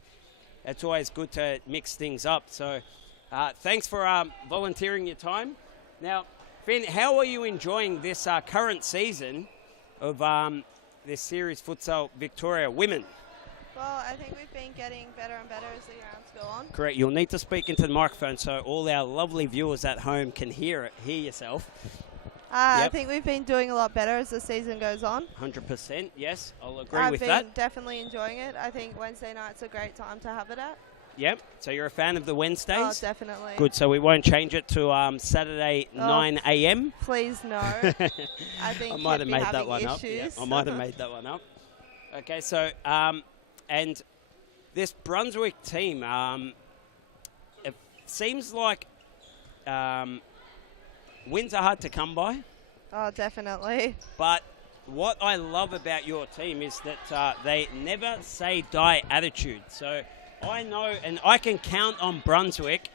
it's always good to mix things up. So thanks for volunteering your time. Now, Finn, how are you enjoying this current season of this Series Futsal Victoria Women? Well, I think we've been getting better and better as the rounds go on. Correct. You'll need to speak into the microphone so all our lovely viewers at home can hear yourself. I think we've been doing a lot better as the season goes on. 100%, yes, I'll agree with that. I've been definitely enjoying it. I think Wednesday night's a great time to have it at. Yep, so you're a fan of the Wednesdays? Oh, definitely. Good, so we won't change it to Saturday 9 a.m.? Please no. I think I might have made that one issues. up. Yeah, I might have made that one up. Okay, so, and this Brunswick team, it seems like wins are hard to come by. Oh, definitely. But what I love about your team is that they never say die attitude. So I know, and I can count on Brunswick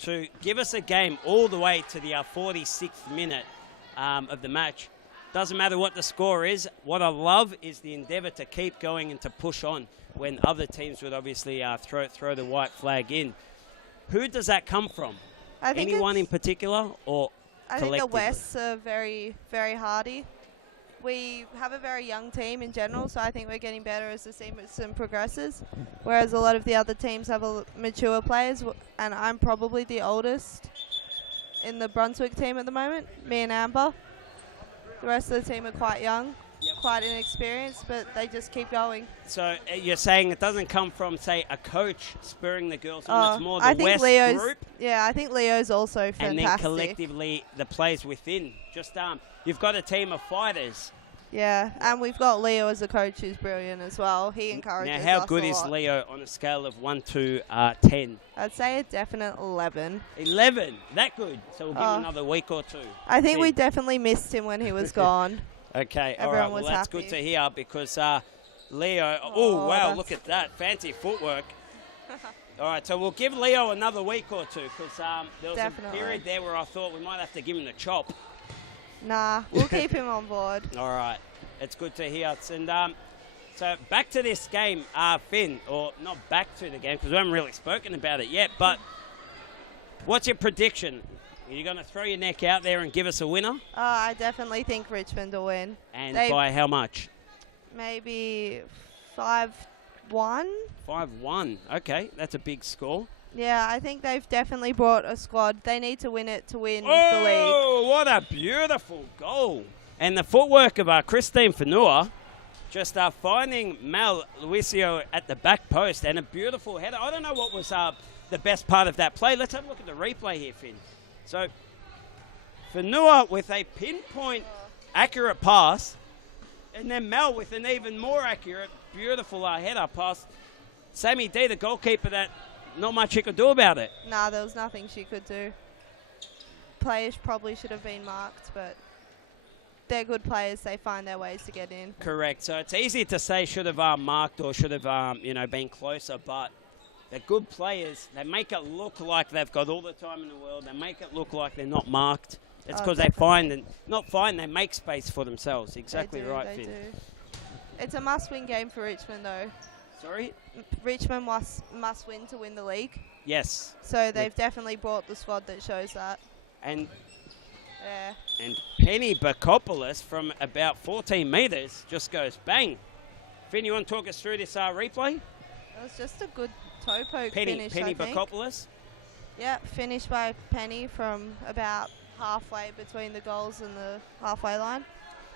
to give us a game all the way to the 46th minute of the match. Doesn't matter what the score is. What I love is the endeavour to keep going and to push on when other teams would obviously throw the white flag in. Who does that come from? I think Anyone in particular, or I think the collectively? Wests are very, very hardy. We have a very young team in general, so I think we're getting better as the season progresses, whereas a lot of the other teams have mature players, and I'm probably the oldest in the Brunswick team at the moment, me and Amber. The rest of the team are quite young, quite inexperienced, but they just keep going. So you're saying it doesn't come from, say, a coach spurring the girls on, it's more the I think West Leo's, group? Yeah, I think Leo's also fantastic. And then collectively the players within. Just you've got a team of fighters. Yeah, and we've got Leo as a coach who's brilliant as well. He encourages us a lot. Now, how good is Leo on a scale of 1 to 10? I'd say a definite 11. 11? That good? So we'll give him another week or two. I think we definitely missed him when he was gone. Okay, all Everyone right. Well, was that's happy. good to hear because Leo... Oh, wow, look at that. Fancy footwork. All right, so we'll give Leo another week or two because there was Definitely. a period there where I thought we might have to give him the chop. Nah, we'll keep him on board. All right, it's good to hear. And so back to this game, Finn, or not back to the game because we haven't really spoken about it yet, but what's your prediction? Are you going to throw your neck out there and give us a winner? I definitely think Richmond will win. And by how much? Maybe 5-1. 5-1. Okay, that's a big score. Yeah, I think they've definitely brought a squad. They need to win it to win the league. Oh, what a beautiful goal. And the footwork of Christine Fanua just finding Mal Luisio at the back post and a beautiful header. I don't know what was the best part of that play. Let's have a look at the replay here, Finn. So, Fanua with a pinpoint accurate pass, and then Mel with an even more accurate, beautiful header pass. Sammy D, the goalkeeper, that not much he could do about it. Nah, there was nothing she could do. Players probably should have been marked, but they're good players. They find their ways to get in. Correct. So it's easy to say should have marked or should have been closer, but they're good players. They make it look like they've got all the time in the world. They make it look like they're not marked. It's because they they make space for themselves. Exactly right, Finn. They do. It's a must-win game for Richmond, though. Sorry? Richmond must win to win the league. Yes. So they've definitely brought the squad that shows that. And yeah. And Penny Bakopoulos from about 14 metres just goes bang. Finn, you want to talk us through this replay? It was just a good toe poke finish, Penny I think. Bakopoulos? Yeah, finished by Penny from about halfway between the goals and the halfway line.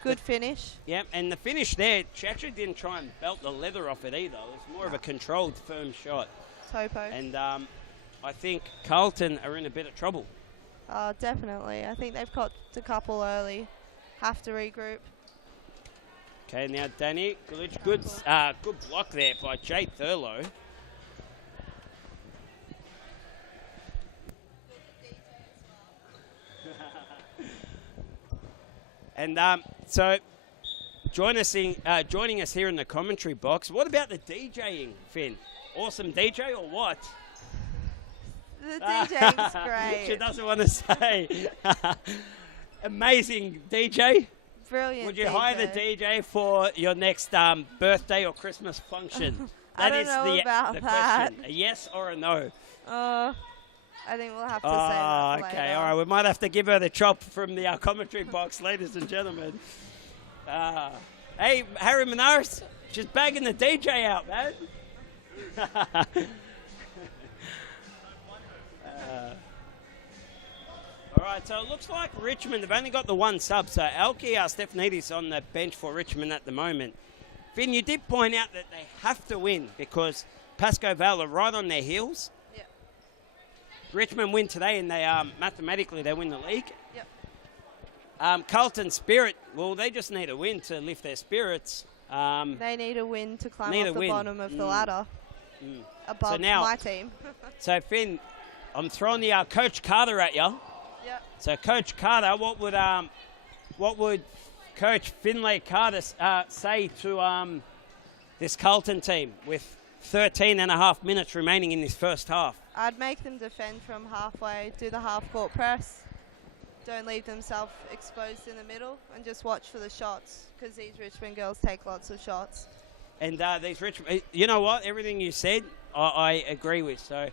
Good finish. Yeah, and the finish there, she actually didn't try and belt the leather off it either. It was more of a controlled, firm shot. Topo. And I think Carlton are in a bit of trouble. Definitely. I think they've caught a couple early. Have to regroup. Okay, now Danny, good block there by Jay Thurlow. And so, joining us here in the commentary box. What about the DJing, Finn? Awesome DJ or what? The DJing's great. She doesn't want to say. Amazing DJ. Brilliant. Would you DJ. hire the DJ for your next birthday or Christmas function? I don't know about the that. question. A yes or a no? I think we'll have to say that okay, later. all right. We might have to give her the chop from the commentary box, ladies and gentlemen. Hey, Harry Manaris, she's bagging the DJ out, man. All right, so it looks like Richmond, they've only got the one sub. So Alki Stefanidis on the bench for Richmond at the moment. Finn, you did point out that they have to win because Pascoe Vale are right on their heels. Yep. Richmond win today and they mathematically they win the league. Yep. Carlton Spirit, well, they just need a win to lift their spirits. They need a win to climb off the bottom of the ladder above So now- my team. So Finn, I'm throwing the Coach Carter at you. Yep. So Coach Carter, what would Coach Finlay Carter say to this Carlton team with 13 and a half minutes remaining in this first half? I'd make them defend from halfway, do the half-court press. Don't leave themselves exposed in the middle and just watch for the shots because these Richmond girls take lots of shots. And these Richmond, you know what? Everything you said, I agree with. So,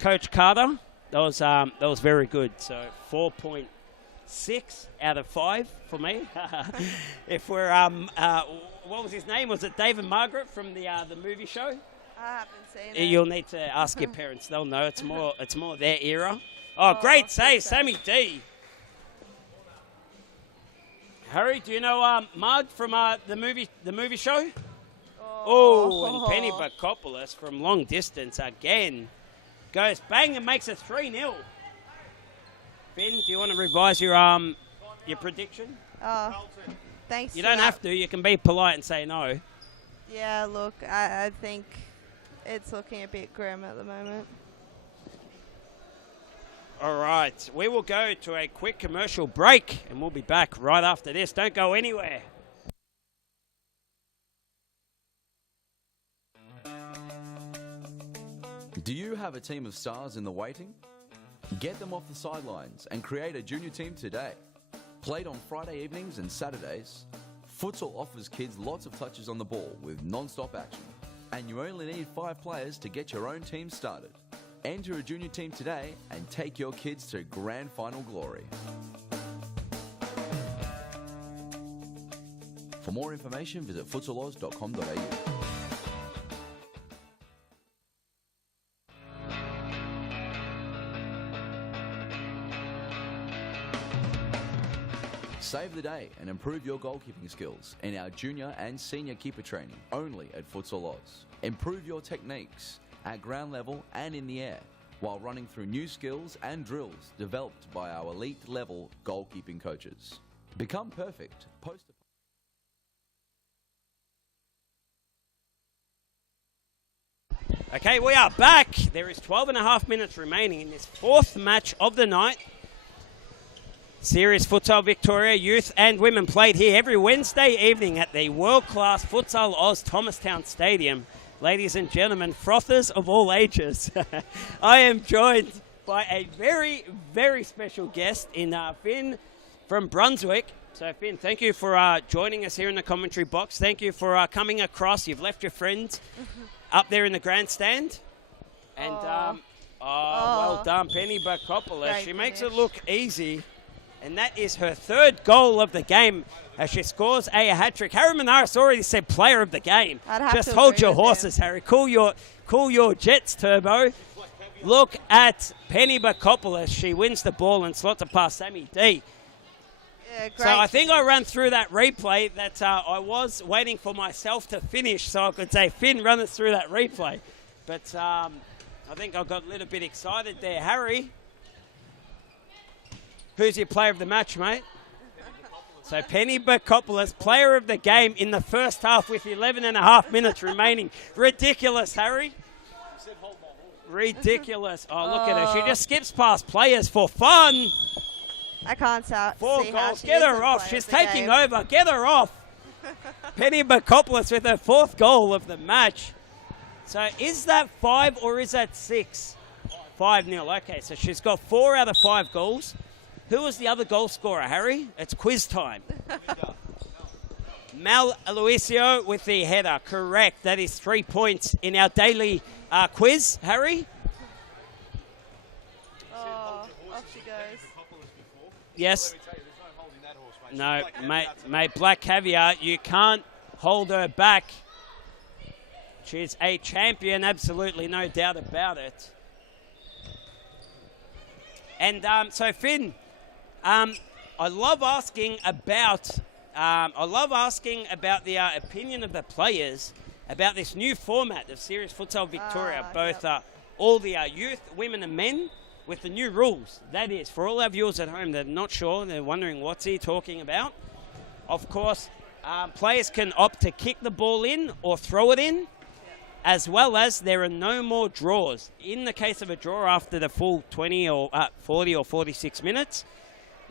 Coach Carter, that was very good. So 4.6 out of 5 for me. If we're what was his name? Was it David Margaret from the movie show? I haven't seen it. You'll need to ask your parents. They'll know. It's more their era. Oh, great save, Sammy D. Harry, do you know Marg from the movie show? Oh, and Penny Bakopoulos from long distance again goes bang and makes it 3-0. Finn, do you want to revise your prediction? Thanks. You don't have to. You can be polite and say no. Yeah, look, I think it's looking a bit grim at the moment. All right, we will go to a quick commercial break, and we'll be back right after this. Don't go anywhere. Do you have a team of stars in the waiting? Get them off the sidelines and create a junior team today. Played on Friday evenings and Saturdays, Futsal offers kids lots of touches on the ball with non-stop action. And you only need 5 players to get your own team started. Enter a junior team today and take your kids to grand final glory. For more information, visit futsaloz.com.au. Save the day and improve your goalkeeping skills in our junior and senior keeper training only at Futsal Oz. Improve your techniques at ground level and in the air while running through new skills and drills developed by our elite level goalkeeping coaches. Become perfect. Post Okay, we are back. There is 12 and a half minutes remaining in this 4th match of the night. Series Futsal Victoria youth and women played here every Wednesday evening at the world-class Futsal Oz Thomastown Stadium. Ladies and gentlemen, frothers of all ages, I am joined by a very, very special guest in Finn from Brunswick. So Finn, thank you for joining us here in the commentary box. Thank you for coming across. You've left your friends up there in the grandstand. And well done, Penny Bakopoulos. She makes it look easy. And that is her 3rd goal of the game as she scores a hat-trick. Harry Manaris already said player of the game. Just hold your horses, Harry. Cool your jets, Turbo. Look at Penny Bakopoulos. She wins the ball and slots it past Sammy D. Yeah, great. So I think I ran through that replay that I was waiting for myself to finish so I could say, Finn, run us through that replay. But I think I got a little bit excited there. Harry, who's your player of the match, mate? So Penny Bakopoulos, player of the game in the first half with 11 and a half minutes remaining. Ridiculous, Harry. Ridiculous. Oh, look at her. She just skips past players for fun. I can't see 4 how goals. she Get isn't her off. player She's of the taking game. over. Get her off. Penny Bakopoulos with her 4th goal of the match. So is that 5 or is that 6? 5-0. Okay, so she's got 4 out of 5 goals. Who was the other goal scorer, Harry? It's quiz time. Mal Aloisio with the header. Correct. That is 3 points in our daily quiz. Harry? Oh, off she goes. Yes. No, mate, Black Caviar, you can't hold her back. She's a champion, absolutely no doubt about it. And so, Finn, I love asking about the opinion of the players about this new format of Serious Futsal Victoria, both all the youth, women and men, with the new rules. That is, for all our viewers at home that are not sure, they're wondering what's he talking about. Of course, players can opt to kick the ball in or throw it in, as well as there are no more draws. In the case of a draw after the full 20 or 40 or 46 minutes,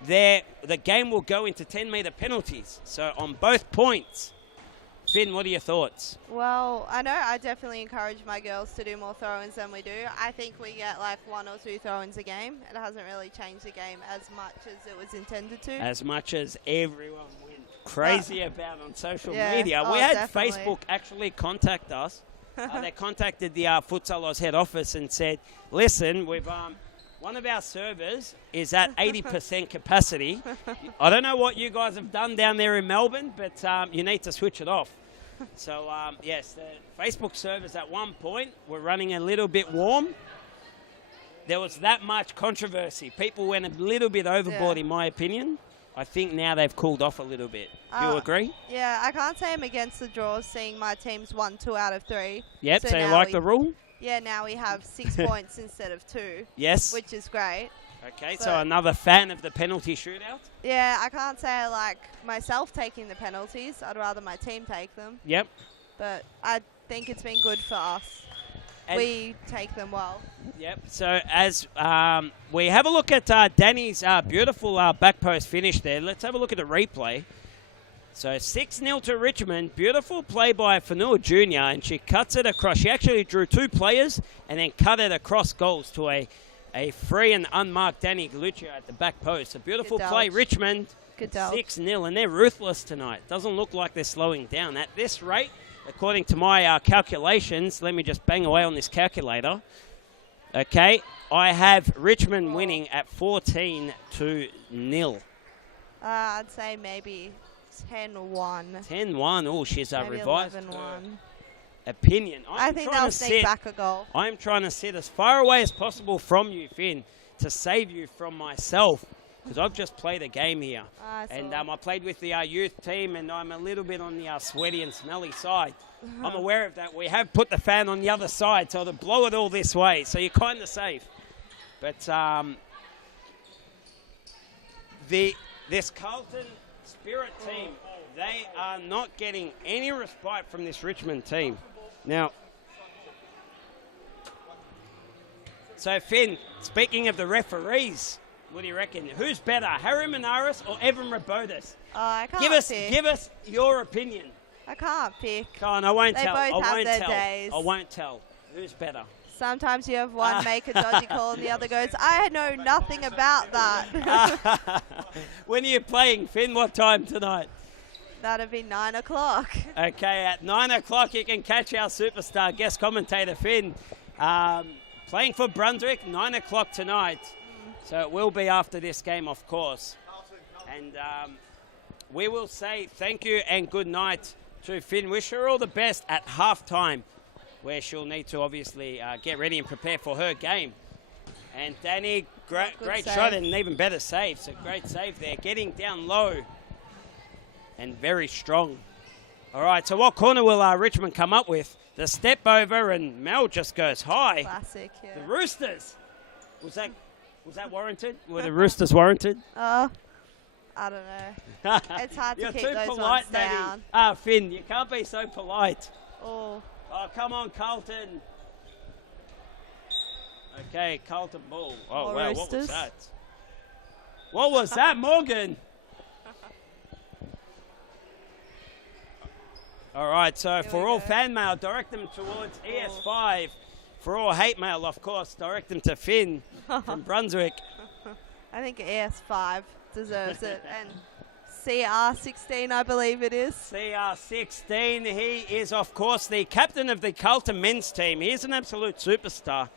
the game will go into 10-metre penalties. So on both points, Finn, what are your thoughts? Well, I know I definitely encourage my girls to do more throw-ins than we do. I think we get like 1 or 2 throw-ins a game. It hasn't really changed the game as much as it was intended to. As much as everyone went crazy about on social Yeah. media. Oh, We had definitely. Facebook actually contact us. They contacted the Futsal Oz head office and said, listen, we've one of our servers is at 80% capacity. I don't know what you guys have done down there in Melbourne, but you need to switch it off. So, yes, the Facebook servers at one point were running a little bit warm. There was that much controversy. People went a little bit overboard, in my opinion. I think now they've cooled off a little bit. Do you agree? Yeah, I can't say I'm against the draws, seeing my team's won 2 out of 3. Yep, so you now like the rule? Yeah, now we have 6 points instead of 2. Yes. Which is great. Okay, so another fan of the penalty shootout? Yeah, I can't say I like myself taking the penalties. I'd rather my team take them. Yep. But I think it's been good for us. And we take them well. Yep. So as we have a look at Danny's beautiful back post finish there, let's have a look at the replay. So 6-0 to Richmond. Beautiful play by Fanua Jr. and she cuts it across. She actually drew 2 players and then cut it across goals to a free and unmarked Danny Galuccio at the back post. A beautiful play, Richmond. Good 6-0, and they're ruthless tonight. Doesn't look like they're slowing down. At this rate, according to my calculations, let me just bang away on this calculator. Okay, I have Richmond winning at 14-0. I'd say maybe 10-1. 10-1. Oh, she's maybe revised 11-1. opinion. I think they'll sneak back a goal. I'm trying to sit as far away as possible from you, Finn, to save you from myself, because I've just played a game here. And I played with the youth team, and I'm a little bit on the sweaty and smelly side. I'm aware of that. We have put the fan on the other side, so to blow it all this way, so you're kind of safe. But this Carlton Spirit team, they are not getting any respite from this Richmond team. Now, so Finn, speaking of the referees, what do you reckon? Who's better, Harry Menaris or Evan Rabotis? I can't Give us your opinion. I can't pick. Go on, I won't They tell. both I have won't their tell. days. I won't tell. Who's better? Sometimes you have one make a dodgy call and the other goes, I know nothing about that. When are you playing, Finn? What time tonight? That'll be 9 o'clock. Okay, at 9 o'clock you can catch our superstar guest commentator, Finn, playing for Brunswick, 9 o'clock tonight. So it will be after this game, of course. And we will say thank you and good night to Finn. Wish her all the best at halftime, where she'll need to obviously get ready and prepare for her game. And Danny, Great, Good great save. shot and an even better save. So great save there. Getting down low and very strong. All right, so what corner will Richmond come up with? The step over and Mel just goes high. Classic, yeah. The Roosters. Was that warranted? Were the Roosters warranted? Oh, I don't know. It's hard to You're keep too those polite, ones Maddie. down. Finn, you can't be so polite. Oh, Oh, come on, Carlton. Okay, Carlton ball. Oh, More wow, what was Roosters. that? What was that, Morgan? All right, so Here for we all go. fan mail, direct them towards ES5. For all hate mail, of course, direct them to Finn from Brunswick. I think ES5 deserves it. And CR16, I believe it is. CR16, he is, of course, the captain of the Carlton men's team. He is an absolute superstar.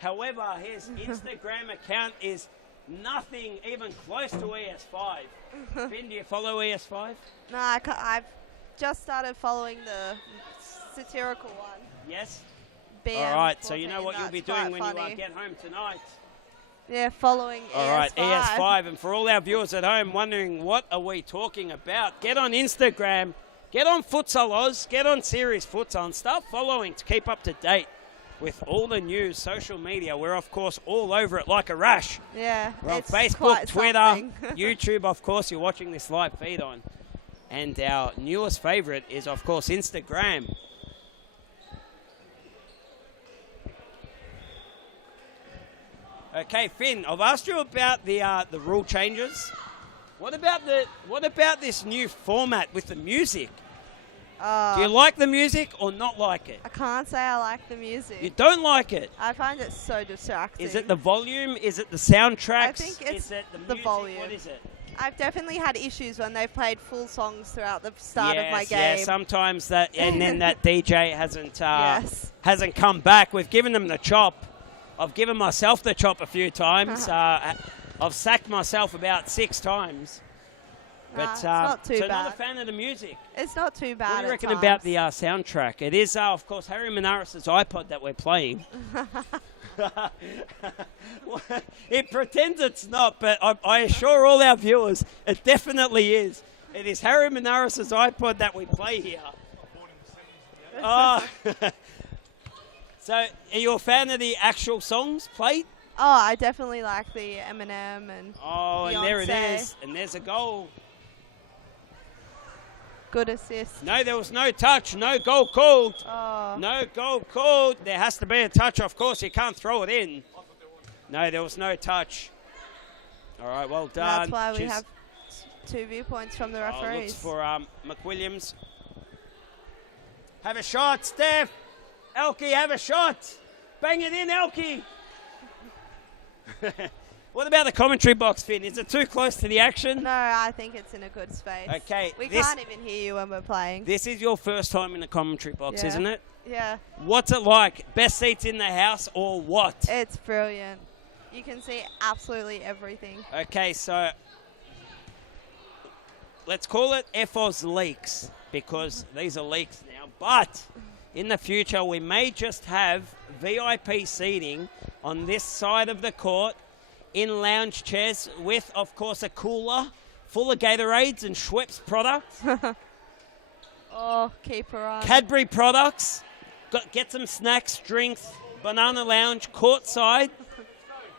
However, his Instagram account is nothing even close to ES5. Finn, do you follow ES5? No, I've just started following the satirical one. Yes? BM All right, so you 14, know what you'll be that's doing quite when funny. you get home tonight. Yeah, following All ES5. right, ES5. And for all our viewers at home wondering what are we talking about, get on Instagram, get on Futsal Oz, get on Series Futsal, and start following to keep up to date with all the news, social media. We're, of course, all over it like a rash. Yeah, We're on it's Facebook, quite Twitter, something. YouTube, of course, you're watching this live feed on. And our newest favourite is, of course, Instagram. Okay, Finn, I've asked you about the rule changes. What about this new format with the music? Do you like the music or not like it? I can't say I like the music. You don't like it. I find it so distracting. Is it the volume? Is it the soundtracks? I think it's is it the the music? volume. What is it? I've definitely had issues when they've played full songs throughout the start of my Yes, game. yeah, sometimes that, and then that DJ hasn't Yes. hasn't come back. We've given them the chop. I've given myself the chop a few times. I've sacked myself about 6 times. But it's not too so bad. not a fan of the music. It's not too bad. What do you at reckon times. about the soundtrack? It is, of course, Harry Menaris' iPod that we're playing. It pretends it's not, but I assure all our viewers, it definitely is. It is Harry Menaris' iPod that we play here. Oh. So, are you a fan of the actual songs played? Oh, I definitely like the Eminem and Oh, and there it Beyonce. is. And there's a goal. Good assist. No, there was no touch. No goal called. Oh, No goal called. There has to be a touch, of course. You can't throw it in. No, there was no touch. All right, well done. that's why we Cheers. have 2 viewpoints from the Oh, referees. looks for McWilliams. Have a shot, Steph. Elkie, have a shot. Bang it in, Elkie. What about the commentary box, Finn? Is it too close to the action? No, I think it's in a good space. Okay, We this- can't even hear you when we're playing. This is your first time in the commentary box, Yeah. isn't it? Yeah, What's it like? Best seats in the house or what? it's brilliant. You can see absolutely everything. Okay, so let's call it Oz Leaks because these are leaks now. But in the future, we may just have VIP seating on this side of the court in lounge chairs with, of course, a cooler full of Gatorades and Schweppes products, Oh, keep her on. Cadbury products. Get some snacks, drinks, banana lounge, courtside.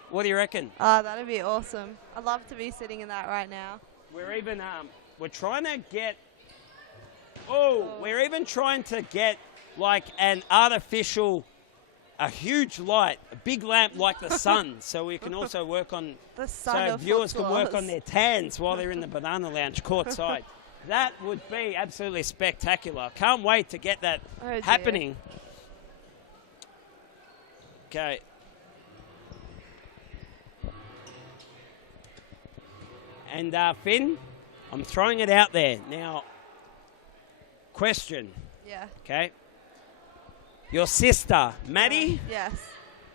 What do you reckon? Oh, that'd be awesome. I'd love to be sitting in that right now. We're even we're trying to get we're even trying to get like an artificial a huge light, a big lamp like the sun, so we can also work on The sun so of viewers can work Futsal on Oz. their tans while they're in the banana lounge courtside. That would be absolutely spectacular. Can't wait to get that Oh, dear. happening. Okay. And Finn, I'm throwing it out there. Now, question, Yeah. okay? Your sister, Maddie, Yes.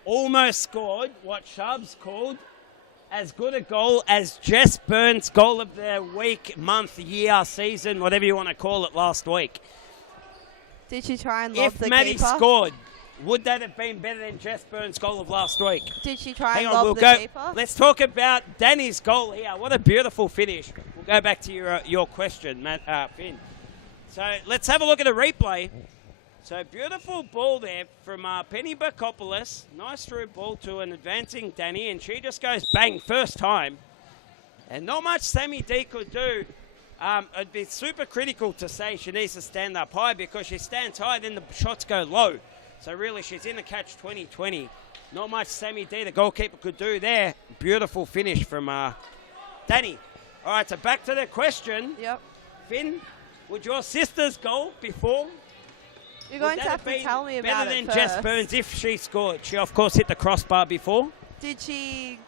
almost scored what Shubs called as good a goal as Jess Burns' goal of the week, month, year, season, whatever you want to call it, last week. Did she try and lob If the Maddie keeper? scored, would that have been better than Jess Burns' goal of last week? Did she try Hang and on, lob we'll the go. keeper? Let's talk about Danny's goal here. What a beautiful finish. We'll go back to your question, Matt, Finn. So let's have a look at the replay. So beautiful ball there from Penny Bakopoulos. Nice through ball to an advancing Danny, and she just goes bang first time. And not much Sammy D could do. It'd be super critical to say she needs to stand up high, because she stands high, then the shots go low. So really, she's in the catch 20-20. Not much Sammy D, the goalkeeper, could do there. Beautiful finish from Danny. All right, so back to the question. Yep. Finn, would your sister's goal before? You're going to have to tell me about better it than Jess first. Burns if she scored? She, of course, hit the crossbar before. Did she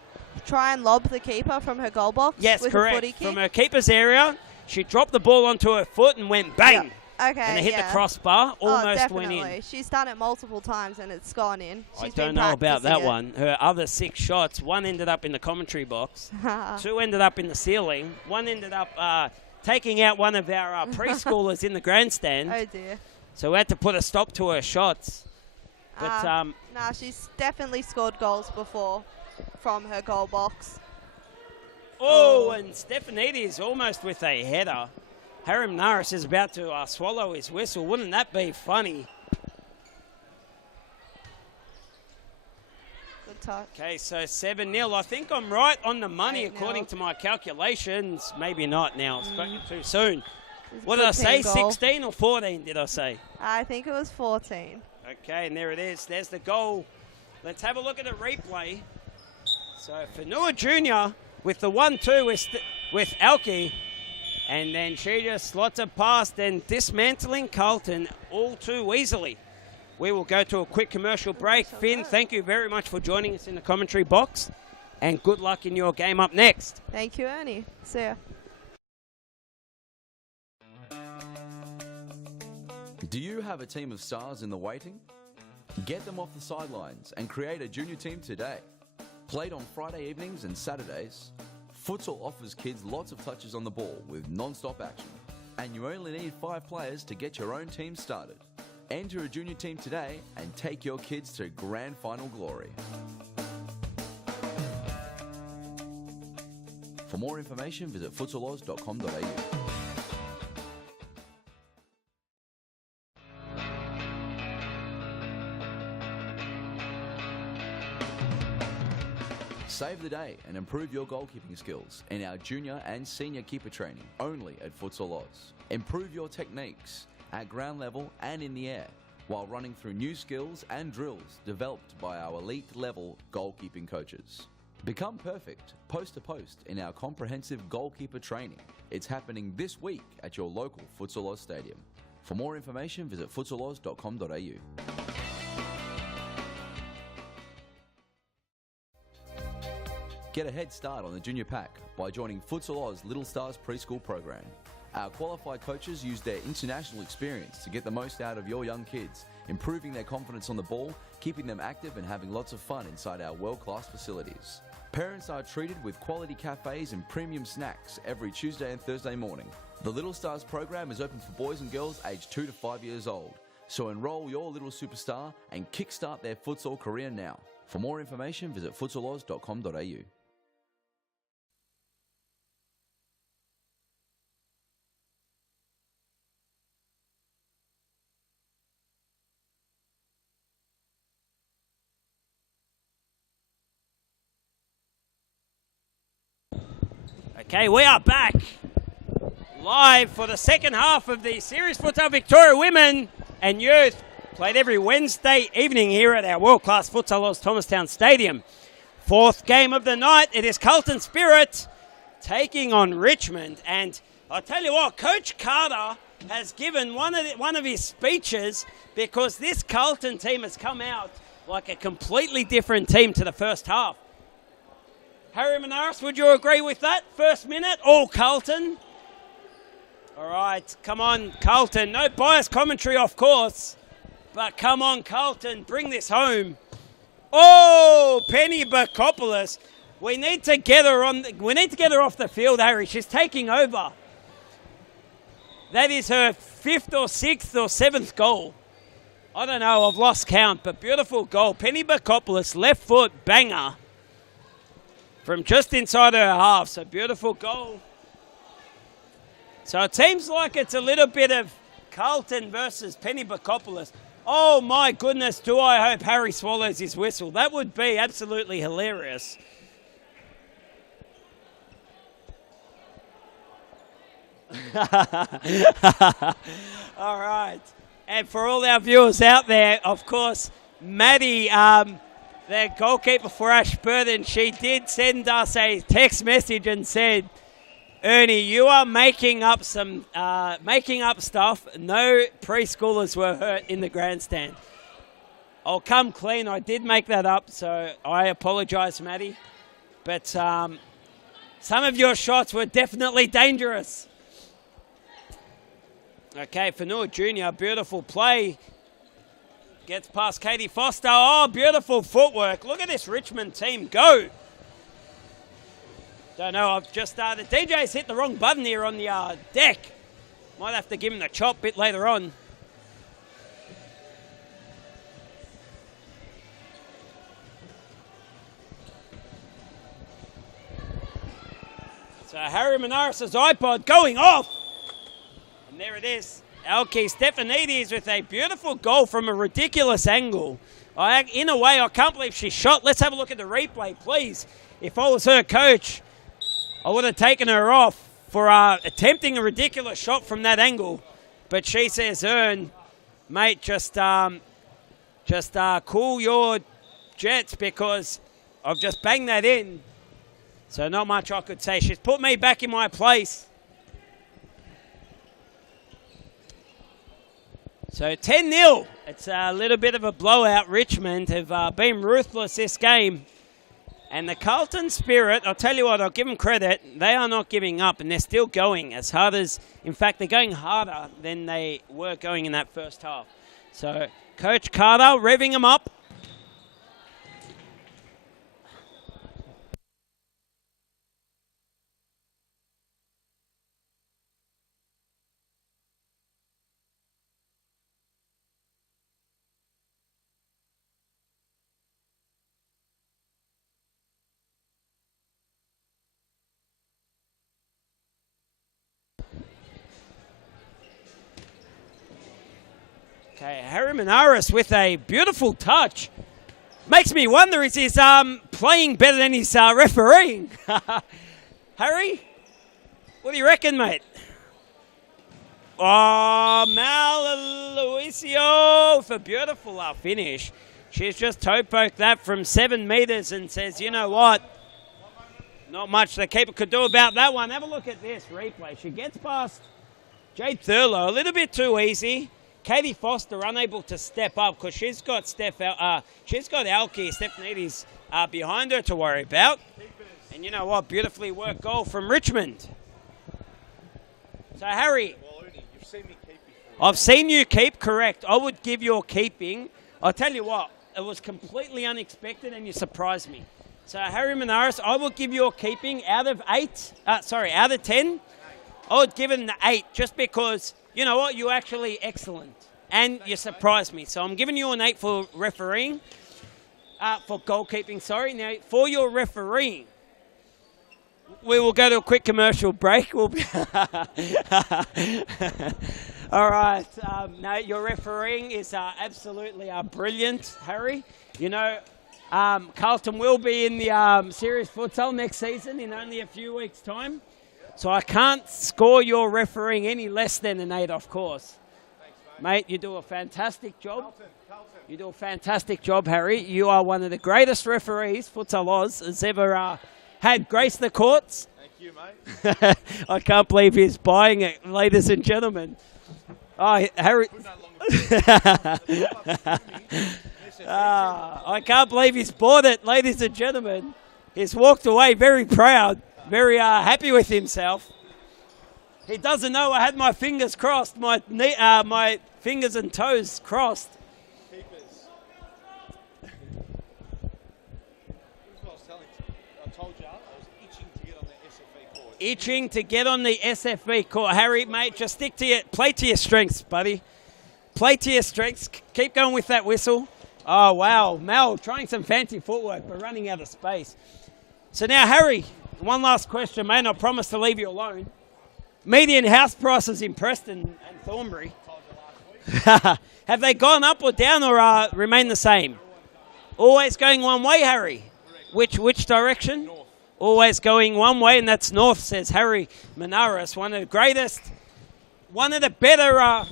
try and lob the keeper from her goal box? Yes, with correct. A footy kick? From her keeper's area, she dropped the ball onto her foot and went bang. Yep. Okay, And it hit yeah. the crossbar, almost went definitely. in. She's done it multiple times and it's gone in. I She's don't been know about that practicing one. Her other 6 shots, one ended up in the commentary box, 2 ended up in the ceiling, one ended up taking out one of our preschoolers in the grandstand. Oh dear. So we had to put a stop to her shots. But Nah, she's definitely scored goals before from her goal box. and Stefanidis almost with a header. Harim Naris is about to swallow his whistle. Wouldn't that be funny? Good touch. Okay, so 7-0. I think I'm right on the money 8-0. according to my calculations. Maybe not now. I've spoken too soon. It's a What did I good say? team goal. 16 or 14 did I say? I think it was 14. Okay, and there it is. There's the goal. Let's have a look at the replay. So Fanua Jr. with the 1-2 with Alki. And then she just slots it past and dismantling Carlton all too easily. We will go to a quick commercial break. Finn, thank you very much for joining us in the commentary box. And good luck in your game up next. Thank you, Ernie. See ya. Do you have a team of stars in the waiting? Get them off the sidelines and create a junior team today. Played on Friday evenings and Saturdays, Futsal offers kids lots of touches on the ball with non-stop action. And you only need 5 players to get your own team started. Enter a junior team today and take your kids to grand final glory. For more information, visit futsaloz.com.au. Save the day and improve your goalkeeping skills in our junior and senior keeper training only at Futsal Oz. Improve your techniques at ground level and in the air while running through new skills and drills developed by our elite level goalkeeping coaches. Become perfect post to post in our comprehensive goalkeeper training. It's happening this week at your local Futsal Oz stadium. For more information, visit futsaloz.com.au. Get a head start on the junior pack by joining Futsal Oz Little Stars preschool program. Our qualified coaches use their international experience to get the most out of your young kids, improving their confidence on the ball, keeping them active and having lots of fun inside our world-class facilities. Parents are treated with quality cafes and premium snacks every Tuesday and Thursday morning. The Little Stars program is open for boys and girls aged 2 to 5 years old. So enroll your little superstar and kickstart their futsal career now. For more information, visit futsaloz.com.au. Okay, we are back live for the second half of the Series Futsal Victoria Women and Youth, played every Wednesday evening here at our world-class Futsal Oz Thomastown Stadium. 4th game of the night, it is Carlton Spirit taking on Richmond. And I'll tell you what, Coach Carter has given one of his speeches, because this Carlton team has come out like a completely different team to the first half. Harry Manaris, would you agree with that? First minute, all Carlton. All right, come on, Carlton. No biased commentary, of course. But come on, Carlton, bring this home. Oh, Penny Bakopoulos. We need to get her off the field, Harry. She's taking over. That is her 5th or 6th or 7th goal. I don't know, I've lost count, but beautiful goal. Penny Bakopoulos, left foot banger from just inside her half. So beautiful goal. So it seems like it's a little bit of Carlton versus Penny Bakopoulos. Oh my goodness, do I hope Harry swallows his whistle. That would be absolutely hilarious. All right. And for all our viewers out there, of course, Maddie, the goalkeeper for Ashburton, she did send us a text message and said, Ernie, you are making up stuff. No preschoolers were hurt in the grandstand. I'll come clean. I did make that up, so I apologise, Maddie. But some of your shots were definitely dangerous. Okay, Fanua Jr., beautiful play. Gets past Katie Foster. Oh, beautiful footwork. Look at this Richmond team go. Don't know, I've just started. DJ's hit the wrong button here on the deck. Might have to give him the chop a bit later on. So Harry Menaris' iPod going off. And there it is. Alki Stefanidis with a beautiful goal from a ridiculous angle. In a way, I can't believe she shot. Let's have a look at the replay, please. If I was her coach, I would have taken her off for attempting a ridiculous shot from that angle. But she says, Ern, mate, just cool your jets because I've just banged that in. So not much I could say. She's put me back in my place. So 10-0. It's a little bit of a blowout. Richmond have been ruthless this game. And the Carlton Spirit, I'll tell you what, I'll give them credit. They are not giving up, and they're still going as hard as, in fact, they're going harder than they were going in that first half. So Coach Carter revving them up. Okay, Harry Menaris with a beautiful touch. Makes me wonder, is he playing better than his refereeing? Harry, what do you reckon, mate? Oh, Mal Luisio for beautiful finish. She's just toe-poked that from 7 metres and says, you know what? Not much the keeper could do about that one. Have a look at this replay. She gets past Jade Thurlow a little bit too easy. Katie Foster unable to step up because she's got Alki Stefanidis behind her to worry about. And you know what? Beautifully worked goal from Richmond. So Harry, You've seen me keep before. I've seen you keep, correct. I would give your keeping. I'll tell you what, it was completely unexpected and you surprised me. So Harry Menaris, I will give your keeping out of 10. I would give it an 8 just because, you know what, you're actually excellent. And you surprised me. So I'm giving you an 8 for refereeing. For goalkeeping, sorry. Now, for your refereeing, we will go to a quick commercial break. We'll be all right. No, your refereeing is absolutely brilliant, Harry. You know, Carlton will be in the Series Futsal next season in only a few weeks' time. So I can't score your refereeing any less than an 8, of course. Thanks, mate, you do a fantastic job. Carlton. You do a fantastic job, Harry. You are one of the greatest referees Futsal Oz has ever had graced the courts. Thank you, mate. I can't believe he's buying it, ladies and gentlemen. Oh, Harry. I can't believe he's bought it, ladies and gentlemen. He's walked away very proud. Very happy with himself. He doesn't know I had my fingers crossed, my fingers and toes crossed. Keepers. I told you, I was itching to get on the SFV court. Itching to get on the SFV court. Harry, mate, just play to your strengths, buddy. Play to your strengths. Keep going with that whistle. Oh, wow. Mel trying some fancy footwork, but running out of space. So now, Harry, one last question, mate. I promise to leave you alone. Median house prices in Preston and Thornbury. Have they gone up or down or remain the same? Always going one way, Harry. Which direction? North. Always going one way, and that's north, says Harry Manaras. One of the greatest, one of the better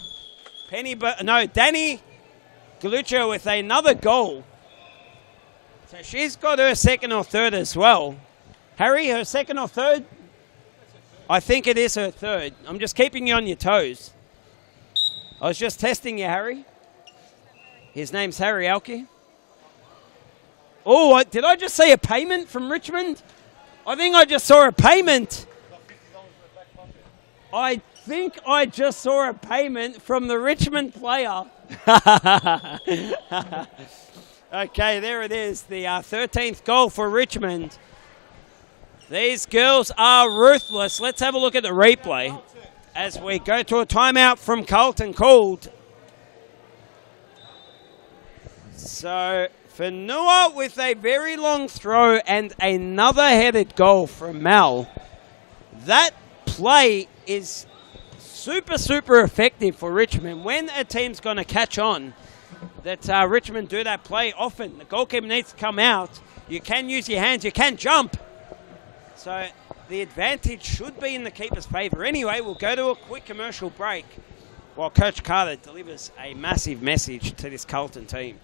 Danny Galuccio with another goal. So she's got her second or third as well. Harry, her second or third? I think it is her third. I'm just keeping you on your toes. I was just testing you, Harry. His name's Harry Alke. Oh, did I just see a payment from Richmond? I think I just saw a payment. I think I just saw a payment from the Richmond player. Okay, there it is. The 13th goal for Richmond. These girls are ruthless. Let's have a look at the replay as we go to a timeout from Carlton called. So Whenua with a very long throw and another headed goal from Mal. That play is super, super effective for Richmond. When a team's going to catch on that Richmond do that play often, the goalkeeper needs to come out. You can use your hands, you can jump. So the advantage should be in the keeper's favour. Anyway, we'll go to a quick commercial break while Coach Carter delivers a massive message to this Carlton team.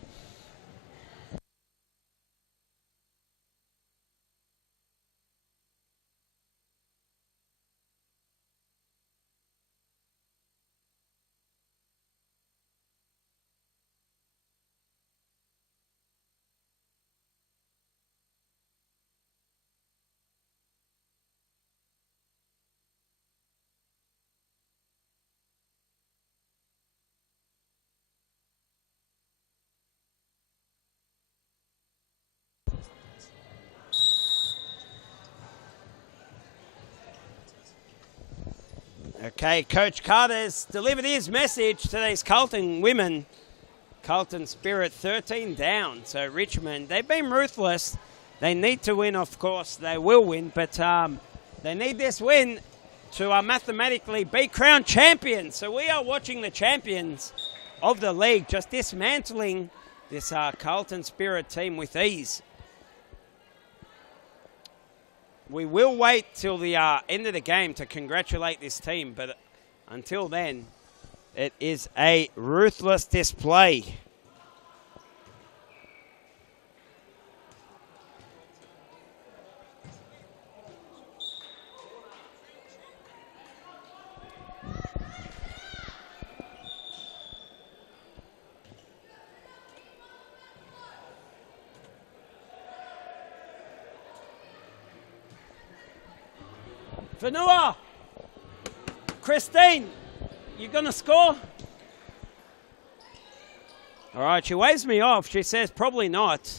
Okay, Coach Carter's delivered his message to these Carlton women. Carlton Spirit 13 down. So Richmond, they've been ruthless. They need to win, of course. They will win, but they need this win to mathematically be crowned champions. So we are watching the champions of the league just dismantling this Carlton Spirit team with ease. We will wait till the end of the game to congratulate this team, but until then, it is a ruthless display. Whenua, Christine, you going to score? All right, she waves me off. She says probably not.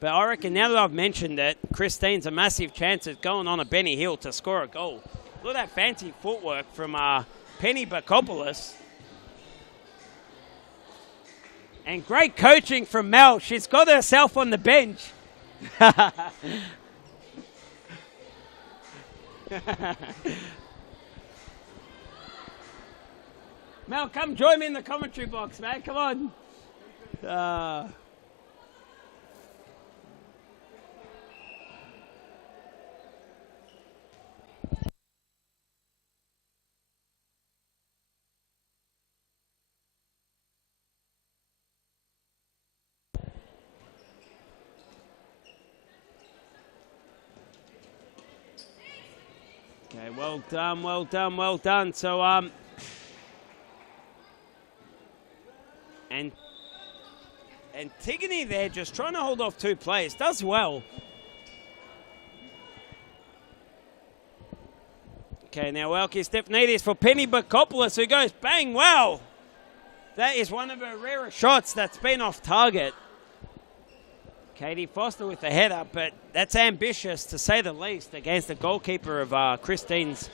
But I reckon now that I've mentioned it, Christine's a massive chance of going on a Benny Hill to score a goal. Look at that fancy footwork from Penny Bakopoulos. And great coaching from Mel. She's got herself on the bench. Mel, come join me in the commentary box, man. Come on. Okay, well done, well done, well done. So, and Tigany there just trying to hold off two players. Does well. Okay, now Elke Stephanidis for Penny Bakopoulos, who goes bang, wow. That is one of her rarest shots that's been off target. Katie Foster with the header, but that's ambitious to say the least against the goalkeeper of Christine's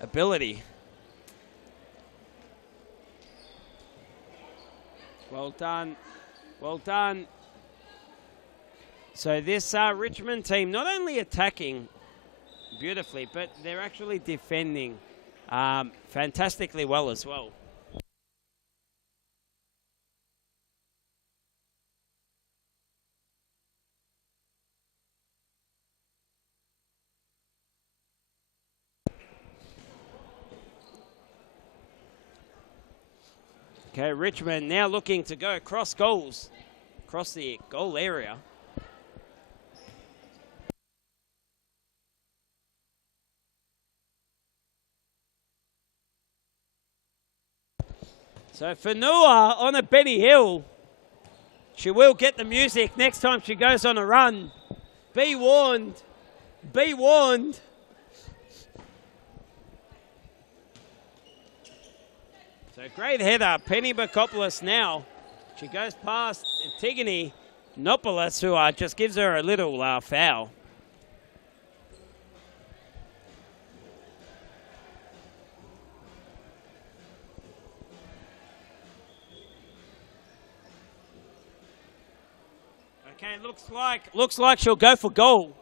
ability. Well done. Well done. So this Richmond team not only attacking beautifully, but they're actually defending fantastically well as well. Okay, Richmond now looking to go across goals, across the goal area. So Fanua on a Benny Hill. She will get the music next time she goes on a run. Be warned. Be warned. So great header, Penny Bakopoulos now. She goes past Antigone Nopoulos, who just gives her a little foul. Okay, looks like she'll go for goal.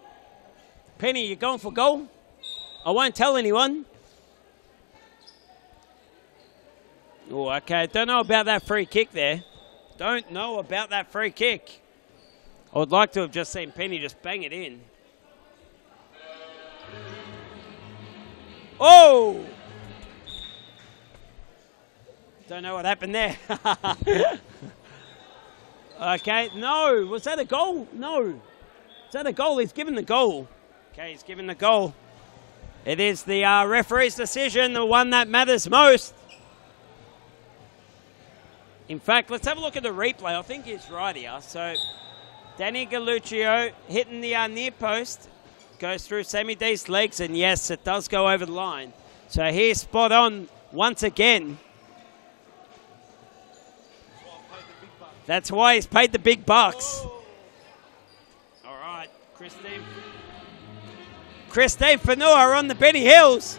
Penny, you going for goal? I won't tell anyone. Oh, okay. Don't know about that free kick there. Don't know about that free kick. I would like to have just seen Penny just bang it in. Oh! Don't know what happened there. Okay, no. Was that a goal? No. Is that a goal? He's given the goal. Okay, he's given the goal. It is the referee's decision, the one that matters most. In fact, let's have a look at the replay. I think he's right here. So, Danny Galluccio hitting the near post. Goes through Sammy D's legs, and yes, it does go over the line. So he's spot on once again. That's why he's paid the big bucks. All right, Christine Fanua on the Benny Hills.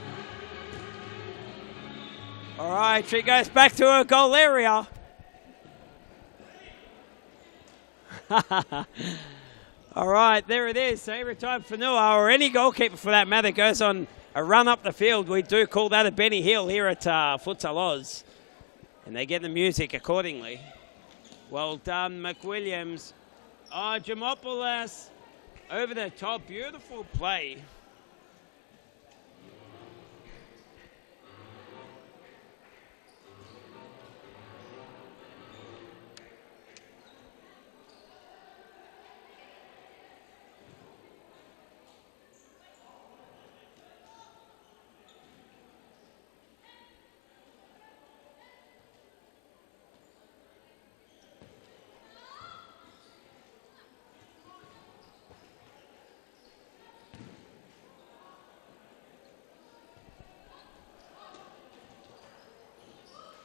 All right, she goes back to her goal area. All right, there it is. So every time Fanua, or any goalkeeper for that matter, goes on a run up the field, we do call that a Benny Hill here at Futsal Oz. And they get the music accordingly. Well done, McWilliams. Oh, Jamopoulos over the top. Beautiful play.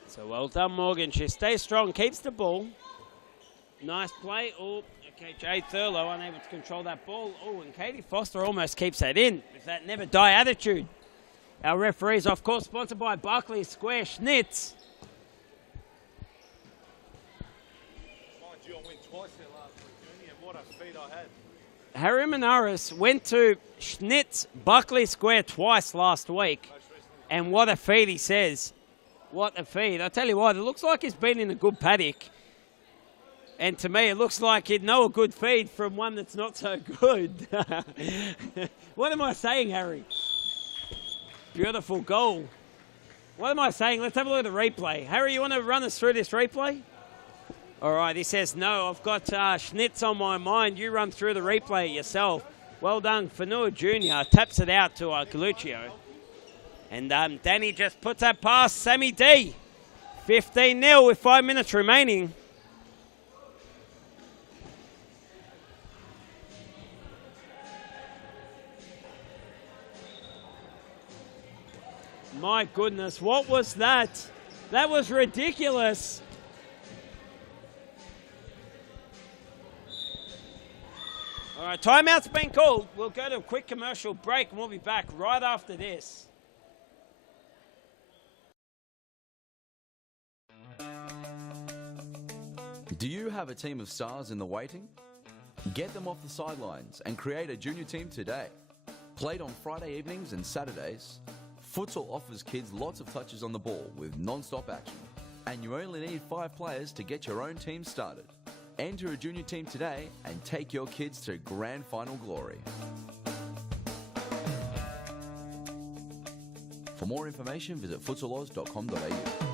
So well done, Morgan. She stays strong, keeps the ball. Nice play. Oh, okay, Jade Thurlow unable to control that ball. Oh, and Katie Foster almost keeps that in with that never die attitude. Our referees, of course, sponsored by Barclays Square Schnitz. Mind you, I went twice there last week, Junior, and what a feed I had. Harry Manaris went to Schnitz Barclays Square twice last week. And what a feed, he says. What a feed. I tell you what, it looks like he's been in a good paddock. And to me, it looks like he'd know a good feed from one that's not so good. What am I saying, Harry? Beautiful goal. What am I saying? Let's have a look at the replay. Harry, you want to run us through this replay? All right, he says, no, I've got Schnitz on my mind. You run through the replay yourself. Well done, Fanua Jr. Taps it out to Galluccio. And Danny just puts that past Sammy D. 15-0 with 5 minutes remaining. My goodness, what was that? That was ridiculous. All right, timeout's been called. We'll go to a quick commercial break and we'll be back right after this. Do you have a team of stars in the waiting? Get them off the sidelines and create a junior team today. Played on Friday evenings and Saturdays, Futsal offers kids lots of touches on the ball with non-stop action. And you only need 5 players to get your own team started. Enter a junior team today and take your kids to grand final glory. For more information, visit futsaloz.com.au.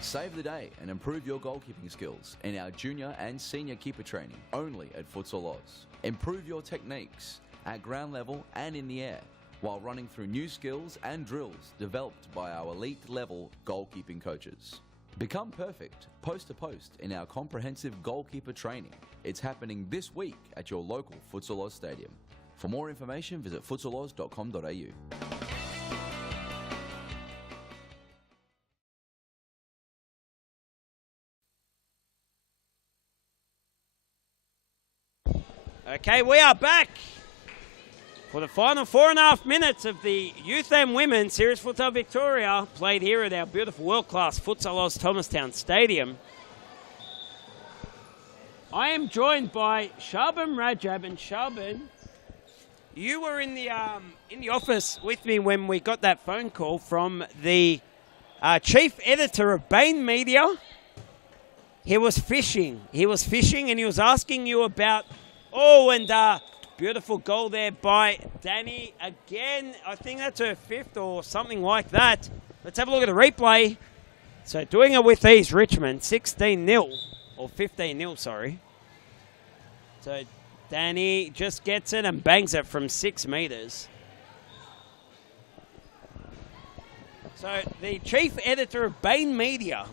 Save the day and improve your goalkeeping skills in our junior and senior keeper training only at Futsal Oz. Improve your techniques at ground level and in the air while running through new skills and drills developed by our elite level goalkeeping coaches. Become perfect post to post in our comprehensive goalkeeper training. It's happening this week at your local Futsal Oz stadium. For more information, visit futsaloz.com.au. Okay, we are back for the final 4.5 minutes of the Youth and Women Series Futsal Victoria, played here at our beautiful world-class Futsal Oz Thomastown Stadium. I am joined by Shaban Rajab, and Shaban, you were in the office with me when we got that phone call from the chief editor of Bain Media. He was fishing. And he was asking you about, beautiful goal there by Danny. Again, I think that's her 5th or something like that. Let's have a look at the replay. So doing it with these Richmond, 16-0, or 15-0, sorry. So Danny just gets it and bangs it from 6 meters. So the chief editor of Bain Media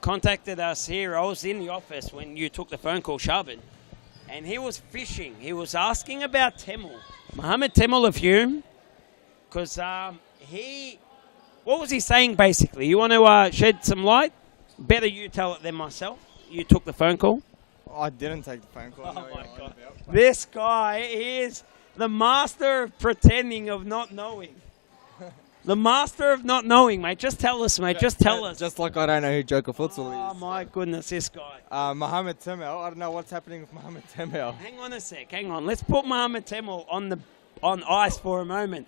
contacted us here. I was in the office when you took the phone call, Shaban. And he was fishing. He was asking about Temel, Mohammed Temel of Hume, because what was he saying basically? You want to shed some light? Better you tell it than myself. You took the phone call. I didn't take the phone call. Oh my God. This guy is the master of pretending of not knowing. The master of not knowing, mate. Just tell us, mate. Just tell us. Just like I don't know who Joker Futsal is. Oh, my goodness, this guy. Mohammed Temel. I don't know what's happening with Mohammed Temel. Hang on a sec. Hang on. Let's put Mohammed Temel on ice for a moment.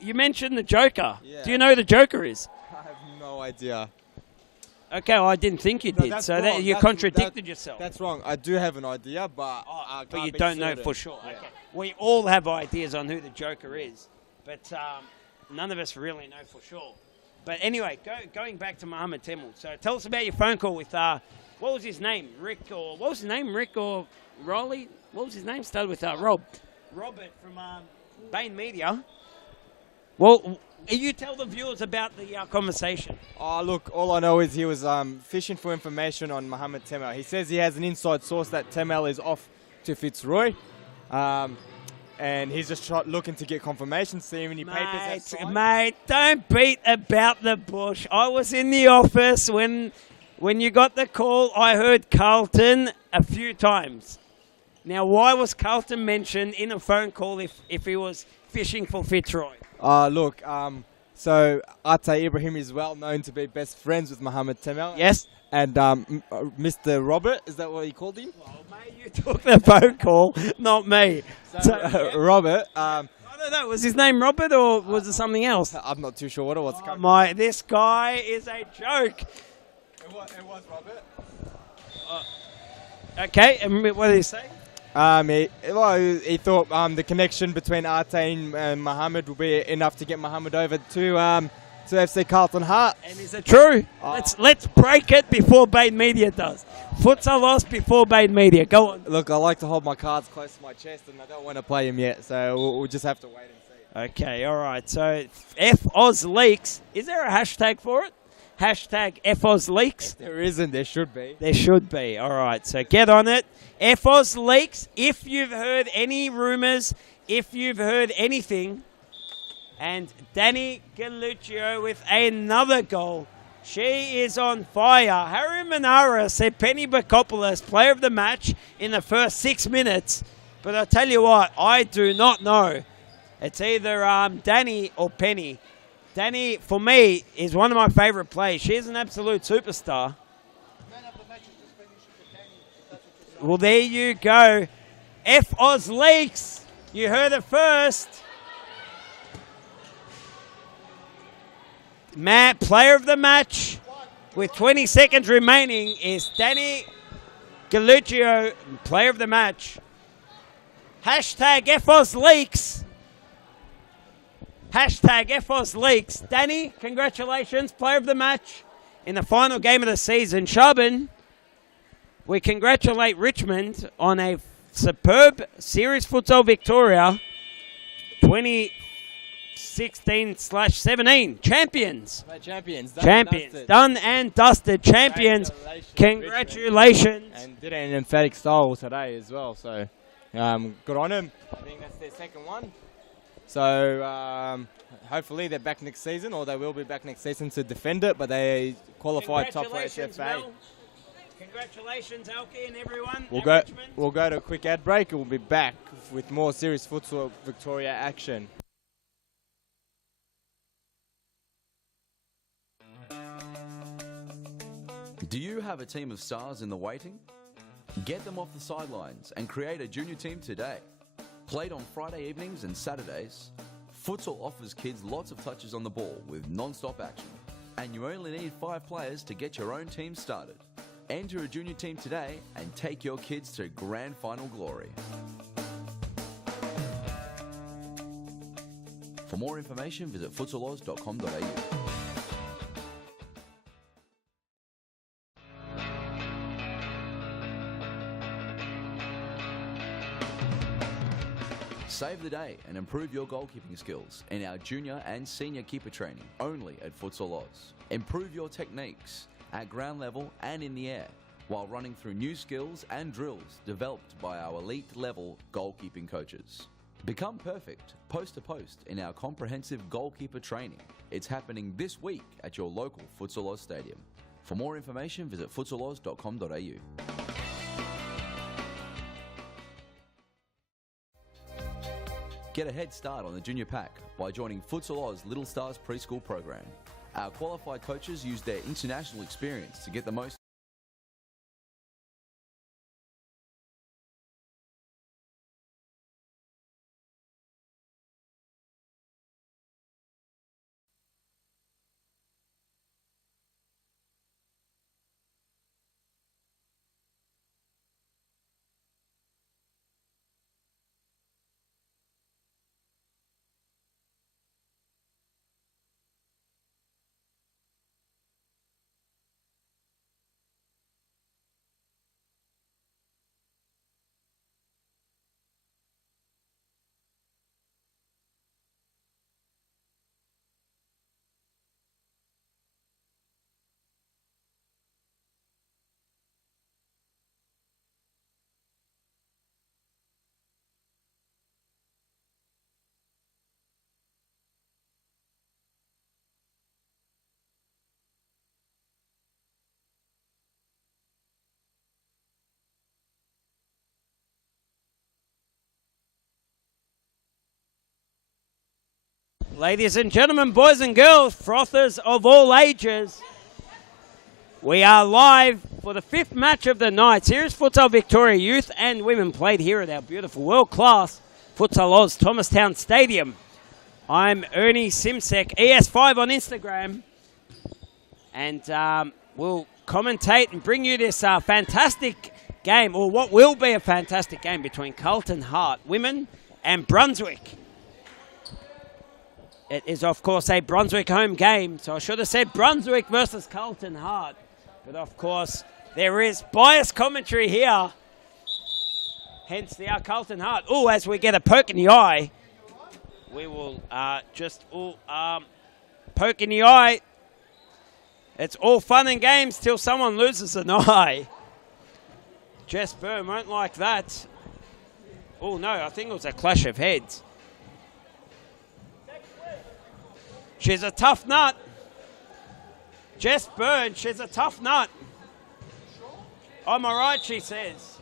You mentioned the Joker. Yeah. Do you know who the Joker is? I have no idea. Okay, well, I didn't think you did. So that you contradicted yourself. That's wrong. I do have an idea, but but you don't know for sure. Yeah. Okay. We all have ideas on who the Joker is, but none of us really know for sure. But anyway, going back to Mohammed Temel. So tell us about your phone call with, what was his name? Rick or Riley? What was his name? Started with Rob. Robert from Bain Media. Well, you tell the viewers about the conversation. Oh, look, all I know is he was fishing for information on Mohammed Temel. He says he has an inside source that Temel is off to Fitzroy. And he's just looking to get confirmation, seeing any papers outside. Mate, don't beat about the bush. I was in the office when you got the call. I heard Carlton a few times. Now, why was Carlton mentioned in a phone call if he was fishing for Fitzroy? Look, so Ate Ibrahim is well known to be best friends with Mohammed Temel. Yes. And Mr. Robert, is that what he called him? Well, mate, you took the phone call, not me. So, Robert. I don't know, was his name Robert or was it something else? I'm not too sure what it was. Oh this guy is a joke. It was Robert. Okay, and what did he say? He thought the connection between Ate and Mohammed would be enough to get Mohammed over to FC Carlton Heart. And is it true? Let's break it before Bain Media does. Futsal Oz before Bain Media. Go on. Look, I like to hold my cards close to my chest, and I don't want to play him yet, so we'll just have to wait and see. Okay, all right. So F Oz Leaks. Is there a hashtag for it? Hashtag F Oz Leaks. If there isn't, there should be. There should be. All right. So get on it. F Oz Leaks. If you've heard any rumours, if you've heard anything. And Danny Galluccio with another goal. She is on fire. Harry Manara said Penny Bakopoulos, player of the match in the first 6 minutes. But I tell you what, I do not know It's either Danny or Penny. Danny, for me, is one of my favourite players. She's an absolute superstar. Well, there you go. F Oz Links. You heard it first. Player of the match with 20 seconds remaining is Danny Galluccio, player of the match. Hashtag F Oz Links. Hashtag F Oz Links. Danny, congratulations, player of the match in the final game of the season. Shaban, we congratulate Richmond on a superb Series Futsal Victoria 2016/17. Champions. Champions. Done and dusted. Champions. Congratulations. And did it in an emphatic style today as well. So good on them. I think that's their second one. So hopefully they're back next season, or they will be back next season to defend it, but they qualified top for SFA. Mel. Congratulations, Elkie and everyone. We'll go to a quick ad break and we'll be back with more Series Futsal Victoria action. Do you have a team of stars in the waiting? Get them off the sidelines and create a junior team today. Played on Friday evenings and Saturdays, Futsal offers kids lots of touches on the ball with non-stop action. And you only need 5 players to get your own team started. Enter a junior team today and take your kids to grand final glory. For more information, visit futsaloz.com.au. Save the day and improve your goalkeeping skills in our junior and senior keeper training only at Futsal Oz. Improve your techniques at ground level and in the air while running through new skills and drills developed by our elite level goalkeeping coaches. Become perfect post to post in our comprehensive goalkeeper training. It's happening this week at your local Futsal Oz stadium. For more information, visit futsaloz.com.au. Get a head start on the junior pack by joining Futsal Oz Little Stars preschool program. Our qualified coaches use their international experience to get the most. Ladies and gentlemen, boys and girls, frothers of all ages, we are live for the 5th match of the night. Series Futsal Victoria Youth and Women played here at our beautiful world-class Futsal Oz Thomastown Stadium. I'm Ernie Simsek, ES5 on Instagram, and we'll commentate and bring you this fantastic game, or what will be a fantastic game between Carlton Heart Women and Brunswick. It is, of course, a Brunswick home game, so I should have said Brunswick versus Carlton Heart. But, of course, there is biased commentary here, hence the Carlton Heart. Oh, as we get a poke in the eye, we will poke in the eye. It's all fun and games till someone loses an eye. Jess Byrne won't like that. Oh, no, I think it was a clash of heads. She's a tough nut. Jess Byrne, she's a tough nut. I'm all right, she says.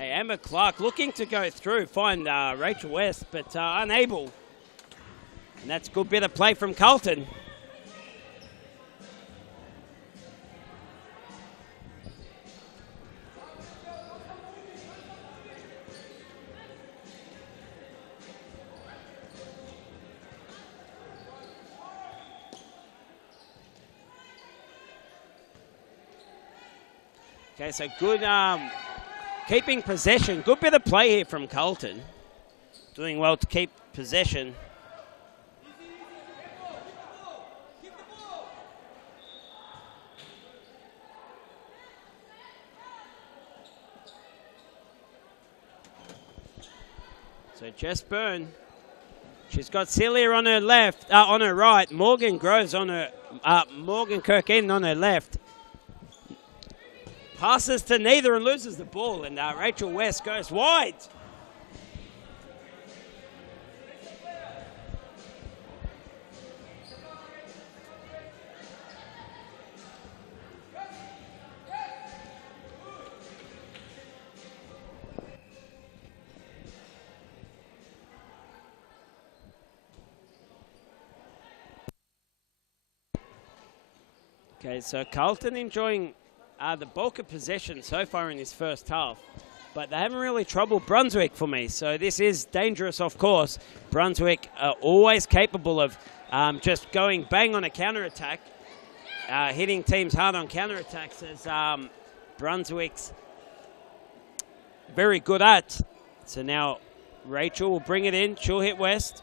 Okay, Amber Clark looking to go through, find Rachel West, but unable. And that's a good bit of play from Carlton. Okay, so good keeping possession. Good bit of play here from Carlton. Doing well to keep possession. So Jess Byrne, she's got Celia on her left, on her right. Morgan Groves on her, Morgan Kirkenden on her left. Passes to neither and loses the ball, and Rachel West goes wide. Okay, so Carlton enjoying the bulk of possession so far in this first half, but they haven't really troubled Brunswick for me, so this is dangerous, of course. Brunswick are always capable of just going bang on a counter-attack, hitting teams hard on counter-attacks, as Brunswick's very good at. So now Rachel will bring it in. She'll hit West.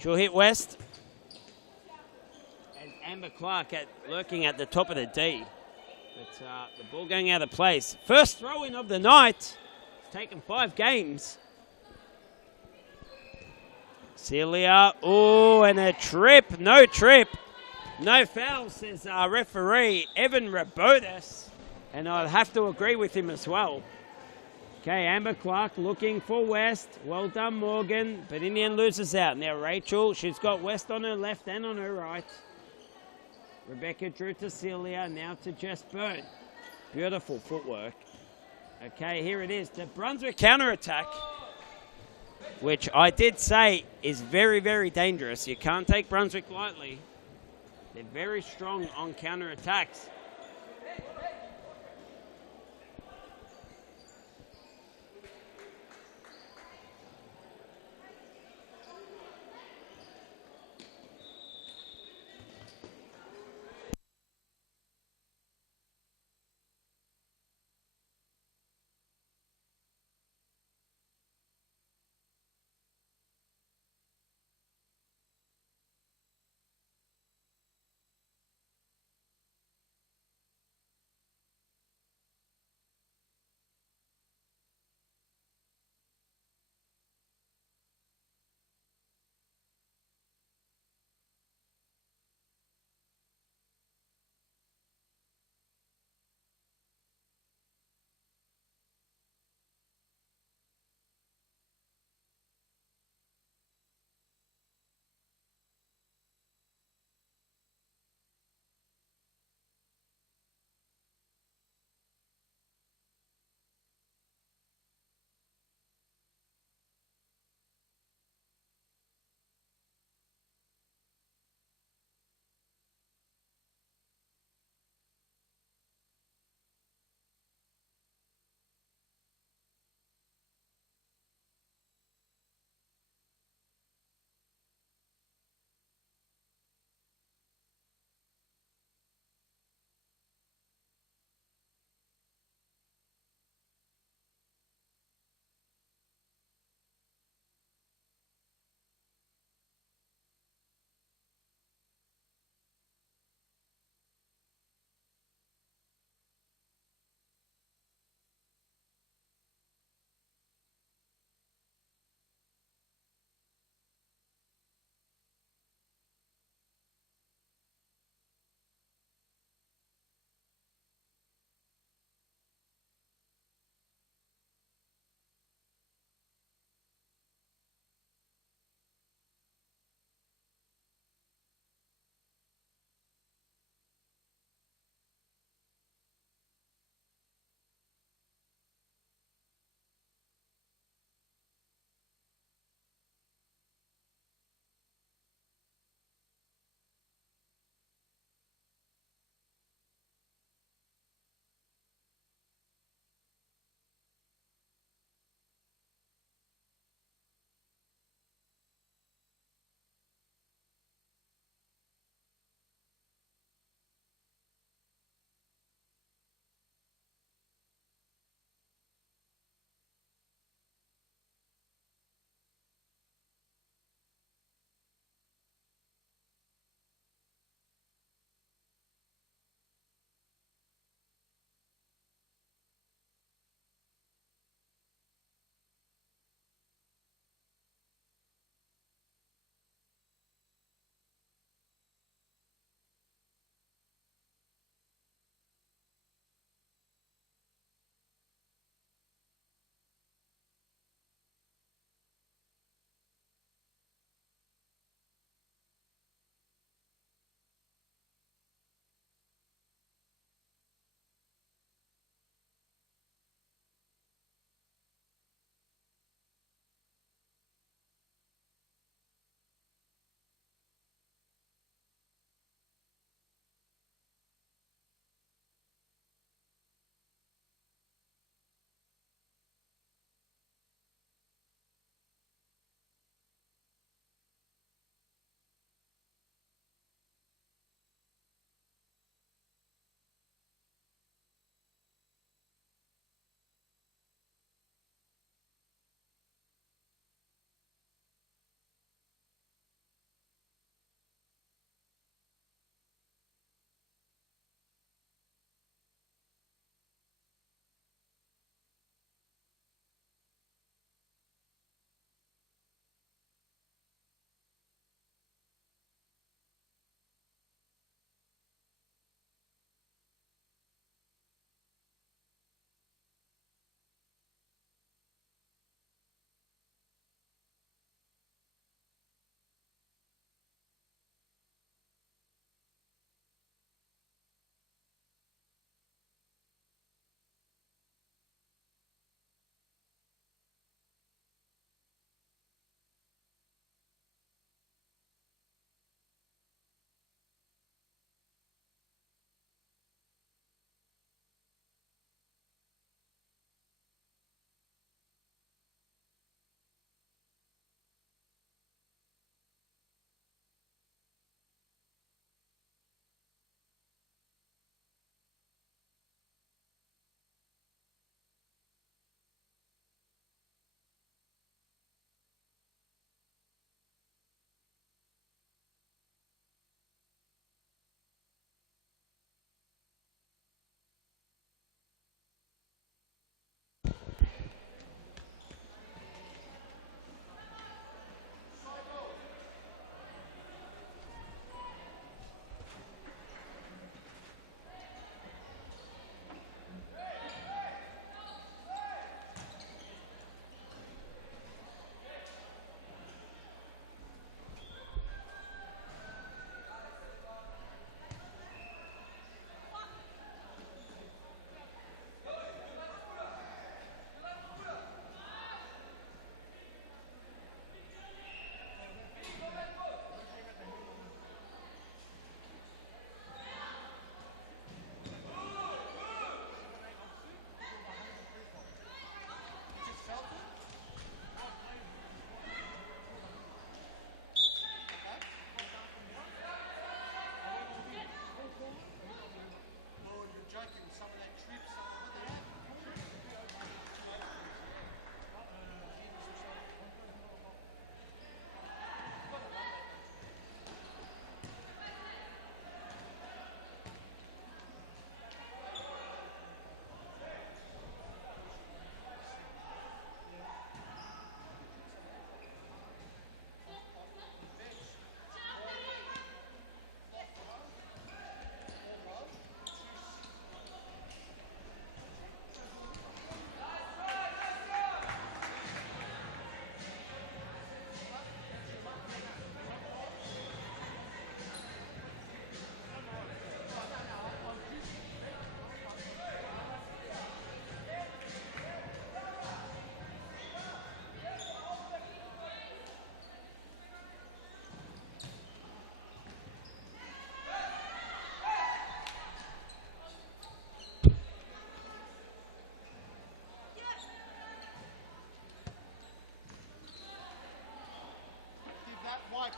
She'll hit West. Amber Clark lurking at the top of the D. But the ball going out of place. First throw-in of the night. It's taken 5 games. Celia, oh, and a trip. No trip. No foul, says referee Evan Rabotis. And I'd have to agree with him as well. Okay, Amber Clark looking for West. Well done, Morgan. But in the end loses out. Now Rachel, she's got West on her left and on her right. Rebecca drew to Celia, now to Jess Byrne. Beautiful footwork. Okay, here it is. The Brunswick counter-attack, which I did say is very, very dangerous. You can't take Brunswick lightly. They're very strong on counter-attacks.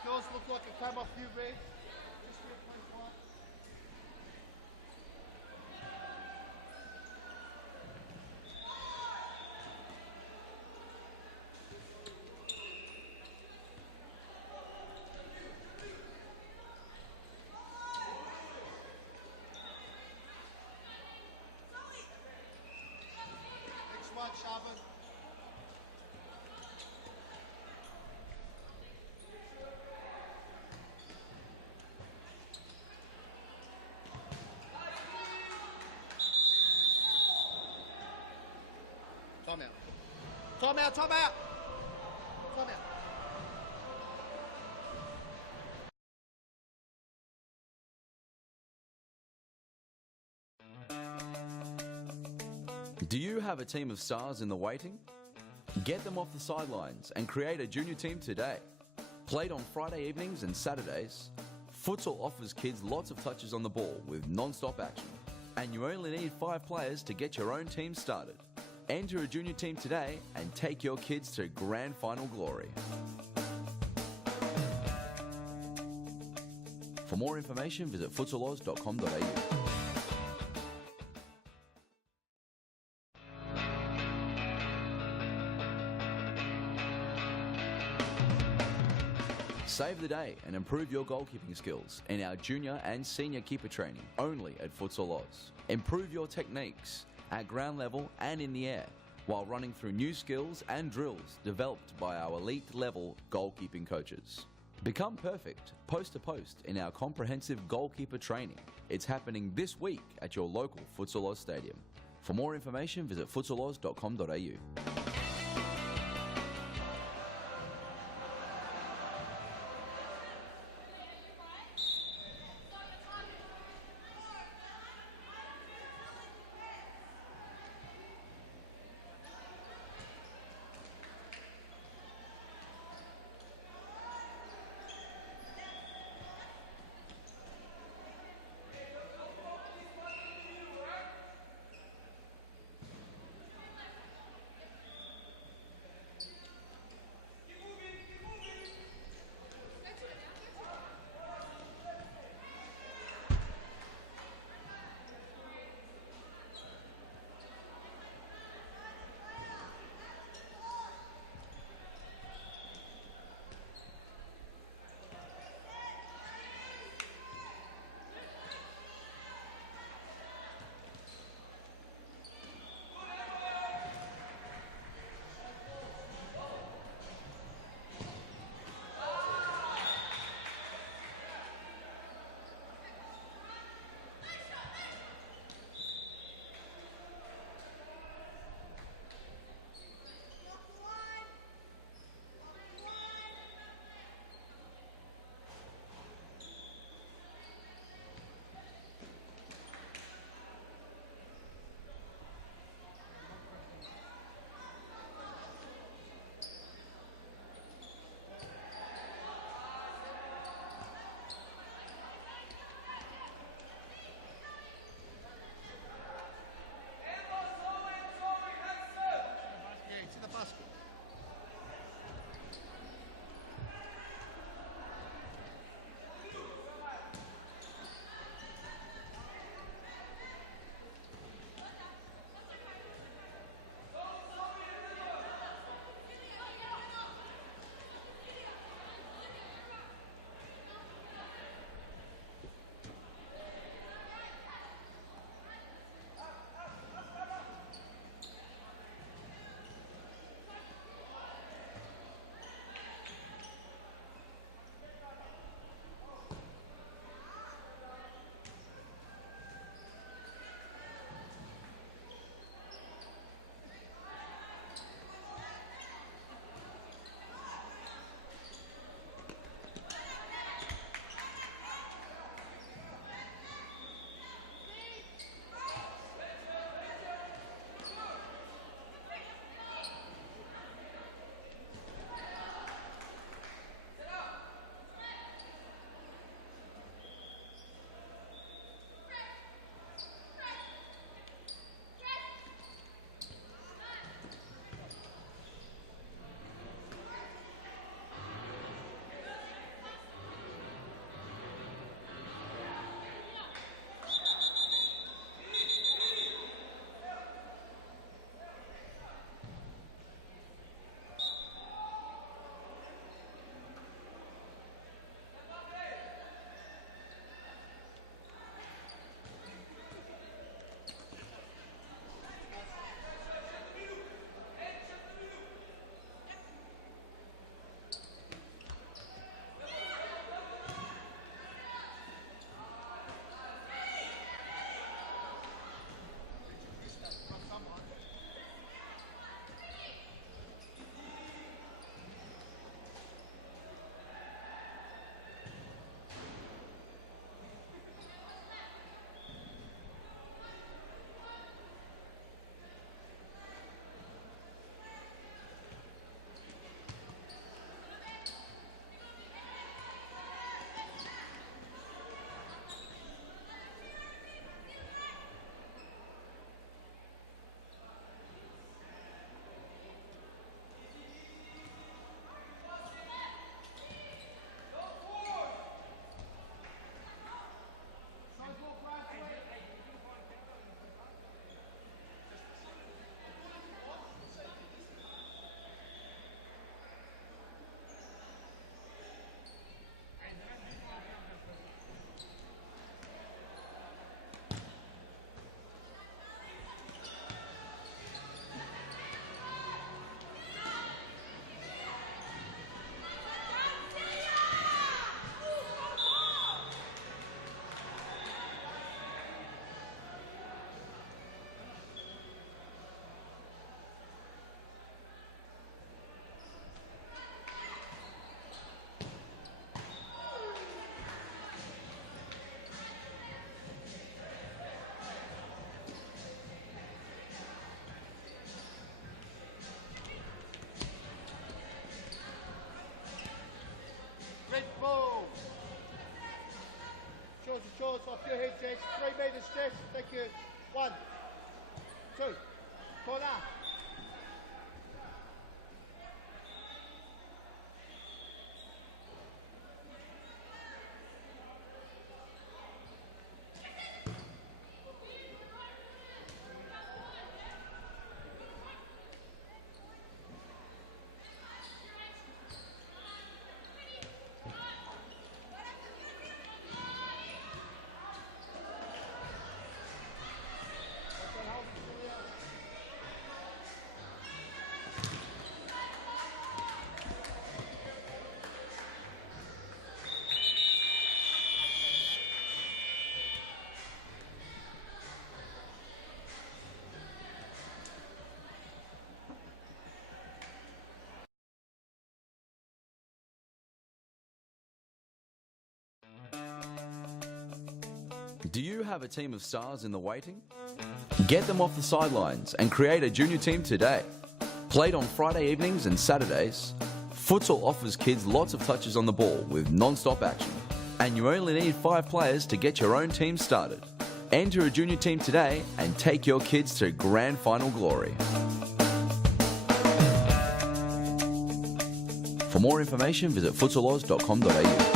Yours looked like it came off you, Reed. Just real quick one. Next one, Sharpen. Time out. Time out, time out. Time out. Do you have a team of stars in the waiting? Get them off the sidelines and create a junior team today. Played on Friday evenings and Saturdays, futsal offers kids lots of touches on the ball with non-stop action. And you only need 5 players to get your own team started. Enter a junior team today and take your kids to grand final glory. For more information, visit futsaloz.com.au. Save the day and improve your goalkeeping skills in our junior and senior keeper training only at Futsal Oz. Improve your techniques at ground level and in the air while running through new skills and drills developed by our elite level goalkeeping coaches. Become perfect post to post in our comprehensive goalkeeper training. It's happening this week at your local Futsal Oz stadium. For more information, visit futsaloz.com.au. yours, off your head, Jess. 3 metres, Jess. Thank you. 1, 2, corner. Do you have a team of stars in the waiting? Get them off the sidelines and create a junior team today. Played on Friday evenings and Saturdays, Futsal offers kids lots of touches on the ball with non-stop action. And you only need 5 players to get your own team started. Enter a junior team today and take your kids to grand final glory. For more information, visit futsaloz.com.au.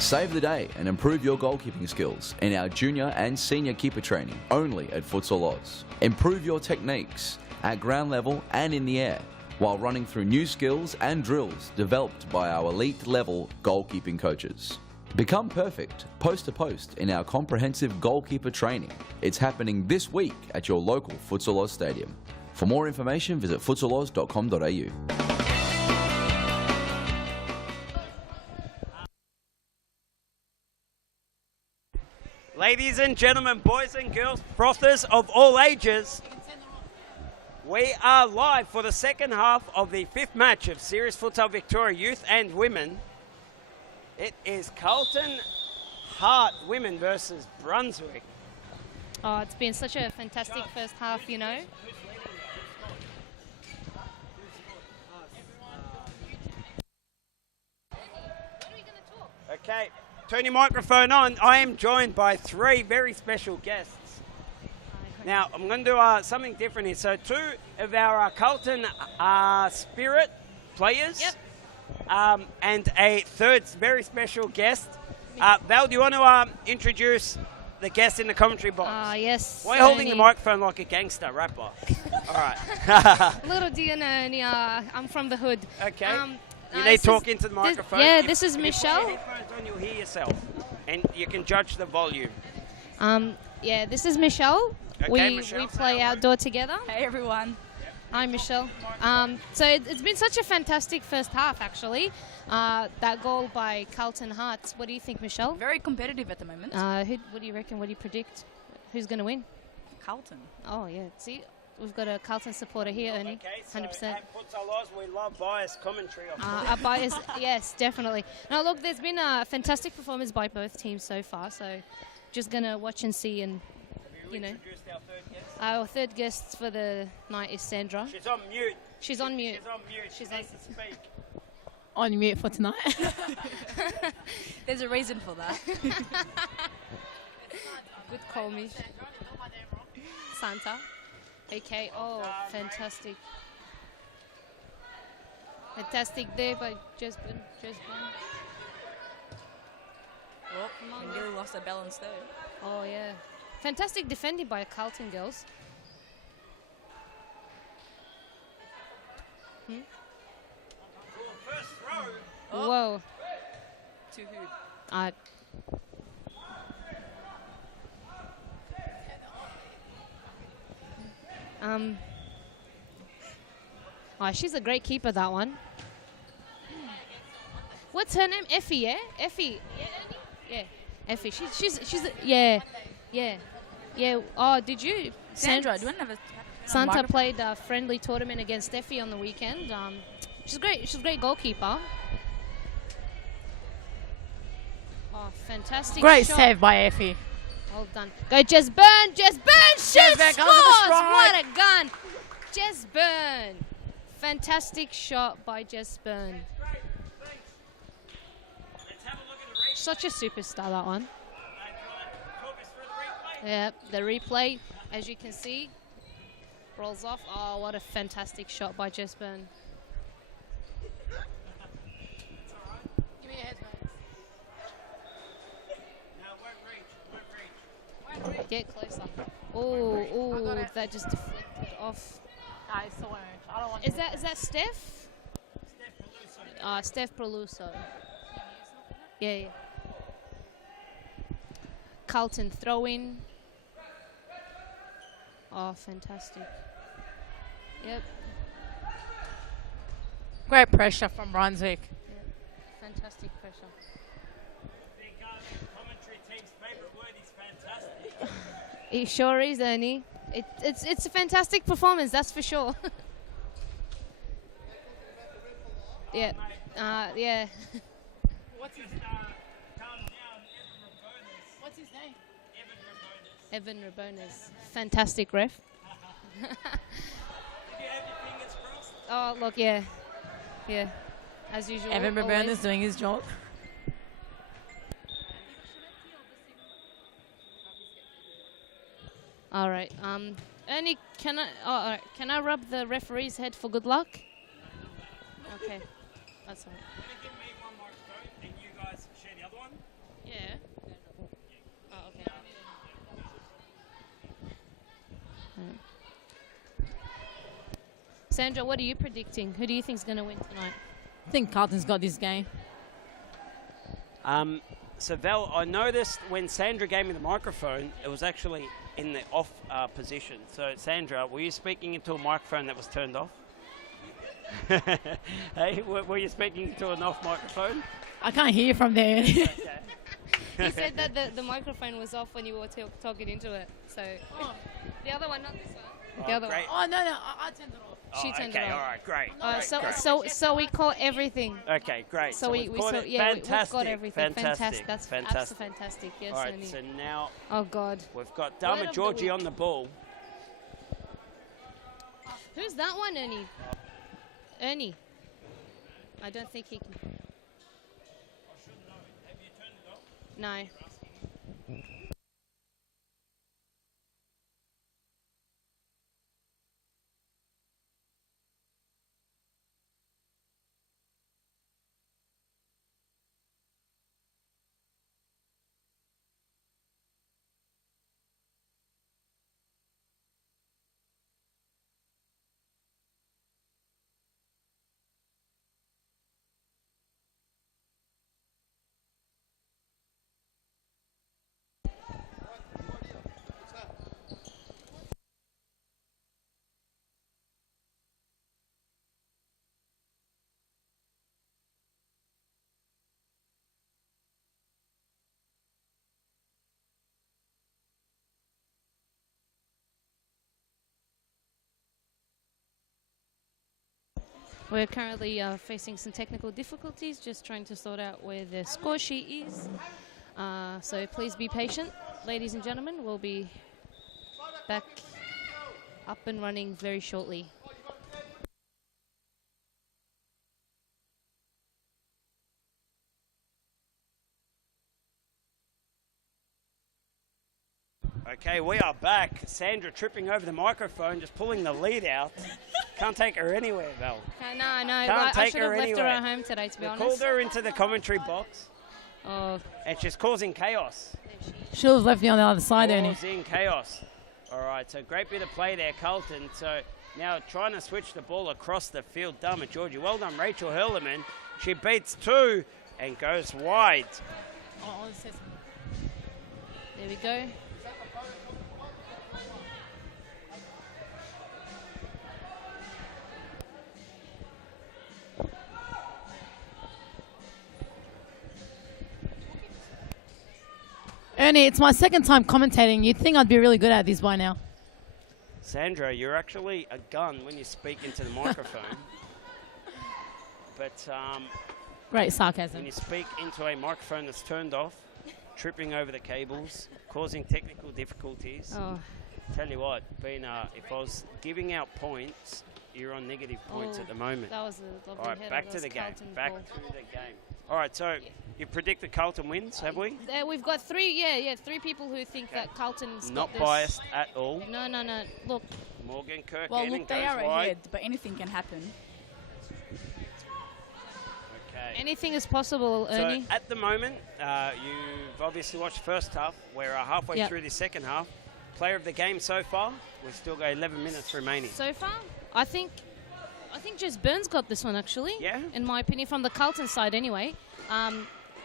Save the day and improve your goalkeeping skills in our junior and senior keeper training only at Futsal Oz. Improve your techniques at ground level and in the air while running through new skills and drills developed by our elite level goalkeeping coaches. Become perfect post to post in our comprehensive goalkeeper training. It's happening this week at your local Futsal Oz stadium. For more information, visit futsaloz.com.au. Ladies and gentlemen, boys and girls, frothers of all ages, we are live for the second half of the 5th match of Series Futsal Victoria Youth and Women. It is Carlton Hart Women versus Brunswick. Oh, it's been such a fantastic first half, you know. Okay, turn your microphone on. I am joined by 3 very special guests. Now, I'm going to do something different here. So 2 of our Carlton Spirit players. Yep. And a 3rd very special guest. Val, do you want to introduce the guest in the commentary box? Yes. Why are you holding the microphone like a gangster rapper? All right. Little do you know, I'm from the hood. Okay. You need to talk into the microphone. This is Michelle. If you put your headphones on, you'll hear yourself. And you can judge the volume. Yeah, this is Michelle. Okay, Michelle. We play outdoor together. Hey everyone. Hi, Michelle. So it's been such a fantastic first half, actually. That goal by Carlton Hart. What do you think, Michelle? Very competitive at the moment. What do you reckon? What do you predict? Who's going to win? Carlton. Oh, yeah. See, we've got a Carlton supporter here, Ernie. Okay, so 100%. at Futsal Oz, we love biased commentary. A bias, yes, definitely. Now, look, there's been a fantastic performance by both teams so far, so just going to watch and see and, you know. Introduced our 3rd guest? Our 3rd guest for the night is Sandra. She's on mute. She's on mute. She's on mute. She needs to speak. On mute for tonight. There's a reason for that. Good call, me. Santa. Okay, oh, fantastic. Fantastic there by Jesbon. Oh, and Gilly lost her balance though. Oh, yeah. Fantastic defending by Carlton girls. First throw. Oh. Whoa. Too good. Oh, she's a great keeper, that one. What's her name? Effie, yeah? Effie. Yeah, Effie. Yeah. Oh, did you? Sandra, do you want to have a Santa played a friendly tournament against Effie on the weekend. She's great. She's a great goalkeeper. Oh, fantastic Great shot. save by Effie. Well done. Go, Jess Burn. She scores. Back over the strike. What a gun. Jess Byrne. Fantastic shot by Jess Byrne. Such a superstar, that one. Yep, the replay, as you can see, rolls off. Oh, what a fantastic shot by Jess Byrne. Give me your headphones. Get closer. Oh, that just deflected off. Nah, it's so orange. I don't want Is that Steph? Steph Peluso. Yeah. Carlton throw in. Oh, fantastic. Yep. Great pressure from Brunswick. Fantastic pressure. It sure is, Ernie. It's a fantastic performance, that's for sure. Yeah. Yeah. What's his name? Evan Rabonas. Fantastic ref. Oh, look, yeah. Yeah. As usual. Evan always. is doing his job. All right. Ernie, can I rub the referee's head for good luck? Okay. That's all right. Give me one microphone and you guys share the other one. Yeah. Oh, okay. Sandra, what are you predicting? Who do you think is going to win tonight? I think Carlton's got this game. So Val, I noticed when Sandra gave me the microphone, it was actually in the off position. So Sandra, were you speaking into a microphone that was turned off? Hey, were you speaking into an off microphone? I can't hear from there. He said that the microphone was off when you were talking into it. So the other one, not this one. The other great. Oh, no, I turned it off. She turned okay, it off. all right, great. So we caught everything. Okay, great. So we've got everything. Fantastic. That's fantastic. absolutely fantastic. Yes, All right, Ernie. so now Oh God. we've got Dharma of the Georgie week. on the ball. Who's that one, Ernie? Ernie. I don't think he can. No. We're currently facing some technical difficulties, just trying to sort out where the score sheet is. So please be patient, ladies and gentlemen. We'll be back up and running very shortly. Okay, we are back. Sandra tripping over the microphone, just pulling the lead out. Can't take her anywhere, Val. No, Can't I take should her have left her anywhere. at home today, to be We honest. called her into the commentary box, Oh, and she's causing chaos. She'll have left me on the other side, Ernie. Causing chaos. All right, so great bit of play there, Carlton. So now trying to switch the ball across the field. Dharma Georgie. Well done, Rachel Hurleman. She beats two and goes wide. there we go. Ernie, it's my second time commentating. You'd think I'd be really good at this by now. Sandra, you're actually a gun when you speak into the microphone. But Great sarcasm. when you speak into a microphone that's turned off, tripping over the cables, causing technical difficulties. Oh, Tell you what, if I was giving out points, you're on negative points at the moment. That was a lovely All right, header. back That to was the game. Carlton's Back ball. to the game. All right, so you predicted Carlton wins, have we? We've got three people who think that Carlton's Not got this. biased at all. No. Look, Morgan Kirk Well, Eden look, they goes are wide. ahead, but anything can happen. Okay. anything is possible, Ernie. So at the moment, you've obviously watched the first half. We're halfway Yep. through the second half. Player of the game so far. We've still got 11 minutes remaining. So far, I think just Burns got this one actually. Yeah? In my opinion, from the Carlton side anyway.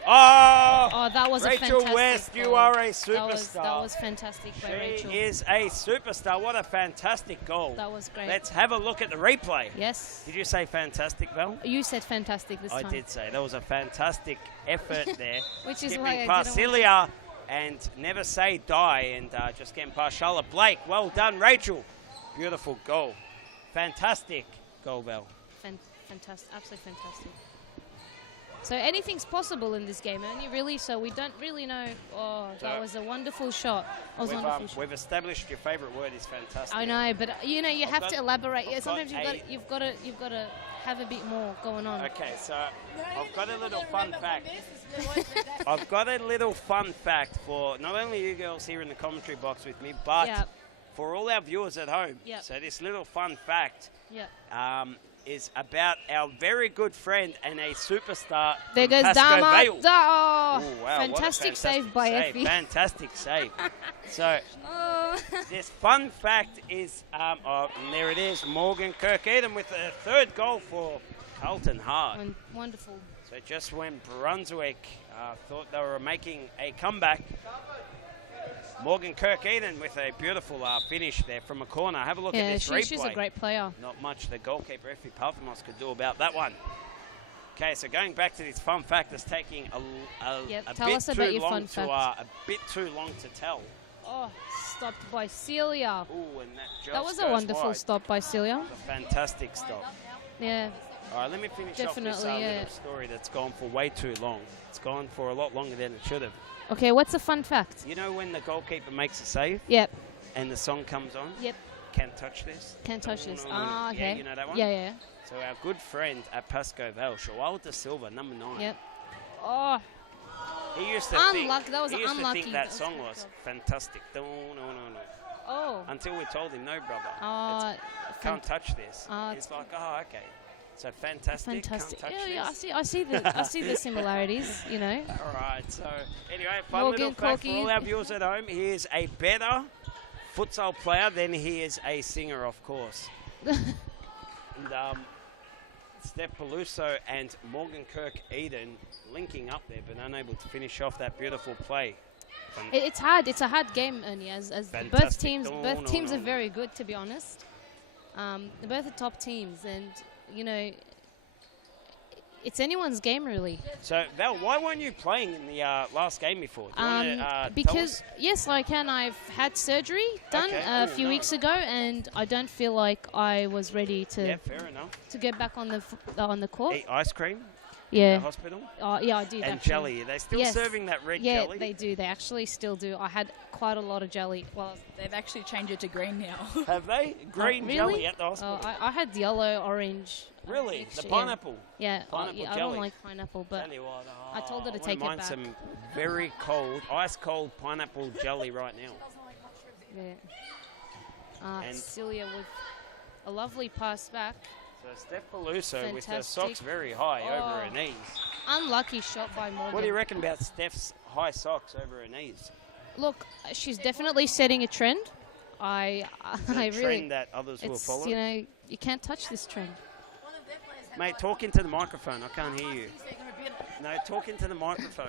Oh, that was Rachel a fantastic West, goal. you are a superstar. That was fantastic by Rachel. She is a superstar. What a fantastic goal. That was great. Let's have a look at the replay. Yes. Did you say fantastic, Val? You said fantastic this I time. did say. That was a fantastic effort there. Which is Skipping why I past didn't want Celia and never say die and just getting past Charlotte Blake. Well done, Rachel. Beautiful goal. Fantastic goal, Val. Fantastic, absolutely fantastic. So anything's possible in this game, Ernie, really. So we don't really know. Oh, that So was a wonderful shot. That was a wonderful shot. We've established your favourite word is fantastic. I know, but you have got- to elaborate. Yeah, I've sometimes got you've got to have a bit more going on. Okay, so I've got a little fun fact. I've got a little fun fact for not only you girls here in the commentary box with me, but Yep. for all our viewers at home. Yep. So this little fun fact Yeah. is about our very good friend and a superstar. There from goes Pasco Dama. Vale. Oh, Ooh, wow, what a fantastic save by save. Effie. Fantastic save. So Oh. this fun fact is, and there it is, Morgan Kirk-Eden with the third goal for Carlton Hard. Wonderful. So just when Brunswick thought they were making a comeback, Morgan Kirk-Eden with a beautiful finish there from a corner. Have a look at this replay. She's a great player. Not much the goalkeeper, Effie Palfamos, could do about that one. Okay, so going back to this fun fact, it's taking a Tell bit us about too your long fun to fact. a bit too long to tell. Oh, stopped by Celia. Ooh, and that That was a goes wonderful wide. stop by Celia. A fantastic stop. Yeah. All right, let me finish off Definitely, this yeah. little story that's gone for way too long. It's gone for a lot longer than it should have. Okay, what's a fun fact? You know when the goalkeeper makes a save? Yep. And the song comes on? Yep. Can't touch this? Can't touch this. No. Ah, okay. Yeah, you know that one? Yeah. So our good friend at Pasco Vale, Shawal Da Silva, number 9. Yep. Oh, He used to Unlucky, that was he used unlucky. to think that That was song a good was job. fantastic. No. oh. Until we told him, no, brother. Can't touch this. It's like, oh, okay. So fantastic. Fantastic. Can't touch Yeah, this. I see the similarities, you know. All right, so anyway, fun Morgan little fact for Corky. all our viewers at home. He is a better futsal player than he is a singer, of course. And Steph Peluso and Morgan Kirk-Eden linking up there, but unable to finish off that beautiful play. It's hard. It's a hard game, Ernie. As both Fantastic. teams, No. are very good, to be honest. They're both the top teams, and you know, it's anyone's game, really. So Val, why weren't you playing in the last game before? Do you want to Because yes, I can. I've had surgery done Okay. a Oh, few no. weeks ago, and I don't feel like I was ready to Yeah, fair enough. to get back on the court. Eat ice cream? Yeah. In the hospital? Yeah, I did. And actually. jelly. Are they still Yes. serving that red yeah, jelly? they do. They actually still do. I had quite a lot of jelly. Well, They've actually changed it to green now. Have they? Green really? jelly at the hospital? I had yellow, orange. Really? mixture, The yeah. pineapple? Yeah. Pineapple yeah, I jelly. don't like pineapple, but Tell you what, I told her to I take wouldn't it mind back. some very cold, ice cold pineapple jelly right now. Yeah. And- Celia with a lovely pass back. So Steph Peluso with her Fantastic. socks very high over her Oh. knees. Unlucky shot by Morgan. What do you reckon about Steph's high socks over her knees? Look, she's definitely setting a trend. I Is it a really. trend that others will it's, follow? you know, you can't touch this trend. Mate, talk into the microphone. I can't hear you. No, talk into the microphone.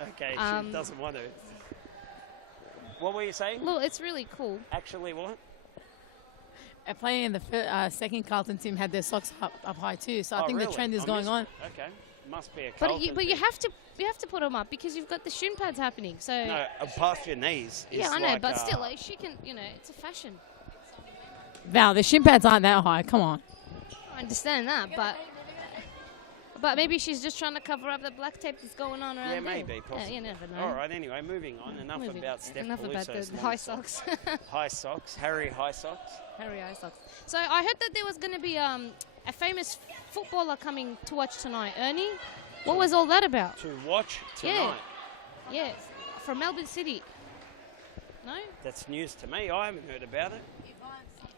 Okay, she doesn't want to. What were you saying? Look, it's really cool. Actually, what? A player in the second Carlton team had their socks up high too, so I Oh, think really? the trend is I going missed- on. Okay, must be a But Carlton you thing. have to put them up because you've got the shin pads happening. So No, past your knees. yeah, is I know, like, but still, like, she can. You know, it's a fashion. Val, the shin pads aren't that high. Come on. I understand that, But maybe she's just trying to cover up the black tape that's going on around Yeah, there. maybe, possibly. Yeah, you never know. All right, anyway, moving on. Enough about Steph Enough about Peluso's the long high socks. High socks. Harry High Socks. Harry high socks. So I heard that there was going to be a famous footballer coming to watch tonight. Ernie, what was all that about? To watch tonight. Yeah, from Melbourne City. No? That's news to me. I haven't heard about it.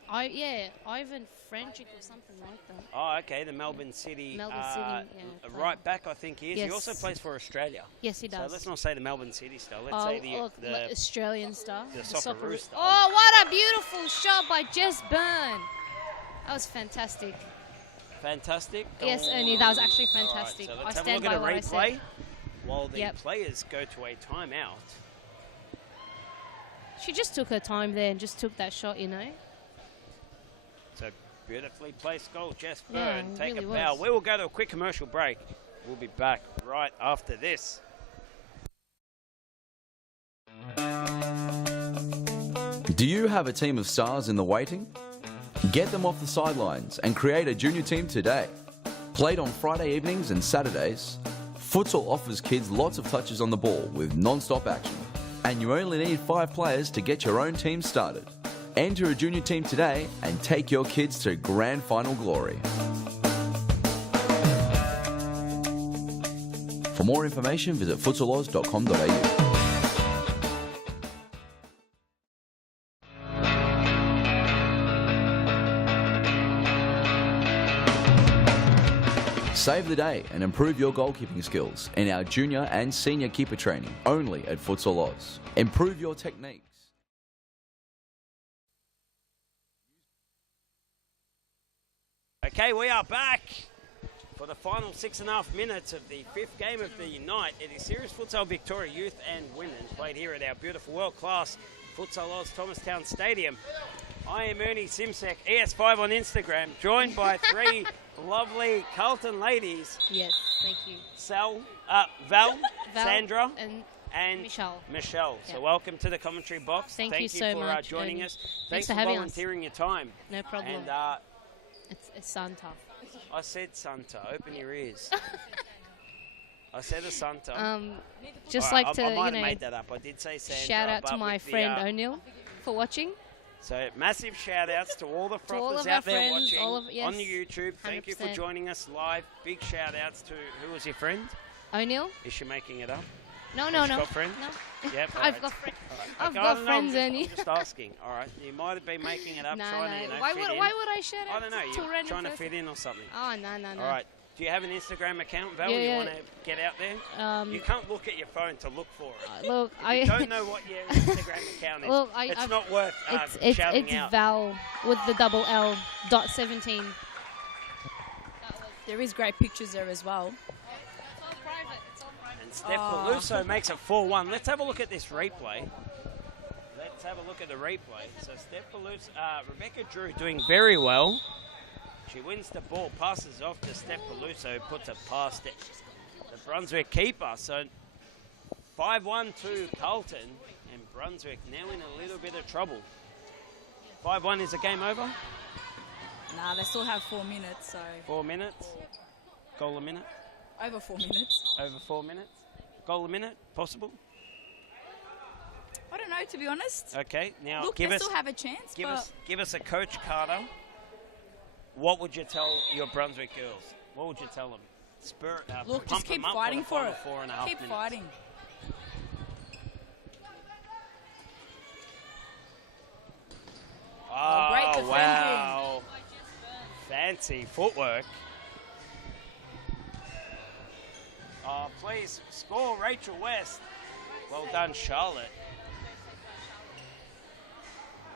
Ivan Franchik or something like that. Oh, okay, the Melbourne City. Right back, I think he is. Yes. He also plays for Australia. Yes, he does. So let's not say the Melbourne City star. Let's say the Australian star. The Socceroo star. Oh, what a beautiful shot by Jess Byrne. That was fantastic. Fantastic. Yes, Ernie, that was actually fantastic. All right, so let's I have a stand look at by a what I replay said. while the players go to a timeout. She just took her time there and just took that shot, you know. So beautifully placed goal, Jess Yeah, Byrne. it Take really a bow. was. We will go to a quick commercial break. We'll be back right after this. Do you have a team of stars in the waiting? Get them off the sidelines and create a junior team today. Played on Friday evenings and Saturdays, Futsal offers kids lots of touches on the ball with non-stop action. And you only need 5 players to get your own team started. Enter a junior team today and take your kids to grand final glory. For more information, visit futsaloz.com.au. Save the day and improve your goalkeeping skills in our junior and senior keeper training only at Futsal Oz. Improve your techniques. Okay, we are back for the final 6.5 minutes of the 5th game of the night. It is Serious Futsal Victoria Youth and Women played here at our beautiful world-class Futsal Oz Thomastown Stadium. I am Ernie Simsek, ES5 on Instagram, joined by 3 lovely Carlton ladies. Yes, thank you. Val, Sandra, and Michelle. So welcome to the commentary box. Thank you so for much, joining Ernie. us. Thanks for for having us. volunteering your time. No problem. And it's Santa. I said Santa. Open your ears. I said a Santa. Just All right, like to, I might you have know, made that up. I did say Sandra. shout out to but my with the, friend O'Neill for watching. So massive shout outs to all the To all frothers of our out there friends, watching yes, on the YouTube. Thank you for 100%. joining us live. Big shout outs to, who was your friend? O'Neill? Is she making it up? No, Has no, she no. got friends? No. Yep. I've got friends. I've Okay, got I don't know, friends, Ernie. I'm just asking. All right. You might have been making it up, No, trying no. to, you know, Why fit would in. I shout out I don't know. to a You're random trying to person? fit in or something. Oh, no. All right. Do you have an Instagram account, Val? Yeah, You yeah. want to get out there? You can't look at your phone to look for it. Look, If you don't know what your Instagram account is. Look, it's not worth it's shouting out. Val with the double L .17. There is great pictures there as well. And Steph Peluso makes it 4-1. Let's have a look at this replay. Let's have a look at the replay. So Steph Peluso, Rebecca Drew doing very well. She wins the ball, passes off to Steph Peluso, who puts it past it. The Brunswick keeper. So 5-1 to Carlton, and Brunswick now in a little bit of trouble. 5-1, is the game over? Nah, they still have 4 minutes, so 4 minutes? Goal a minute? over 4 minutes. Over 4 minutes? Goal a minute, possible? I don't know, to be honest. Okay, now Look, give they us, still have a chance, give us a Coach Carter. What would you tell your Brunswick girls? What would you tell them? Spirit, look, pump just keep them up fighting for for the it. final 4.5 Keep minutes. fighting. Oh, great defending. wow. Fancy footwork. Oh, please score, Rachel West. Well done, Charlotte.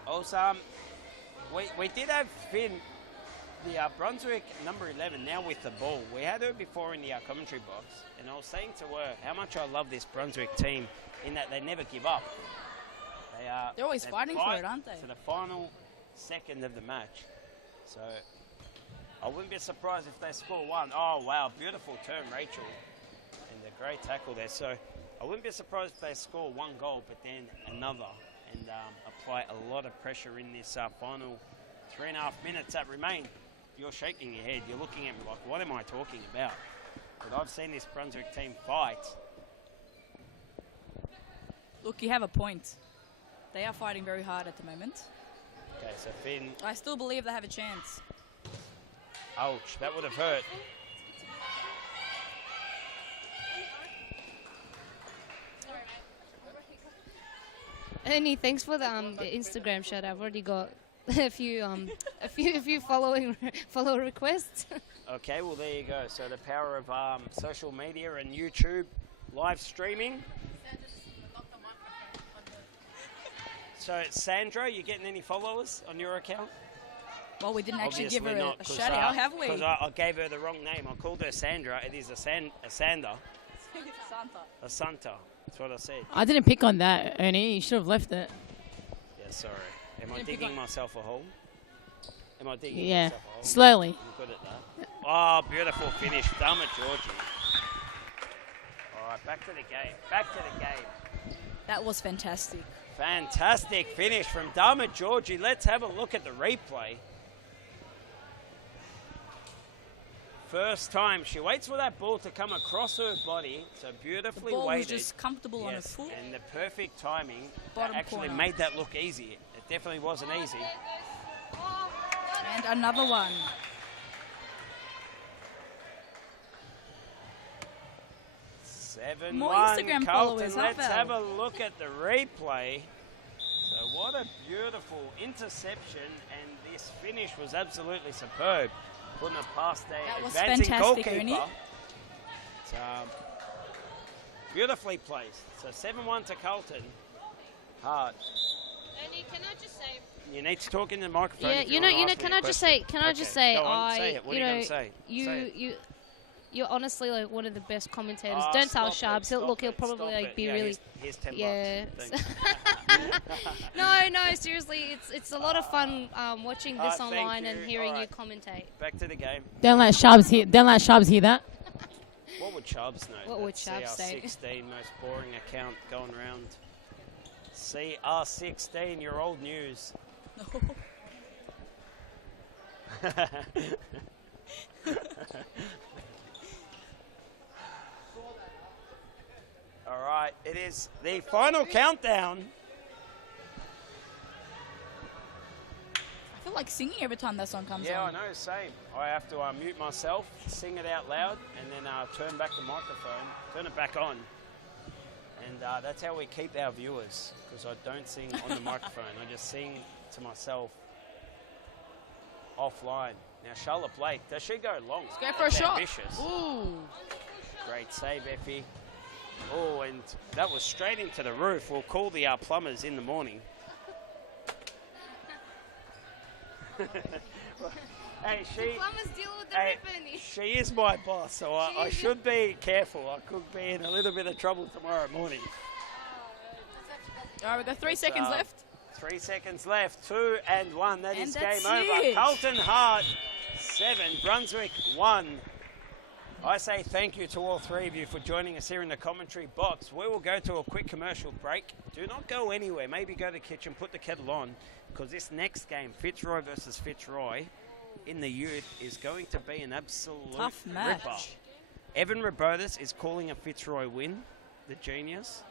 Also, we did have Finn, the Brunswick number 11, now with the ball. We had her before in the commentary box, and I was saying to her how much I love this Brunswick team in that they never give up. They're always fighting for fight it, aren't they? To the final second of the match. So I wouldn't be surprised if they score one. Oh, wow, beautiful turn, Rachel. And a great tackle there. So I wouldn't be surprised if they score one goal, but then another, and apply a lot of pressure in this final 3.5 minutes that remain. You're shaking your head. You're looking at me like, what am I talking about? but I've seen this Brunswick team fight. Look, you have a point. They are fighting very hard at the moment. Okay, so Finn. I still believe they have a chance. Ouch, that would have hurt. Ernie, thanks for the Instagram shout. I've already got a few follow requests. Okay, well there you go. So the power of social media and YouTube live streaming. So Sandra, you getting any followers on your account? Well, we didn't actually Obviously give her not, a shout out, have we? Because I gave her the wrong name. I called her Sandra. It is a Sander. Santa. A Santa. That's what I said. I didn't pick on that, Ernie. You should have left it. Yeah, sorry. Am I digging myself a hole? Am I digging Yeah, myself a hole? slowly. I'm good at that. Oh, beautiful finish. Damn it, Georgie. All right, back to the game. Back to the game. That was fantastic. Fantastic finish from Dharma Georgie. Let's have a look at the replay. First time. She waits for that ball to come across her body. So beautifully The ball weighted. was just comfortable on her foot. And the perfect timing Bottom that actually corner. made that look easy. It definitely wasn't easy. And another one. More 7-1 Instagram Carlton. followers, huh, Let's Val? have a look at the replay. So what a beautiful interception, and this finish was absolutely superb. Putting it past the That was advancing fantastic, goalkeeper. Ernie. It's, beautifully placed. So 7-1 to Carlton. Hard. Ernie, can I just say? You need to talk in the microphone. Yeah, if you wanna know. ask me Can a I just say? question. Can I just say? Go on, say it. What are you going to say? Say it. You're honestly like one of the best commentators. Oh, Don't tell stop it, Shabs. He'll stop look. He'll it, probably stop like it. be Yeah, really. Here's 10 Yeah. bucks. No, seriously, it's a lot of fun watching this thank online and you. hearing All you right. commentate. Back to the game. Don't let Shabs hear. Don't let Shabs hear that. What would Chubbs know? What would That's Chubbs say? CR16, most boring account going around. CR16, your old news. All right, it is the final countdown. I feel like singing every time that song comes Yeah, on. I know, same. I have to mute myself, sing it out loud, and then turn back the microphone, turn it back on. And that's how we keep our viewers, because I don't sing on the microphone. I just sing to myself offline. Now, Charlotte Blake, does she go long? Let's go for a That's shot. ambitious. Ooh. Great save, Effie. Oh, and that was straight into the roof. We'll call the plumbers in the morning. Hey, Plumbers deal with the rip, Ernie. she is my boss, so I should be careful. I could be in a little bit of trouble tomorrow morning. All right, we've got 3 seconds left. 3 seconds left. 2 and 1. That And is that's game over. it. Carlton Hart 7, Brunswick 1. I say thank you to all three of you for joining us here in the commentary box. We will go to a quick commercial break. Do not go anywhere. Maybe go to the kitchen, put the kettle on, because this next game, Fitzroy versus Fitzroy, in the youth, is going to be an absolute Tough match. ripper. Evan Robotis is calling a Fitzroy win, the genius.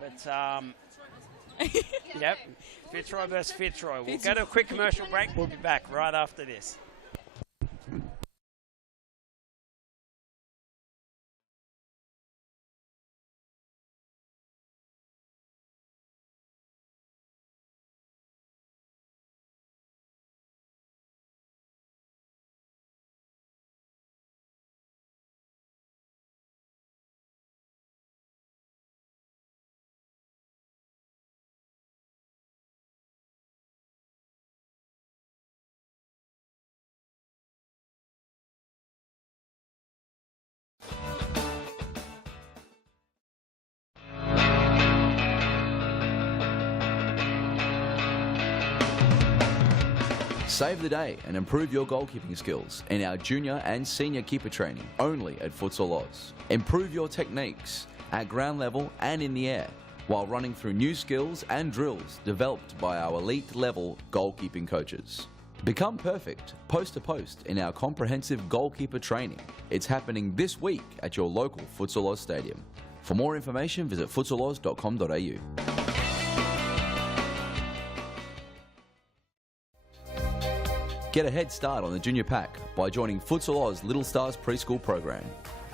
But, yep, Fitzroy versus Fitzroy. We'll go to a quick commercial break. We'll be back right after this. Save the day and improve your goalkeeping skills in our junior and senior keeper training only at Futsal Oz. Improve your techniques at ground level and in the air while running through new skills and drills developed by our elite level goalkeeping coaches. Become perfect post to post in our comprehensive goalkeeper training. It's happening this week at your local Futsal Oz stadium. For more information, visit futsaloz.com.au. Get a head start on the junior pack by joining Futsal Oz Little Stars preschool program.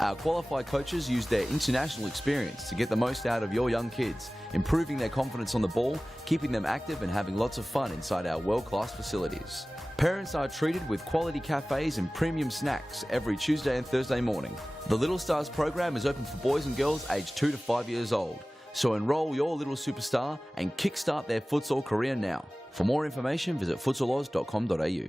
Our qualified coaches use their international experience to get the most out of your young kids, improving their confidence on the ball, keeping them active and having lots of fun inside our world-class facilities. Parents are treated with quality cafes and premium snacks every Tuesday and Thursday morning. The Little Stars program is open for boys and girls aged 2 to 5 years old. So enroll your little superstar and kickstart their futsal career now. For more information, visit futsaloz.com.au.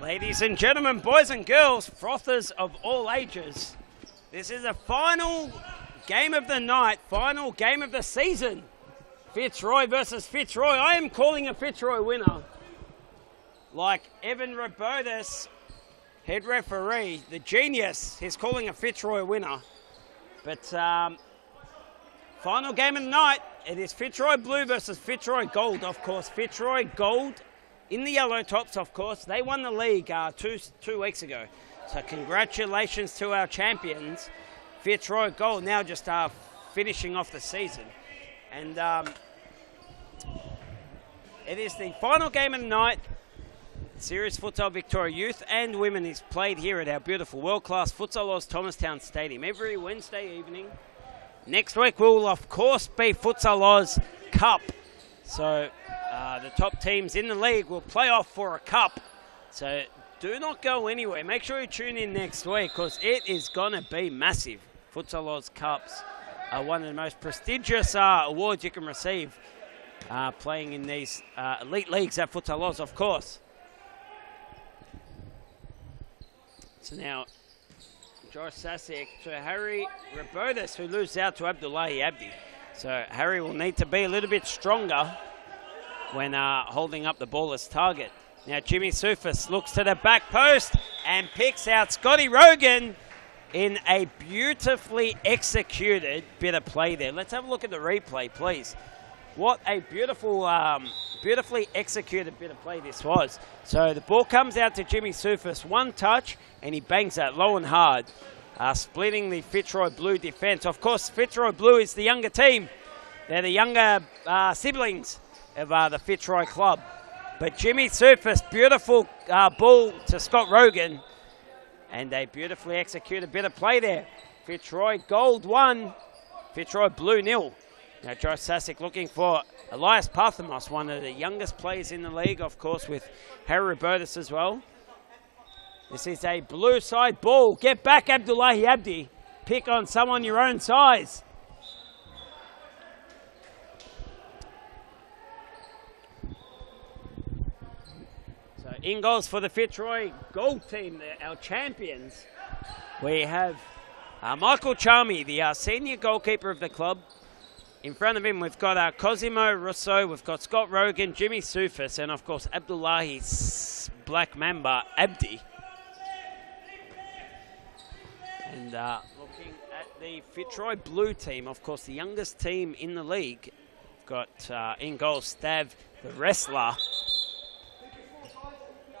Ladies and gentlemen, boys and girls, frothers of all ages, this is the final game of the night, final game of the season. Fitzroy versus Fitzroy. I am calling a Fitzroy winner. Like Evan Robertus, head referee, the genius, he's calling a Fitzroy winner. But final game of the night, it is Fitzroy Blue versus Fitzroy Gold. Of course, Fitzroy Gold in the yellow tops, of course. They won the league two weeks ago. So congratulations to our champions. Fitzroy Gold now just finishing off the season. And it is the final game of the night. Series Futsal Victoria Youth and Women is played here at our beautiful world-class Futsal Oz Thomastown Stadium every Wednesday evening. Next week will, of course, be Futsal Oz Cup. So the top teams in the league will play off for a cup. So do not go anywhere. Make sure you tune in next week because it is going to be massive. Futsal Oz Cups are one of the most prestigious awards you can receive playing in these elite leagues at Futsal Oz, of course. So now, Josh Sasek to Harry Robertus, who loses out to Abdullahi Abdi. So Harry will need to be a little bit stronger when holding up the ball as target. Now Jimmy Sufis looks to the back post and picks out Scotty Rogan in a beautifully executed bit of play there. Let's have a look at the replay, please. What a beautiful, beautifully executed bit of play this was. So the ball comes out to Jimmy Sufis, one touch, and he bangs that low and hard, splitting the Fitzroy Blue defense. Of course, Fitzroy Blue is the younger team. They're the younger siblings of the Fitzroy club. But Jimmy Sufis, beautiful ball to Scott Rogan, and a beautifully executed bit of play there. Fitzroy Gold 1, Fitzroy Blue 0. Now Josh Sasek looking for Elias Parthamos, one of the youngest players in the league, of course, with Harry Robertus as well. This is a blue side ball. Get back, Abdullahi Abdi. Pick on someone your own size. So in goals for the Fitzroy Gold team, our champions. We have Michael Charmy, the senior goalkeeper of the club. In front of him, we've got Cosimo Russo, we've got Scott Rogan, Jimmy Sufis, and of course, Abdullahi's Black Mamba, Abdi. And And looking at the Fitzroy Blue team, of course, the youngest team in the league, got in goal Stav, the wrestler.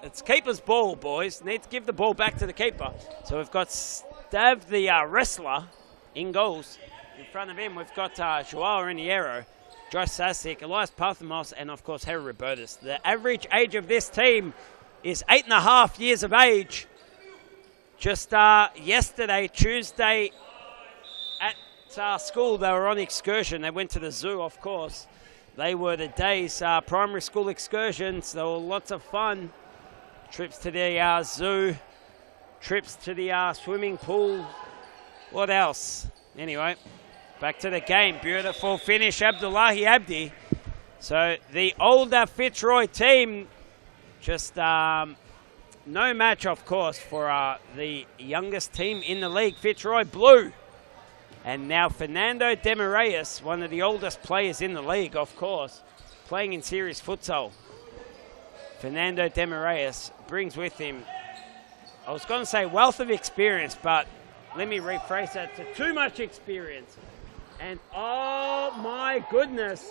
It's keeper's ball, boys. Need to give the ball back to the keeper. So we've got Stav, the wrestler, in goals. In front of him, we've got Joao Riniero, Josh Sasic, Elias Parthamos, and of course Harry Robertus. The average age of this team is 8.5 years of age. Just yesterday, Tuesday, at school, they were on excursion. They went to the zoo, of course. They were the day's primary school excursions. There were lots of fun. Trips to the zoo, trips to the swimming pool. What else? Anyway, back to the game. Beautiful finish, Abdullahi Abdi. So the older Fitzroy team, just no match, of course, for the youngest team in the league, Fitzroy Blue. And now Fernando Demarayes, one of the oldest players in the league, of course, playing in series futsal. Fernando Demarayes brings with him, I was going to say wealth of experience, but let me rephrase that to too much experience. And oh my goodness,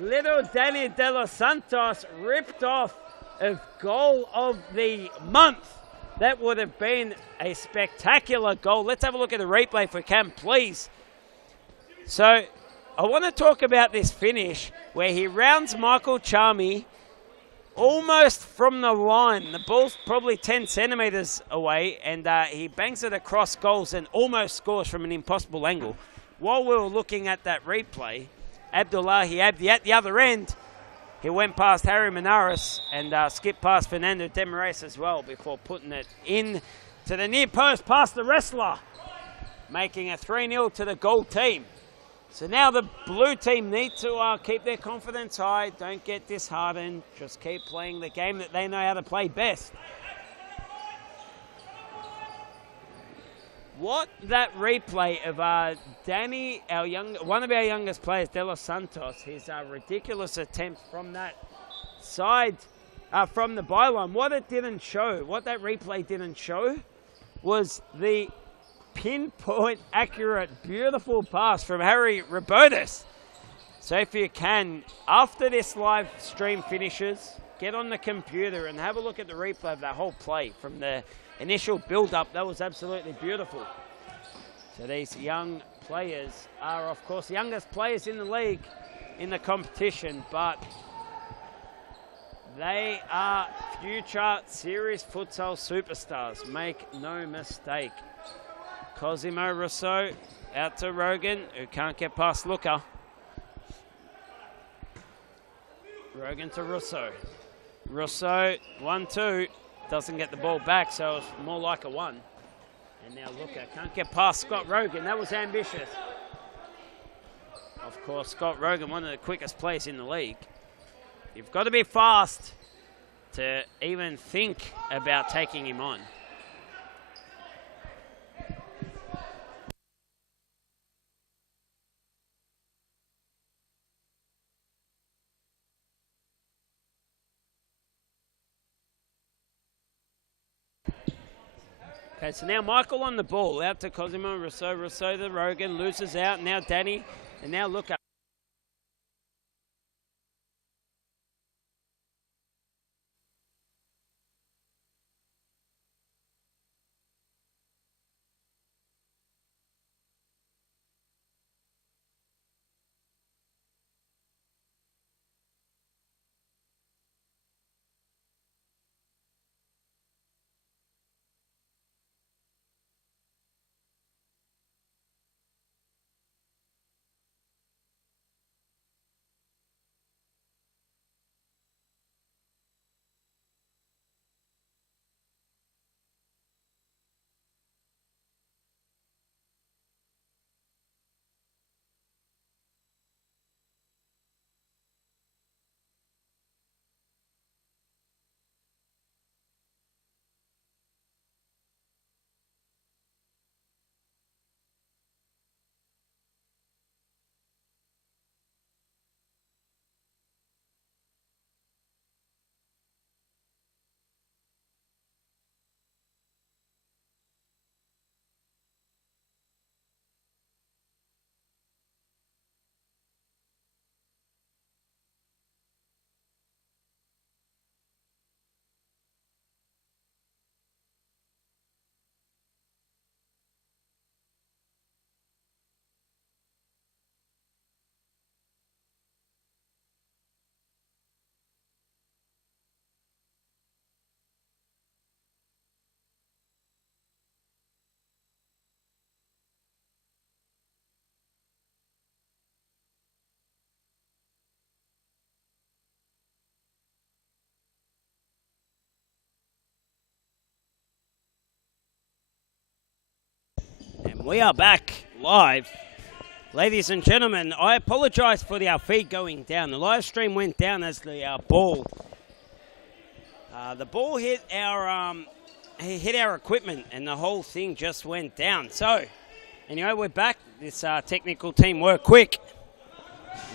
little Danny De Los Santos ripped off a goal of the month. That would have been a spectacular goal. Let's have a look at the replay if we can, please. So I want to talk about this finish where he rounds Michael Charmy almost from the line. The ball's probably 10 centimetres away, and he bangs it across goals and almost scores from an impossible angle. While we were looking at that replay, Abdullahi Abdi at the other end, he went past Harry Menares and skipped past Fernando Demarayes as well before putting it in to the near post past the wrestler, making a 3-0 to the gold team. So now the blue team need to keep their confidence high. Don't get disheartened. Just keep playing the game that they know how to play best. What that replay of Danny, one of our youngest players, De Los Santos, his ridiculous attempt from that side, from the byline, what it didn't show, what that replay didn't show was the pinpoint accurate, beautiful pass from Harry Robertus. So if you can, after this live stream finishes, get on the computer and have a look at the replay of that whole play from the initial build-up. That was absolutely beautiful. So these young players are, of course, the youngest players in the league in the competition, but they are future series futsal superstars. Make no mistake. Cosimo Rousseau out to Rogan, who can't get past Looker. Rogan to Rousseau. Rousseau, 1-2, doesn't get the ball back, so it's more like a 1. And now Looker can't get past Scott Rogan. That was ambitious. Of course, Scott Rogan, one of the quickest players in the league. You've got to be fast to even think about taking him on. Okay, so now Michael on the ball, out to Cosimo Rousseau. Rousseau to Rogan, loses out. Now Danny, and now Looker. We are back live. Ladies and gentlemen, I apologise for our feed going down. The live stream went down as the ball hit our equipment, and the whole thing just went down. So, anyway, we're back. This technical team work quick.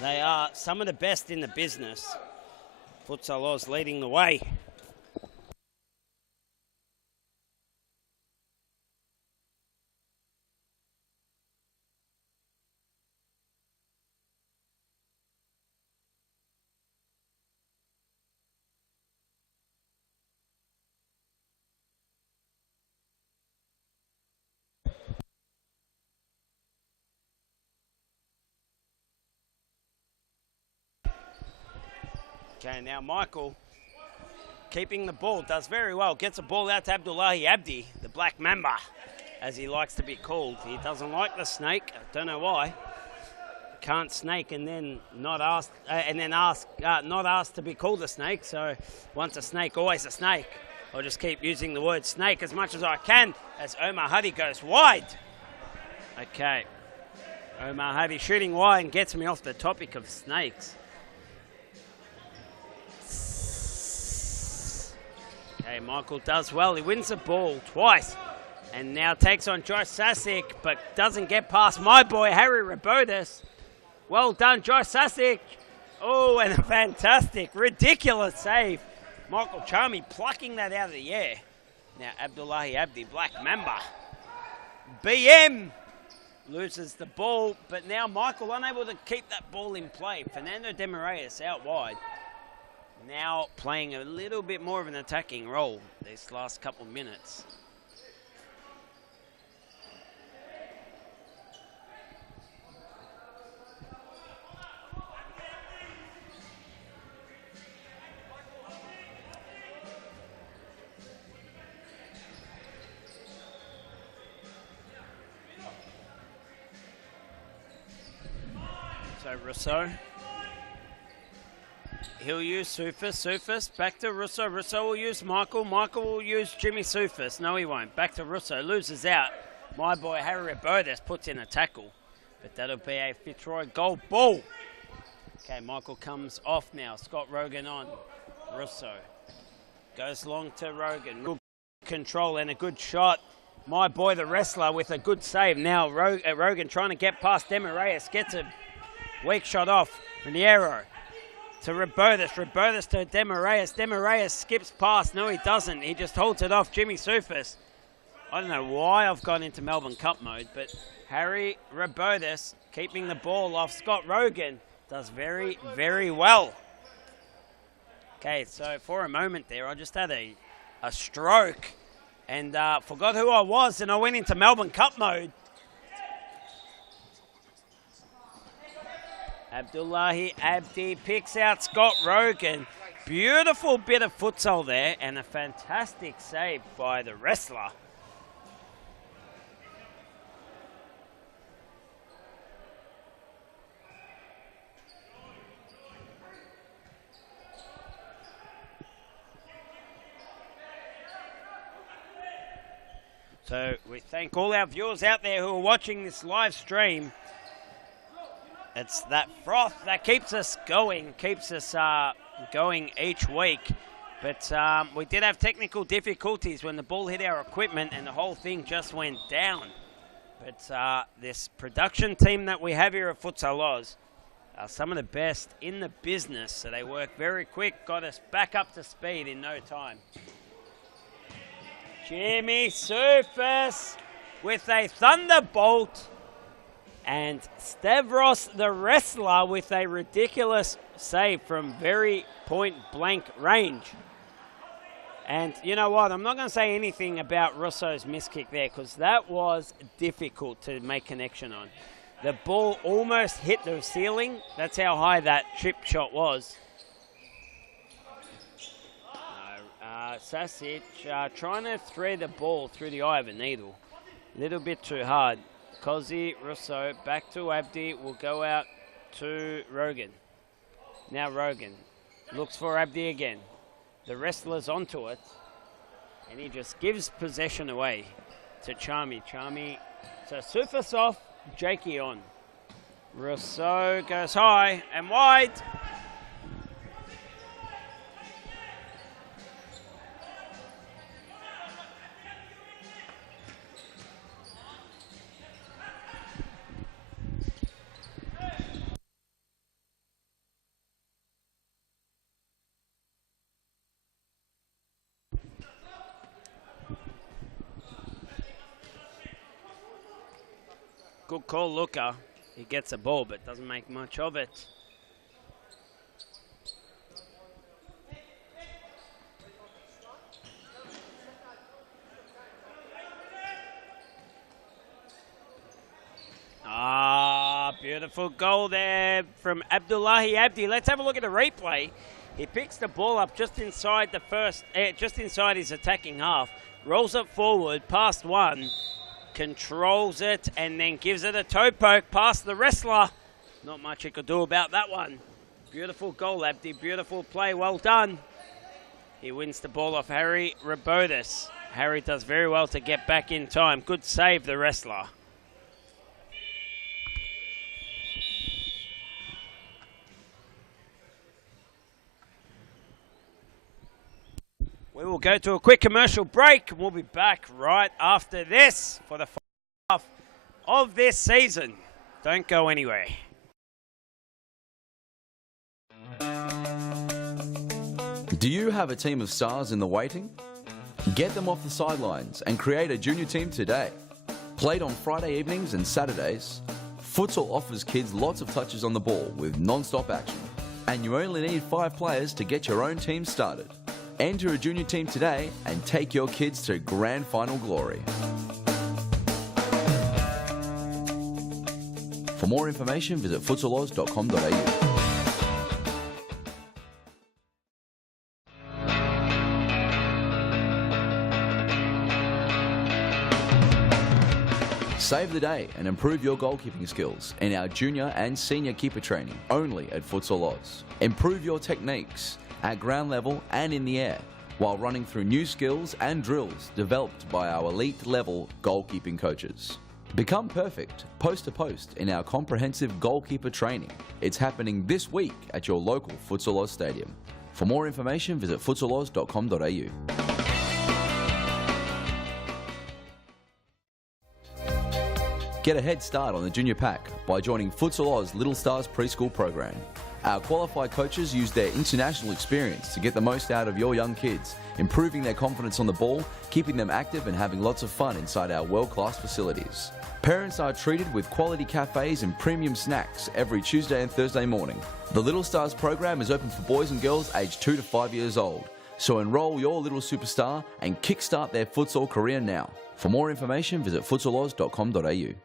They are some of the best in the business. Futsal Oz leading the way. Okay, now Michael, keeping the ball, does very well. Gets the ball out to Abdullahi Abdi, the Black Mamba, as he likes to be called. He doesn't like the snake. I don't know why. Can't snake and then not ask to be called a snake. So once a snake, always a snake. I'll just keep using the word snake as much as I can as Omar Hadi goes wide. Okay, Omar Hadi shooting wide and gets me off the topic of snakes. Okay, Michael does well. He wins the ball twice and now takes on Josh Sasic, but doesn't get past my boy, Harry Rabotis. Well done, Josh Sasic. Oh, and a fantastic, ridiculous save. Michael Charmy plucking that out of the air. Now, Abdullahi Abdi, Black Mamba. BM loses the ball, but now Michael unable to keep that ball in play. Fernando De Moraes out wide. Now playing a little bit more of an attacking role these last couple minutes. So Rousseau. He'll use Soufis, back to Russo. Russo will use Michael. Michael will use Jimmy Soufis. No, he won't. Back to Russo. Loses out. My boy Harry Rabotis puts in a tackle. But that'll be a Fitzroy goal ball. Okay, Michael comes off now. Scott Rogan on. Russo. Goes long to Rogan. Good control and a good shot. My boy the wrestler with a good save. Now Rogan trying to get past Demoraes. Gets a weak shot off. Raniero. To Rabotis to Demoraes. Demoraes skips past. No, he doesn't. He just holds it off. Jimmy Soufis. I don't know why I've gone into Melbourne Cup mode, but Harry Rabotis keeping the ball off Scott Rogan does very, very well. Okay, so for a moment there, I just had a stroke and forgot who I was, and I went into Melbourne Cup mode. Abdullahi Abdi picks out Scott Rogan. Beautiful bit of futsal there and a fantastic save by the wrestler. So we thank all our viewers out there who are watching this live stream. It's that froth that keeps us going each week. But we did have technical difficulties when the ball hit our equipment and the whole thing just went down. But this production team that we have here at Futsal Oz are some of the best in the business. So they work very quick, got us back up to speed in no time. Jimmy Soufis with a thunderbolt. And Stavros, the wrestler, with a ridiculous save from very point-blank range. And you know what? I'm not going to say anything about Russo's miss kick there because that was difficult to make connection on. The ball almost hit the ceiling. That's how high that chip shot was. Sasic trying to thread the ball through the eye of a needle. A little bit too hard. Cozy, Russo, back to Abdi, will go out to Rogan. Now Rogan looks for Abdi again. The wrestler's onto it, and he just gives possession away to Charmy. Charmy So Sufas off, Jakey on. Rousseau goes high and wide. Good call, Luca. He gets a ball, but doesn't make much of it. Beautiful goal there from Abdullahi Abdi. Let's have a look at the replay. He picks the ball up just inside just inside his attacking half, rolls it forward, past one, controls it, and then gives it a toe poke past the wrestler. Not much he could do about that one. Beautiful goal, Abdi. Beautiful play. Well done. He wins the ball off Harry Rabotis. Harry does very well to get back in time. Good save, the wrestler. We will go to a quick commercial break. We'll be back right after this for the final half of this season. Don't go anywhere. Do you have a team of stars in the waiting? Get them off the sidelines and create a junior team today. Played on Friday evenings and Saturdays, Futsal offers kids lots of touches on the ball with non-stop action. And you only need 5 players to get your own team started. Enter a junior team today and take your kids to grand final glory. For more information, visit futsaloz.com.au. Save the day and improve your goalkeeping skills in our junior and senior keeper training only at Futsal Oz. Improve your techniques at ground level and in the air while running through new skills and drills developed by our elite level goalkeeping coaches. Become perfect post to post in our comprehensive goalkeeper training. It's happening this week at your local Futsal Oz stadium. For more information, visit futsaloz.com.au. Get a head start on the junior pack by joining Futsal Oz Little Stars preschool program. Our qualified coaches use their international experience to get the most out of your young kids, improving their confidence on the ball, keeping them active and having lots of fun inside our world-class facilities. Parents are treated with quality cafes and premium snacks every Tuesday and Thursday morning. The Little Stars program is open for boys and girls aged 2 to 5 years old. So enroll your little superstar and kickstart their futsal career now. For more information, visit futsaloz.com.au.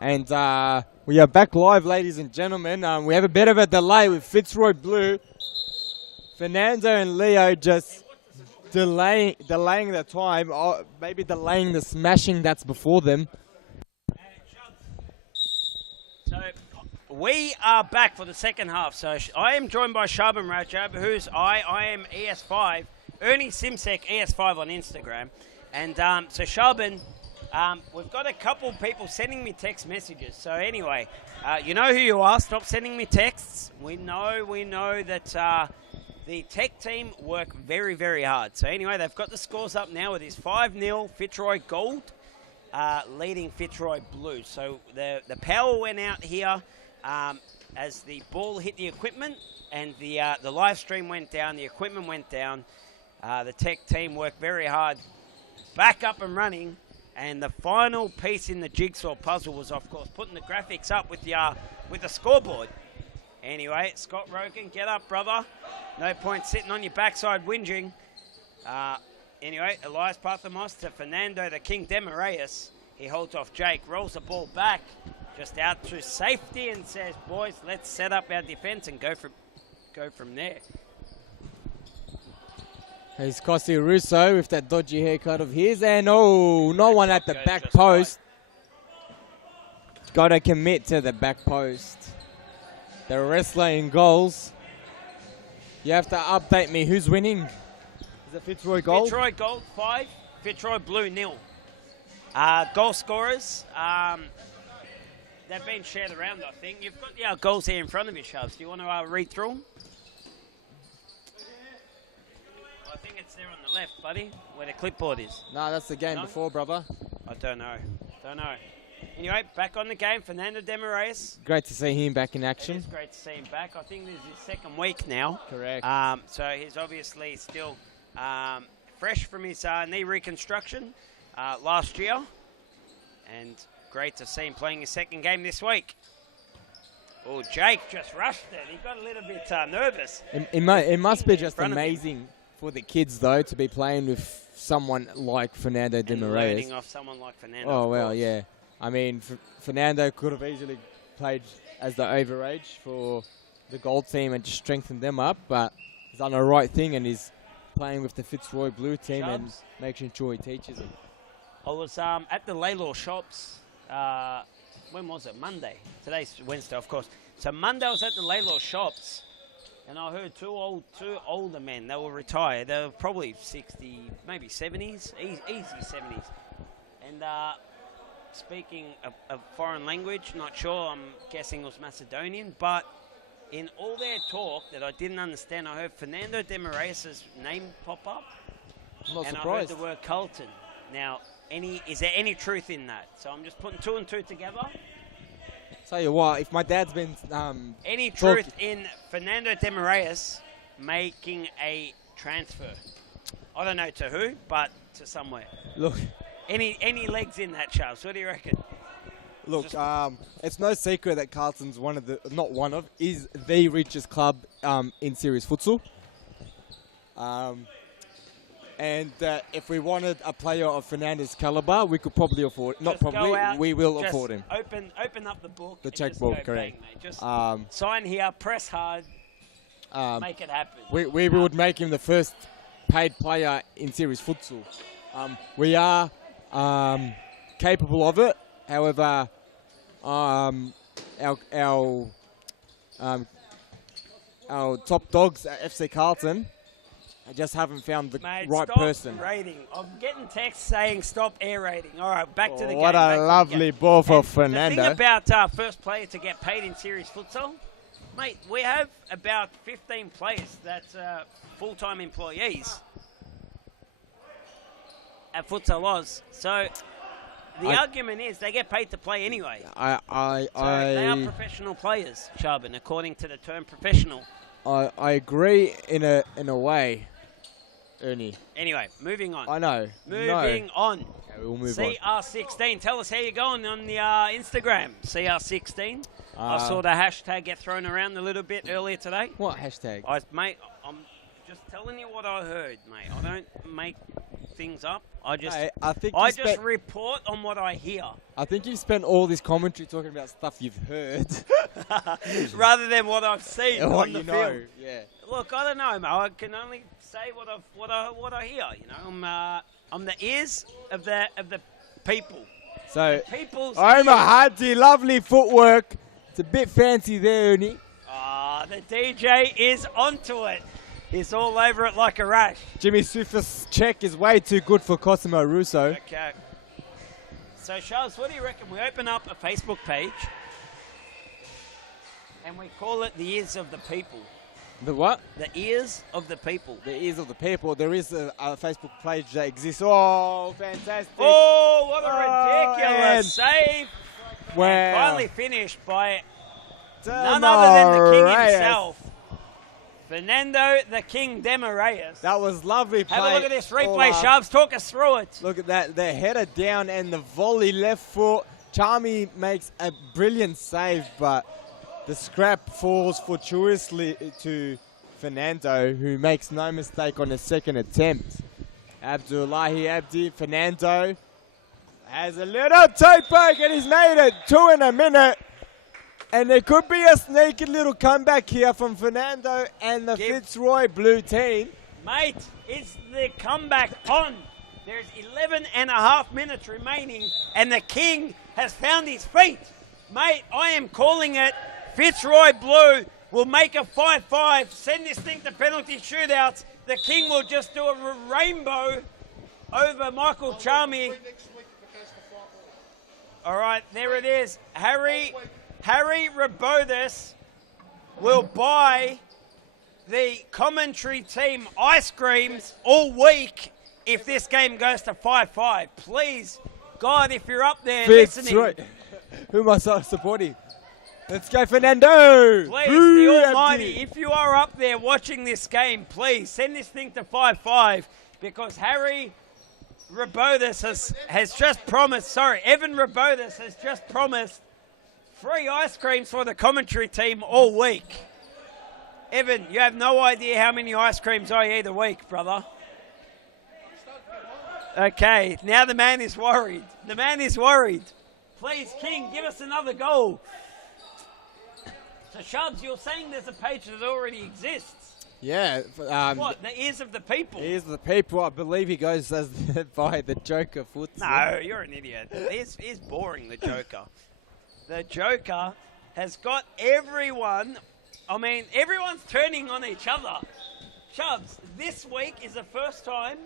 And we are back live, ladies and gentlemen. We have a bit of a delay with Fitzroy Blue. Fernando and Leo just delaying the time, or maybe delaying the smashing that's before them. So we are back for the second half. So I am joined by Shaban Rajab, who's I am ES5, Ernie Simsek ES5 on Instagram. And so Shaban, we've got a couple people sending me text messages. So anyway, you know who you are. Stop sending me texts. We know that the tech team work very, very hard. So anyway, they've got the scores up now. It is 5-0 Fitzroy Gold, leading Fitzroy Blue. So the power went out here as the ball hit the equipment, and the live stream went down. The equipment went down. The tech team worked very hard, back up and running. And the final piece in the jigsaw puzzle was, of course, putting the graphics up with the scoreboard. Anyway, Scott Rogan, get up, brother. No point sitting on your backside whinging. Anyway, Elias Parthamos to Fernando the King Demarayas. He holds off Jake, rolls the ball back, just out to safety and says, boys, let's set up our defense and go from there. Here's Costi Russo with that dodgy haircut of his, and oh, no one at the back post. Got to commit to the back post. The wrestler in goals. You have to update me. Who's winning? Is it Fitzroy Gold? Fitzroy Gold 5, Fitzroy Blue 0. Goal scorers, they've been shared around, I think. You've got the goals here in front of you, Sharps. Do you want to read through them? I think it's there on the left, buddy, where the clipboard is. No, that's the game before, brother. I don't know. Anyway, back on the game, Fernando Demarayes. Great to see him back in action. It is great to see him back. I think this is his second week now. Correct. So he's obviously still fresh from his knee reconstruction last year. And great to see him playing his second game this week. Oh, Jake just rushed it. He got a little bit nervous. It must be just amazing for the kids, though, to be playing with someone like Fernando Demarayes. Learning off someone like Fernando. Oh, well, yeah. I mean, Fernando could have easily played as the overage for the gold team and just strengthened them up, but he's done the right thing and he's playing with the Fitzroy Blue team and making sure he teaches them. I was at the Laylaw shops, when was it? Monday. Today's Wednesday, of course. So Monday I was at the Laylaw shops and I heard two older men. They were retired. They were probably 60, maybe 70s, easy 70s. And speaking a foreign language, not sure, I'm guessing it was Macedonian, but in all their talk that I didn't understand, I heard Fernando Demarayes' name pop up. I'm not and surprised. I heard the word Carlton. Now, is there any truth in that? So I'm just putting two and two together. Tell you what, if my dad's been Any truth in Fernando Demarayes making a transfer? I don't know to who, but to somewhere. Look. Any legs in that, Charles? What do you reckon? Look, it's no secret that Carlton's is the richest club in series futsal. And if we wanted a player of Fernando's caliber, we could probably afford. We will afford him. Open up the book. The checkbook, correct. Bang, just sign here, press hard, make it happen. We would make him the first paid player in series futsal. We are capable of it. However, our top dogs at FC Carlton, I just haven't found the right person. Rating. I'm getting texts saying stop air rating. All right, back to the game. What a lovely ball for Fernando. The thing about first player to get paid in series futsal, mate, we have about 15 players that's full-time employees at Futsal Oz. So the argument is they get paid to play anyway. They are professional players, Charbon, according to the term professional. I agree in a way, Ernie. Anyway, moving on. I know. Moving on. Okay, we'll move CR16. Tell us how you're going on the Instagram. CR16. I saw the hashtag get thrown around a little bit earlier today. What hashtag? Mate, I'm just telling you what I heard, mate. I don't make things up. I just report on what I hear. I think you've spent all this commentary talking about stuff you've heard. Rather than what I've seen what on the you field. know, yeah. Look, I don't know, mate. I can only say what I hear. You know, I'm the ears of the people. So, the people's Omar Hadji, lovely footwork. It's a bit fancy there, Ernie. The DJ is onto it. He's all over it like a rash. Jimmy Sufa's check is way too good for Cosimo Russo. Okay. So, Charles, what do you reckon? We open up a Facebook page and we call it the Ears of the People. The what? The Ears of the People. The Ears of the People. There is a Facebook page that exists. Oh, fantastic. Oh, what a ridiculous save. Wow. And finally finished by none other than the king himself. Fernando the King Demarayes. That was lovely play. Have a look at this replay, Sharps. Talk us through it. Look at that. The header down and the volley left foot. Charmy makes a brilliant save, but the scrap falls fortuitously to Fernando, who makes no mistake on the second attempt. Abdullahi Abdi, Fernando Has a little toe poke and he's made it 2 in a minute. And there could be a sneaky little comeback here from Fernando and the Fitzroy blue team. Mate, is the comeback on? There's 11 and a half minutes remaining, and the King has found his feet. Mate, I am calling it. Fitzroy Blue will make a 5-5, send this thing to penalty shootouts. The King will just do a rainbow over Michael Charmy. All right, there it is. Harry Rabothis will buy the commentary team ice creams all week if this game goes to 5-5. Please, God, if you're up there listening. Right. Who am I supporting? Let's go, Fernando. Please, the Almighty, if you are up there watching this game, please send this thing to 5-5 because Harry Rabothis has just promised, Evan Rabothis has just promised free ice creams for the commentary team all week. Evan, you have no idea how many ice creams I eat a week, brother. Okay, now the man is worried. The man is worried. Please, King, give us another goal. So, Shubs, you're saying there's a page that already exists. Yeah. What, the Ears of the People? Ears of the People, I believe he goes as by the Joker Futsal. No, you're an idiot. He's boring, the Joker. The Joker has got everyone, everyone's turning on each other. Shubs, this week is the first time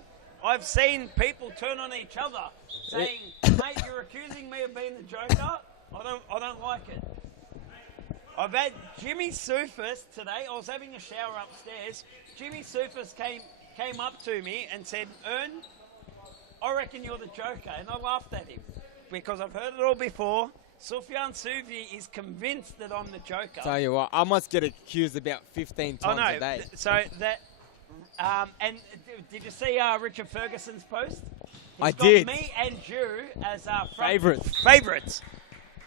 I've seen people turn on each other, saying, mate, you're accusing me of being the Joker? I don't like it. I've had Jimmy Sufis today. I was having a shower upstairs. Jimmy Sufis came up to me and said, Ern, I reckon you're the Joker. And I laughed at him because I've heard it all before. Sufjan Suvi is convinced that I'm the Joker. Tell you what, I must get accused about 15 times a day. So that, and did you see Richard Ferguson's post? I He's did. got me and you as our Favourites.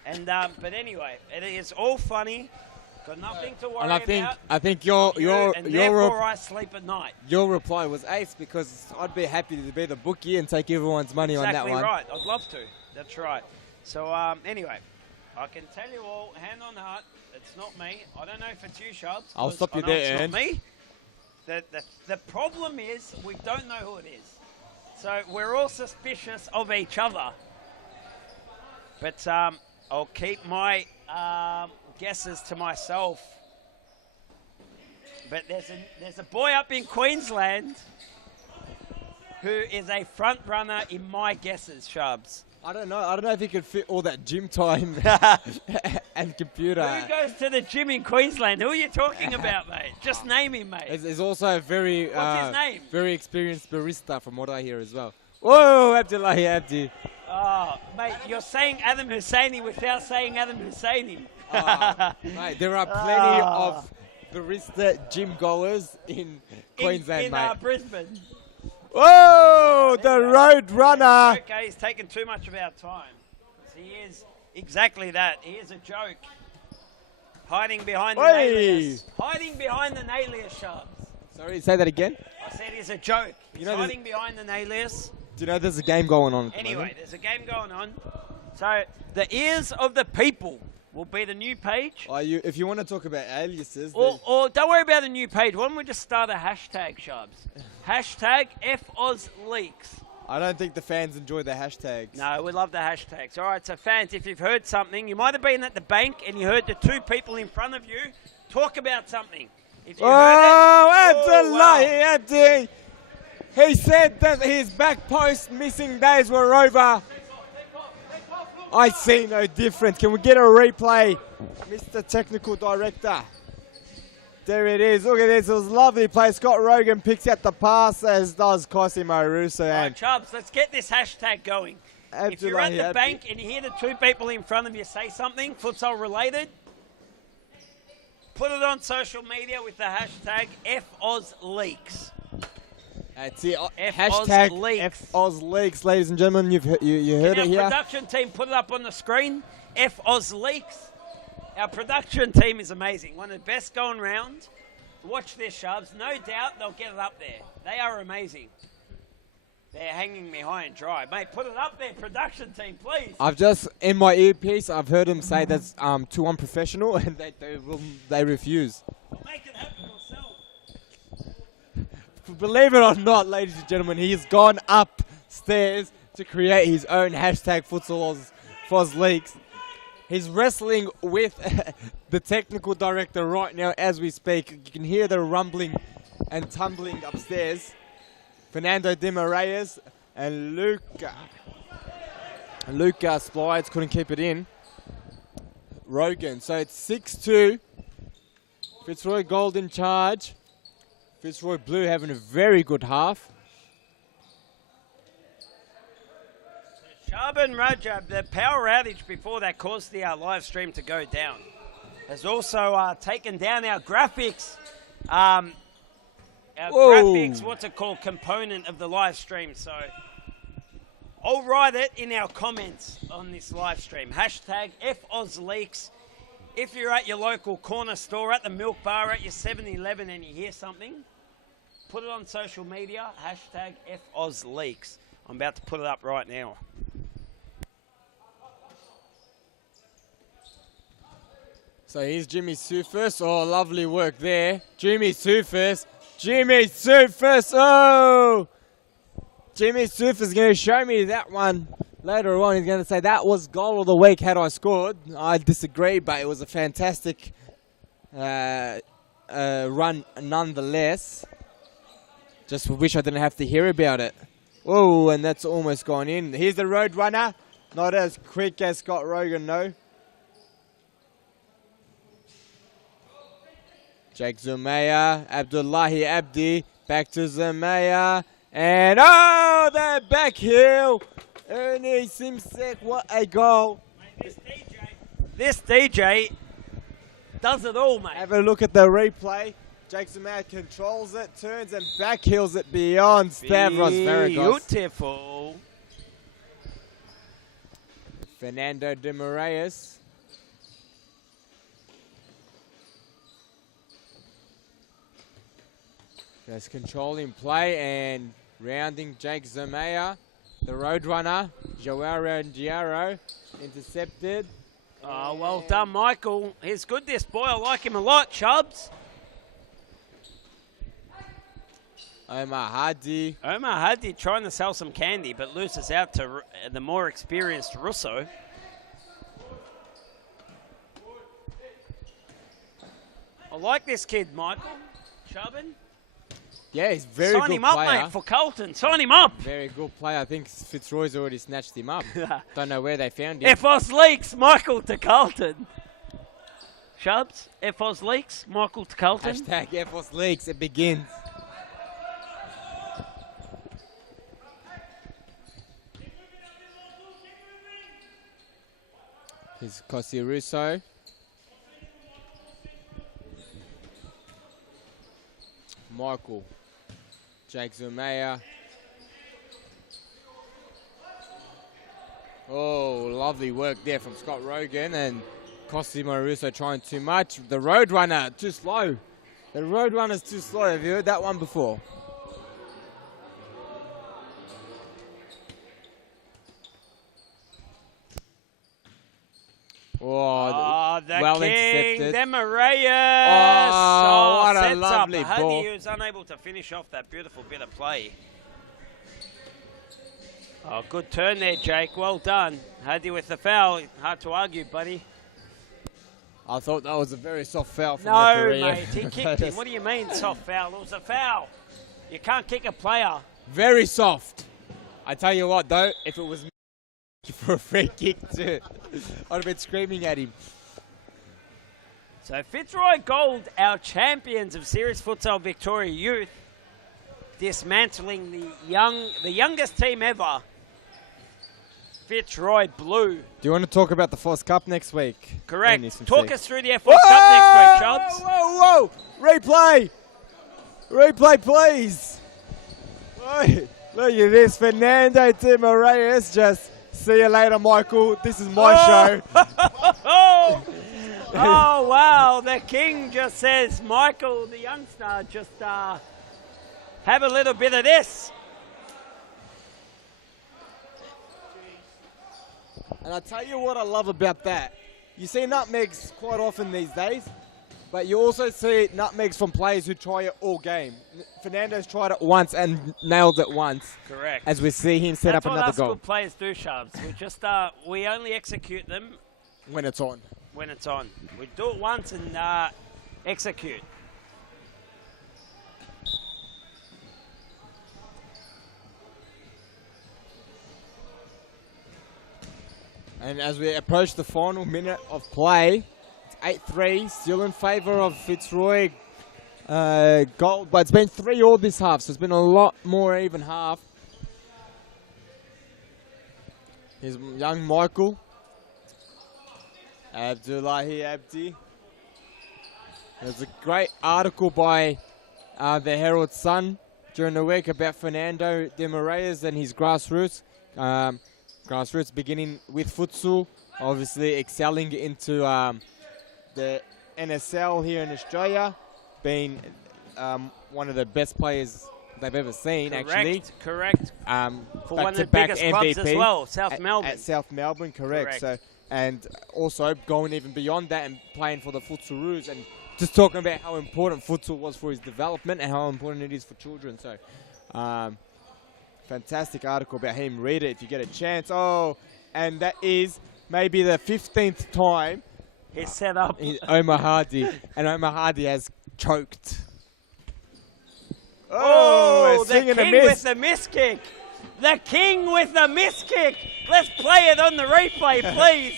And but anyway, it is all funny. Got nothing to worry And about. I think your I sleep at night. Your reply was ace because I'd be happy to be the bookie and take everyone's money on that one. Exactly right. I'd love to. That's right. So anyway, I can tell you all, hand on heart, it's not me. I don't know if it's you, Shubs. I'll stop you I know there, it's Ern. not me. The problem is we don't know who it is. So we're all suspicious of each other. But I'll keep my guesses to myself. But there's a boy up in Queensland who is a front runner in my guesses, Shubs. I don't know if he could fit all that gym time and computer. Who goes to the gym in Queensland? Who are you talking about, mate? Just name him, mate. He's also a very What's his name? very experienced barista from what I hear as well. Whoa, Abdullahi Abdi. Oh, mate, you're saying Adam Husseini without saying Adam Husseini. Mate, there are plenty of barista gym goers in Queensland, in mate. Brisbane. Whoa, the road runner. Okay, he's taken too much of our time. He is exactly that. He is a joke. Hiding behind the Nalius. Hiding behind the Nalius, Shubs. Sorry, say that again. I said he's a joke. He's hiding behind the Nalius. Do you know there's a game going on? Anyway, there's a game going on. So, the Ears of the People will be the new page. If you want to talk about aliases... Or don't worry about the new page. Why don't we just start a hashtag, Shubs? Hashtag FOzLeaks. I don't think the fans enjoy the hashtags. No, we love the hashtags. All right, so fans, if you've heard something, you might have been at the bank and you heard the two people in front of you talk about something. If you heard Abdullahi Abdi! He said that his back post missing days were over. I see no difference. Can we get a replay, Mr. Technical Director? There it is. Look at this. It was a lovely play. Scott Rogan picks out the pass, as does Cosimo Russo. All right, Chubbs, let's get this hashtag going. If you're at the bank and you hear the two people in front of you say something futsal related, put it on social media with the hashtag FOzLeaks. That's it. Hashtag FOzLeaks, ladies and gentlemen. You heard it here. Our production team put it up on the screen. FOzLeaks. Our production team is amazing. One of the best going round. Watch this, Shubs. No doubt they'll get it up there. They are amazing. They're hanging me high and dry. Mate, put it up there, production team, please. I've just, in my earpiece, I've heard him say that's too unprofessional, and they refuse. Make it happen yourself. Believe it or not, ladies and gentlemen, he has gone upstairs to create his own hashtag Futsal Oz LINKS. He's wrestling with the technical director right now as we speak. You can hear the rumbling and tumbling upstairs. Fernando De Moraes and Luca Splides couldn't keep it in. Rogan. So it's 6-2. Fitzroy Gold in charge. Fitzroy Blue having a very good half. Shaban Rajab, the power outage before that caused the live stream to go down, has also taken down our graphics. Graphics, what's it called, component of the live stream. So I'll write it in our comments on this live stream. Hashtag FOzLeaks. If you're at your local corner store, at the milk bar, at your 7-Eleven and you hear something, put it on social media. Hashtag FOzLeaks. I'm about to put it up right now. So here's Jimmy Sufus. Oh, lovely work there. Jimmy Sufus. Jimmy Sufus. Oh! Jimmy Sufus is going to show me that one later on. He's going to say that was goal of the week had I scored. I disagree, but it was a fantastic run nonetheless. Just wish I didn't have to hear about it. Whoa, and that's almost gone in. Here's the road runner. Not as quick as Scott Rogan, no. Jake Zumaya, Abdullahi Abdi, back to Zumaya, and oh, that back heel. Ernie Simsek, what a goal. This DJ does it all, mate. Have a look at the replay. Jake Zumaya controls it, turns and back heels it beyond Stavros Varagos. Beautiful. Fernando De Moraes. Just controlling play and rounding Jake Zumaya. The Roadrunner, Joao Rangiero, intercepted. Oh, well done, Michael. He's good, this boy. I like him a lot, Chubbs. Omar Hadi. Omar Hadi trying to sell some candy, but loses out to the more experienced Russo. I like this kid, Michael. Chubbin. Yeah, he's very Sign good him up, player. mate, for Carlton. Sign him up. Very good player. I think Fitzroy's already snatched him up. Don't know where they found him. FOzLeaks, Michael to Carlton. Chubbs, FOzLeaks, Michael to Carlton. Hashtag FOzLeaks, it begins. Here's Cosi Russo. Michael. Jake Zumaya. Oh, lovely work there from Scott Rogan and Cosimo Russo trying too much. The Roadrunner too slow. The Roadrunner's too slow. Have you heard that one before? Oh, the well king, intercepted. Demarayus. Oh, what a sets lovely up. ball. Hadi was unable to finish off that beautiful bit of play. Oh, good turn there, Jake. Well done. Hadi with the foul. Hard to argue, buddy. I thought that was a very soft foul from No, referee. mate. He kicked him. What do you mean soft foul? It was a foul. You can't kick a player. Very soft. I tell you what, though, if it was me for a free kick too, I'd have been screaming at him. So Fitzroy Gold, our champions of Series Futsal Victoria Youth, dismantling the youngest team ever, Fitzroy Blue. Do you want to talk about the Force Cup next week? Correct. Talk us through the Force Cup next week, Chubbs. Whoa, whoa! Replay! Replay, please! Oi, look at this. Fernando De Moraes just... See you later, Michael. This is my show. Oh, wow. The king just says, Michael, the youngster, just have a little bit of this. And I tell you what I love about that. You see nutmegs quite often these days, but you also see nutmegs from players who try it all game. Fernando's tried it once and nailed it once. Correct. As we see him set up another That's what goal. us good players do, Sharps. We just we only execute them When it's on. when it's on. We do it once and execute. And as we approach the final minute of play, it's 8-3, still in favour of Fitzroy Gold. But it's been 3-3 this half, so it's been a lot more even half. Here's young Michael. Abdullahi Abdi. There's a great article by the Herald Sun during the week about Fernando de Moraes and his grassroots. Grassroots beginning with futsal, obviously excelling into the NSL here in Australia, being one of the best players they've ever seen, actually. Correct. For one of the back-to-back biggest clubs as MVP well, South Melbourne. At South Melbourne, correct. So, and also going even beyond that and playing for the Futsaroos and just talking about how important futsal was for his development and how important it is for children. So, fantastic article about him. Read it if you get a chance. Oh, and that is maybe the 15th time he's set up Omar Hardy, and Omar Hardy has choked. Oh, the swing and a king miss. with the miss kick. The king with the miss kick. Let's play it on the replay, please.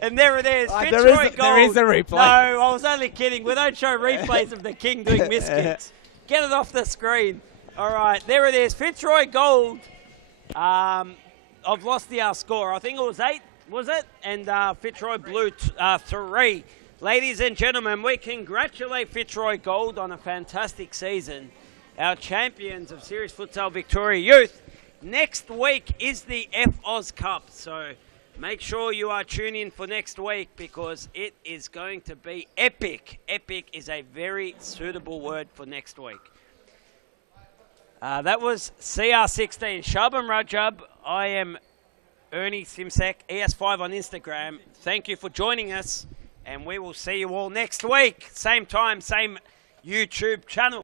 And there it is. Fitzroy Gold. There is a replay. No, I was only kidding. We don't show replays of the king doing miss kicks. Get it off the screen. All right, there it is. Fitzroy Gold. I've lost the score. I think it was 8, was it? And Fitzroy Blue 3. Ladies and gentlemen, we congratulate Fitzroy Gold on a fantastic season. Our champions of Series Futsal Victoria Youth. Next week is the FOZ Cup, so make sure you are tuning in for next week because it is going to be epic. Epic is a very suitable word for next week. That was CR16. Shabam Rajab. I am Ernie Simsek, ES5 on Instagram. Thank you for joining us, and we will see you all next week. Same time, same YouTube channel.